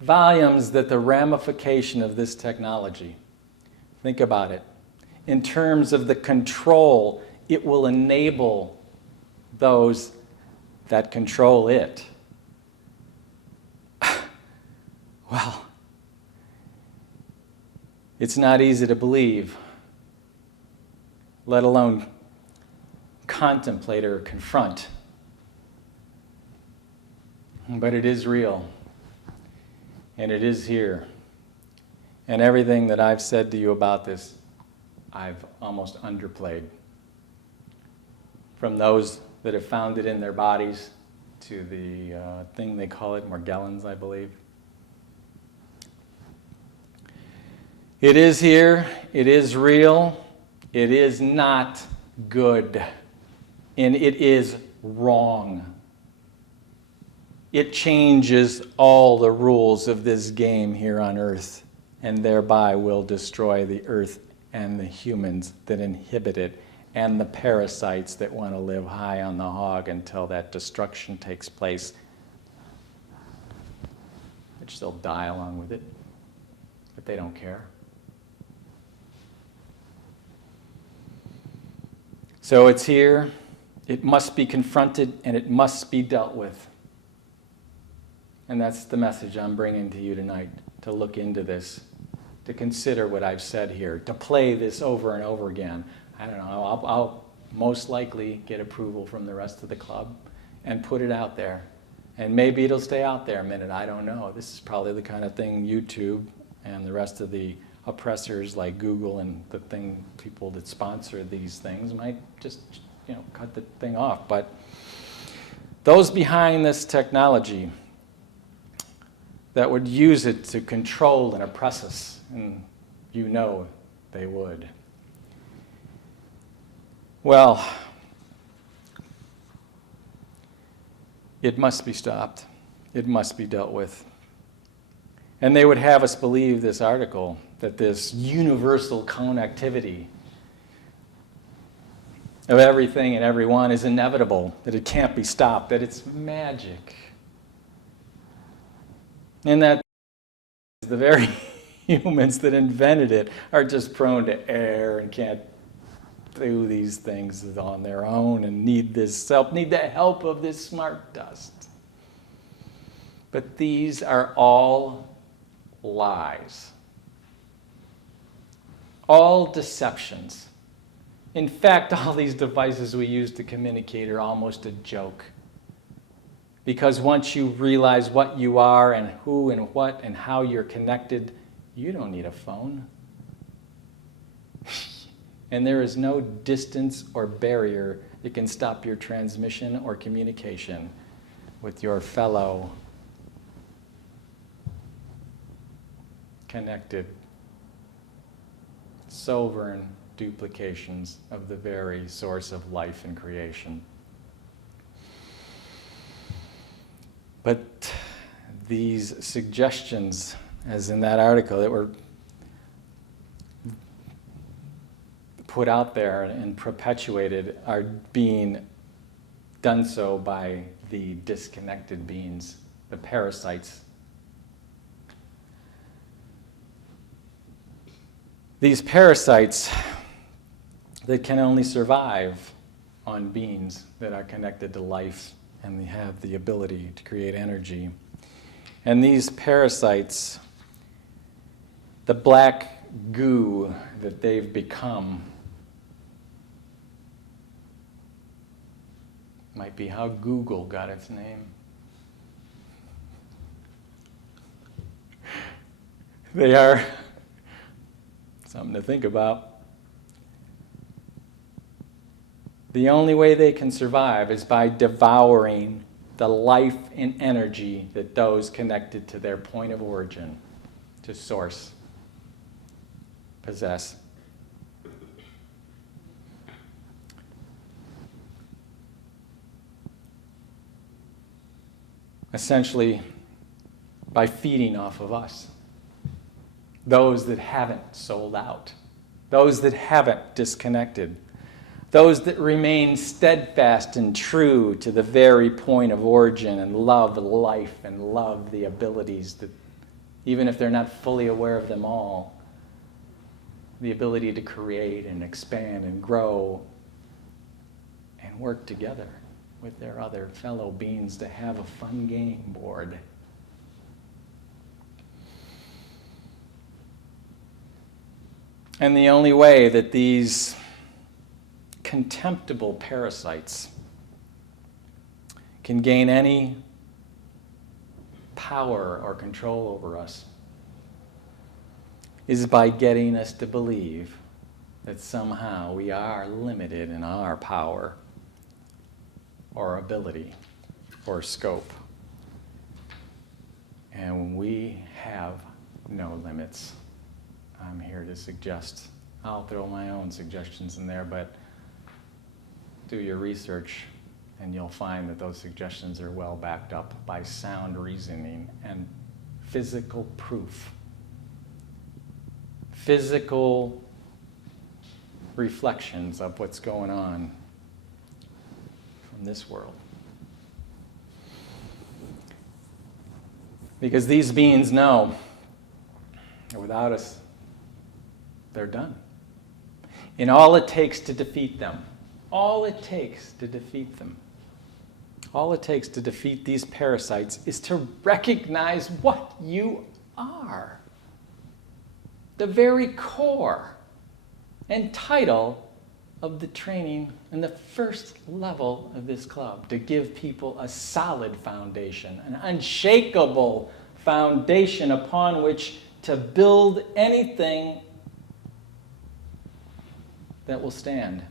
volumes that the ramification of this technology, think about it, in terms of the control it will enable those that control it. Well, it's not easy to believe, let alone contemplate or confront. But it is real, and it is here. And everything that I've said to you about this, I've almost underplayed. From those that have found it in their bodies to the thing they call it, Morgellons, I believe. It is here, it is real, it is not good, and it is wrong. It changes all the rules of this game here on earth, and thereby will destroy the earth and the humans that inhabit it, and the parasites that want to live high on the hog until that destruction takes place, which they'll die along with it, but they don't care. So it's here, it must be confronted, and it must be dealt with. And that's the message I'm bringing to you tonight, to look into this, to consider what I've said here, to play this over and over again. I don't know, I'll most likely get approval from the rest of the club and put it out there. And maybe it'll stay out there a minute, I don't know. This is probably the kind of thing YouTube and the rest of the oppressors like Google and the thing, people that sponsor these things might just, cut the thing off. But those behind this technology that would use it to control and oppress us, and they would. Well, it must be stopped. It must be dealt with. And they would have us believe this article, that this universal connectivity of everything and everyone is inevitable, that it can't be stopped, that it's magic. And that the very humans that invented it are just prone to err and can't do these things on their own and need the help of this smart dust. But these are all lies. All deceptions. In fact, all these devices we use to communicate are almost a joke. Because once you realize what you are and who and what and how you're connected, you don't need a phone. And there is no distance or barrier that can stop your transmission or communication with your fellow connected sovereign duplications of the very source of life and creation. But these suggestions, as in that article, that were put out there and perpetuated, are being done so by the disconnected beings, the parasites. These parasites that can only survive on beings that are connected to life and they have the ability to create energy. And these parasites, the black goo that they've become, might be how Google got its name. They are something to think about. The only way they can survive is by devouring the life and energy that those connected to their point of origin, to source, possess. Essentially, by feeding off of us. Those that haven't sold out. Those that haven't disconnected. Those that remain steadfast and true to the very point of origin and love life and love the abilities that even if they're not fully aware of them all, the ability to create and expand and grow and work together with their other fellow beings to have a fun game board. And the only way that these contemptible parasites can gain any power or control over us is by getting us to believe that somehow we are limited in our power or ability or scope. And we have no limits. I'm here to suggest, I'll throw my own suggestions in there, but do your research and you'll find that those suggestions are well backed up by sound reasoning and physical proof. Physical reflections of what's going on from this world. Because these beings know that without us, they're done. And all it takes to defeat them, all it takes to defeat them, all it takes to defeat these parasites is to recognize what you are. The very core and title of the training and the first level of this club, to give people a solid foundation, an unshakable foundation upon which to build anything that will stand.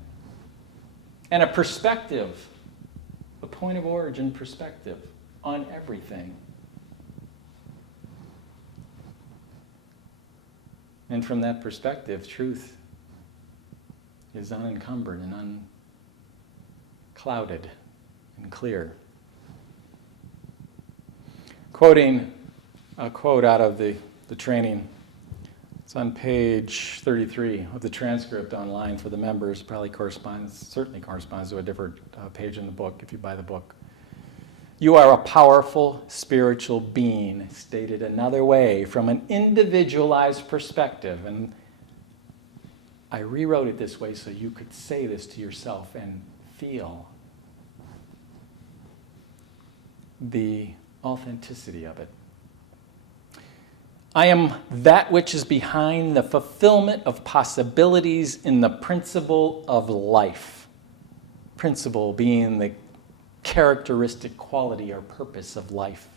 And a perspective, a point of origin perspective on everything. And from that perspective, truth is unencumbered and unclouded and clear. Quoting a quote out of the training, it's on page 33 of the transcript online for the members. Certainly corresponds to a different page in the book if you buy the book. You are a powerful spiritual being, stated another way, from an individualized perspective. And I rewrote it this way so you could say this to yourself and feel the authenticity of it. I am that which is behind the fulfillment of possibilities in the principle of life. Principle being the characteristic quality or purpose of life.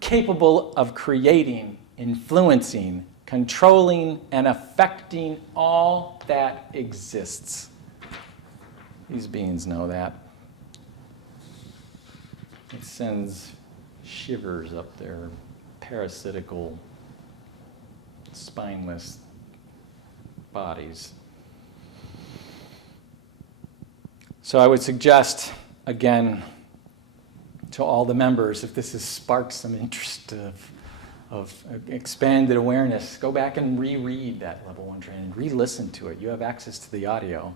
Capable of creating, influencing, controlling, and affecting all that exists. These beings know that. It sends shivers up their parasitical, spineless bodies. So I would suggest, again, to all the members, if this has sparked some interest of expanded awareness, go back and reread that Level 1 training, re-listen to it. You have access to the audio.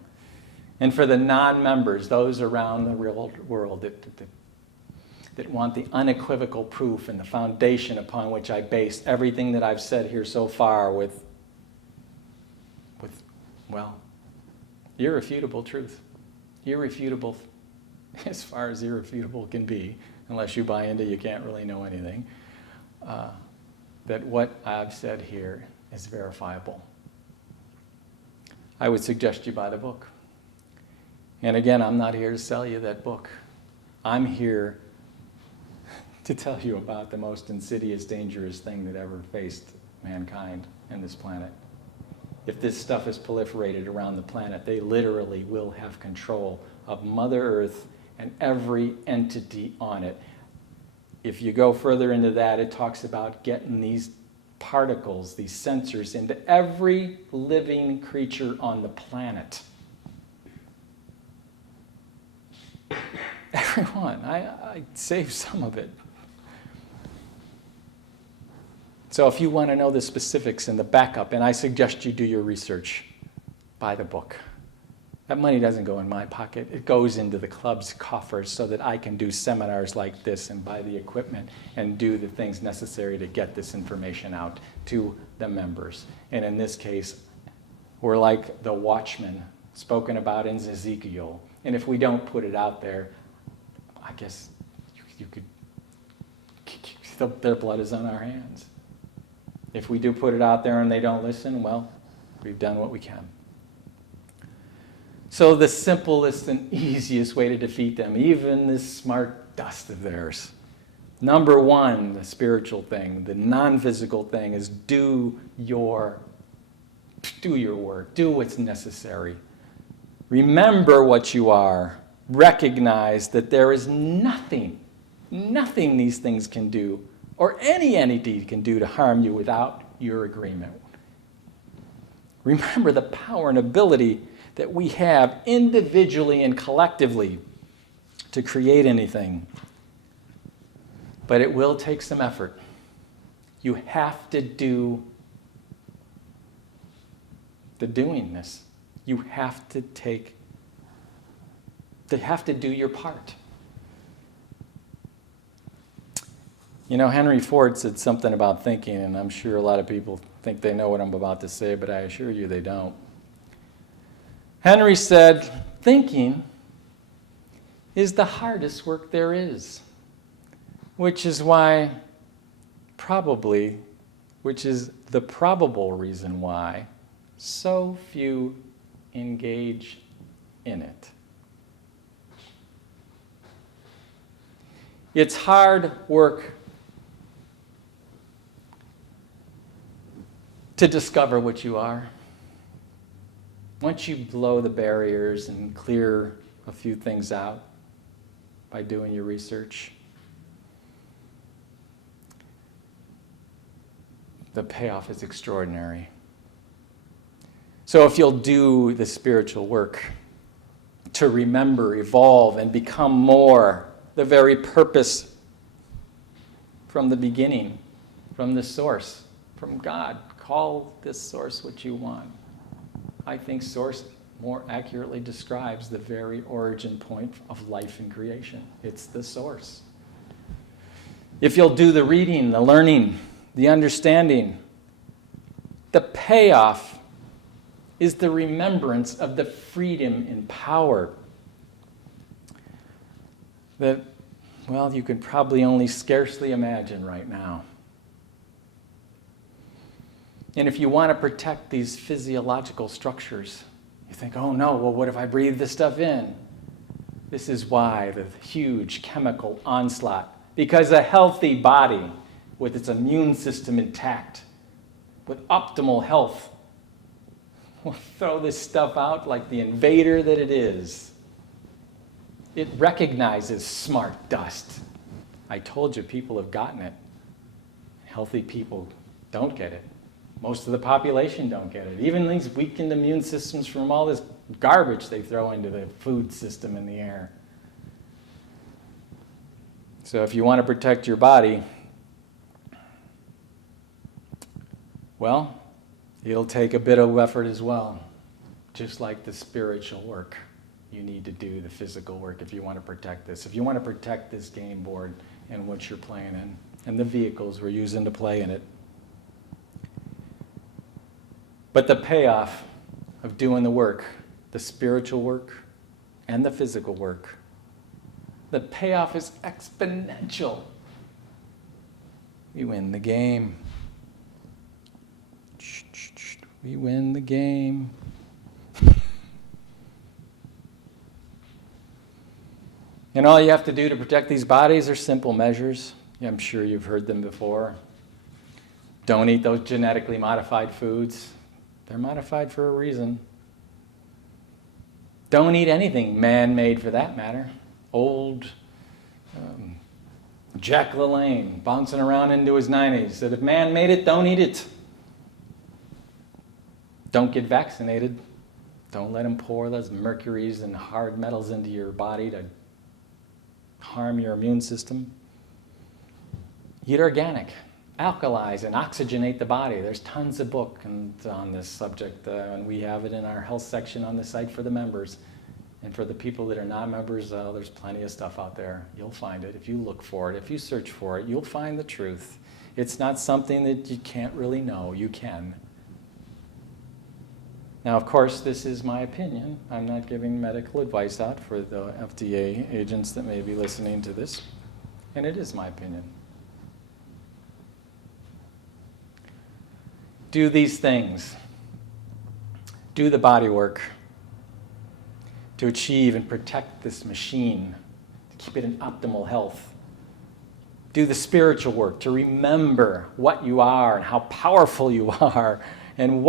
And for the non-members, those around the real world that want the unequivocal proof and the foundation upon which I base everything that I've said here so far with irrefutable truth. Irrefutable as far as irrefutable can be, unless you buy into you can't really know anything, that what I've said here is verifiable. I would suggest you buy the book. And again, I'm not here to sell you that book. I'm here to tell you about the most insidious, dangerous thing that ever faced mankind and this planet. If this stuff is proliferated around the planet, they literally will have control of Mother Earth and every entity on it. If you go further into that, it talks about getting these particles, these sensors, into every living creature on the planet. Everyone. I saved some of it. So if you want to know the specifics and the backup, and I suggest you do your research, buy the book. That money doesn't go in my pocket. It goes into the club's coffers so that I can do seminars like this and buy the equipment and do the things necessary to get this information out to the members. And in this case, we're like the watchmen spoken about in Ezekiel. And if we don't put it out there, I guess you could, their blood is on our hands. If we do put it out there and they don't listen, well, we've done what we can. So the simplest and easiest way to defeat them, even this smart dust of theirs. Number one, the spiritual thing, the non-physical thing is do your work, do what's necessary. Remember what you are. Recognize that there is nothing these things can do, or any entity can do to harm you without your agreement. Remember the power and ability that we have individually and collectively to create anything. But it will take some effort. You have to do the doingness. You have to do your part. You know, Henry Ford said something about thinking, and I'm sure a lot of people think they know what I'm about to say, but I assure you they don't. Henry said, thinking is the hardest work there is, which is the probable reason why so few engage in it. It's hard work to discover what you are. Once you blow the barriers and clear a few things out by doing your research, the payoff is extraordinary. So if you'll do the spiritual work to remember, evolve, and become more, the very purpose from the beginning, from the source, from God, call this source what you want. I think source more accurately describes the very origin point of life and creation. It's the source. If you'll do the reading, the learning, the understanding, the payoff is the remembrance of the freedom and power that, well, you can probably only scarcely imagine right now. And if you want to protect these physiological structures, you think, oh no, well, what if I breathe this stuff in? This is why the huge chemical onslaught. Because a healthy body with its immune system intact, with optimal health, will throw this stuff out like the invader that it is. It recognizes smart dust. I told you people have gotten it. Healthy people don't get it. Most of the population don't get it. Even these weakened immune systems from all this garbage they throw into the food system in the air. So if you want to protect your body, well, it'll take a bit of effort as well. Just like the spiritual work, you need to do the physical work if you want to protect this. If you want to protect this game board and what you're playing in, and the vehicles we're using to play in it. But the payoff of doing the work, the spiritual work and the physical work, the payoff is exponential. We win the game. We win the game. And all you have to do to protect these bodies are simple measures. I'm sure you've heard them before. Don't eat those genetically modified foods. They're modified for a reason. Don't eat anything man-made for that matter. Old Jack LaLanne bouncing around into his 90s said, if man made it, don't eat it. Don't get vaccinated. Don't let them pour those mercuries and hard metals into your body to harm your immune system. Eat organic. alkalize and oxygenate the body. There's tons of books on this subject, and we have it in our health section on the site for the members. And for the people that are not members, there's plenty of stuff out there. You'll find it. If you look for it, if you search for it, you'll find the truth. It's not something that you can't really know. You can. Now, of course, this is my opinion. I'm not giving medical advice out for the FDA agents that may be listening to this. And it is my opinion. Do these things. Do the body work to achieve and protect this machine, to keep it in optimal health. Do the spiritual work to remember what you are and how powerful you are and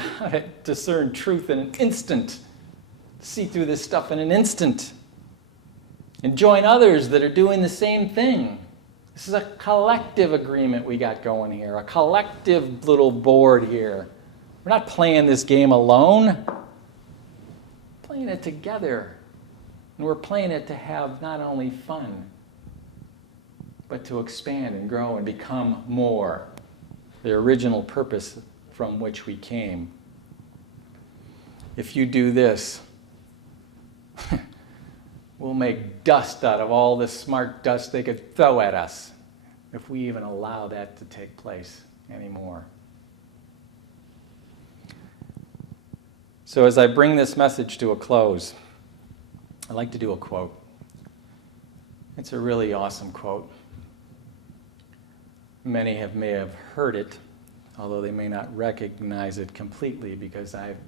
how to discern truth in an instant, see through this stuff in an instant, and join others that are doing the same thing. This is a collective agreement we got going here, a collective little board here. We're not playing this game alone. We're playing it together. And we're playing it to have not only fun, but to expand and grow and become more. The original purpose from which we came. If you do this, we'll make dust out of all the smart dust they could throw at us, if we even allow that to take place anymore. So as I bring this message to a close, I'd like to do a quote. It's a really awesome quote. Many may have heard it, although they may not recognize it completely because I've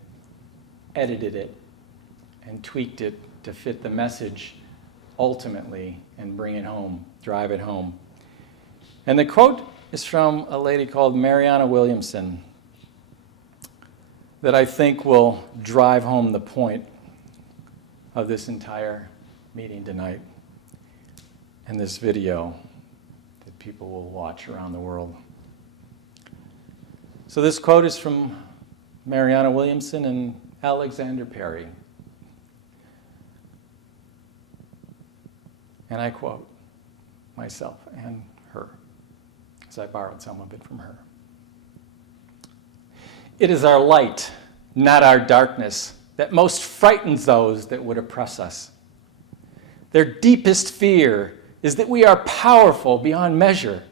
edited it and tweaked it to fit the message ultimately and bring it home, drive it home. And the quote is from a lady called Marianna Williamson that I think will drive home the point of this entire meeting tonight and this video that people will watch around the world. So this quote is from Marianna Williamson and Alexander Perry. And I quote myself and her, as I borrowed some of it from her. It is our light, not our darkness, that most frightens those that would oppress us. Their deepest fear is that we are powerful beyond measure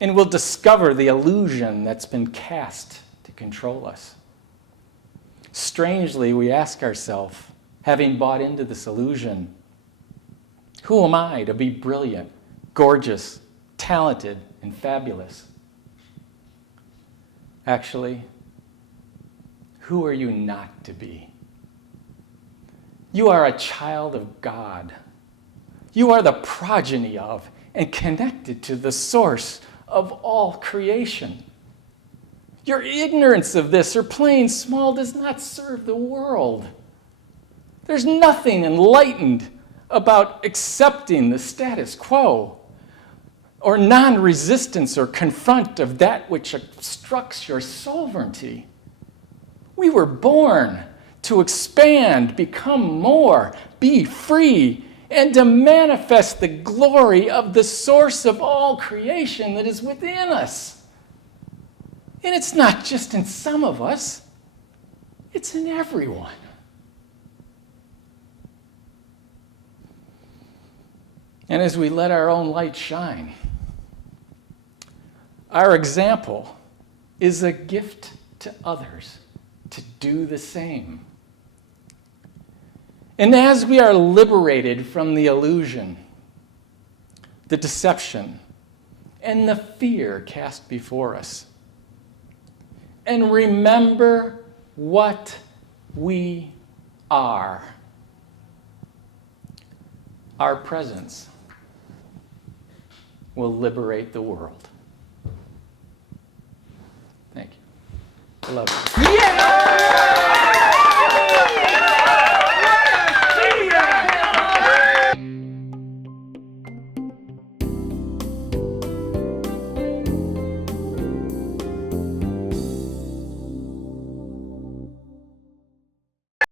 and will discover the illusion that's been cast to control us. Strangely, we ask ourselves, having bought into this illusion, who am I to be brilliant, gorgeous, talented, and fabulous? Actually, who are you not to be? You are a child of God. You are the progeny of and connected to the source of all creation. Your ignorance of this, or plain small, does not serve the world. There's nothing enlightened about accepting the status quo or non-resistance or confront of that which obstructs your sovereignty. We were born to expand, become more, be free, and to manifest the glory of the source of all creation that is within us. And it's not just in some of us, it's in everyone. And as we let our own light shine, our example is a gift to others to do the same. And as we are liberated from the illusion, the deception, and the fear cast before us, and remember what we are, our presence will liberate the world. Thank you. I love you. Yeah!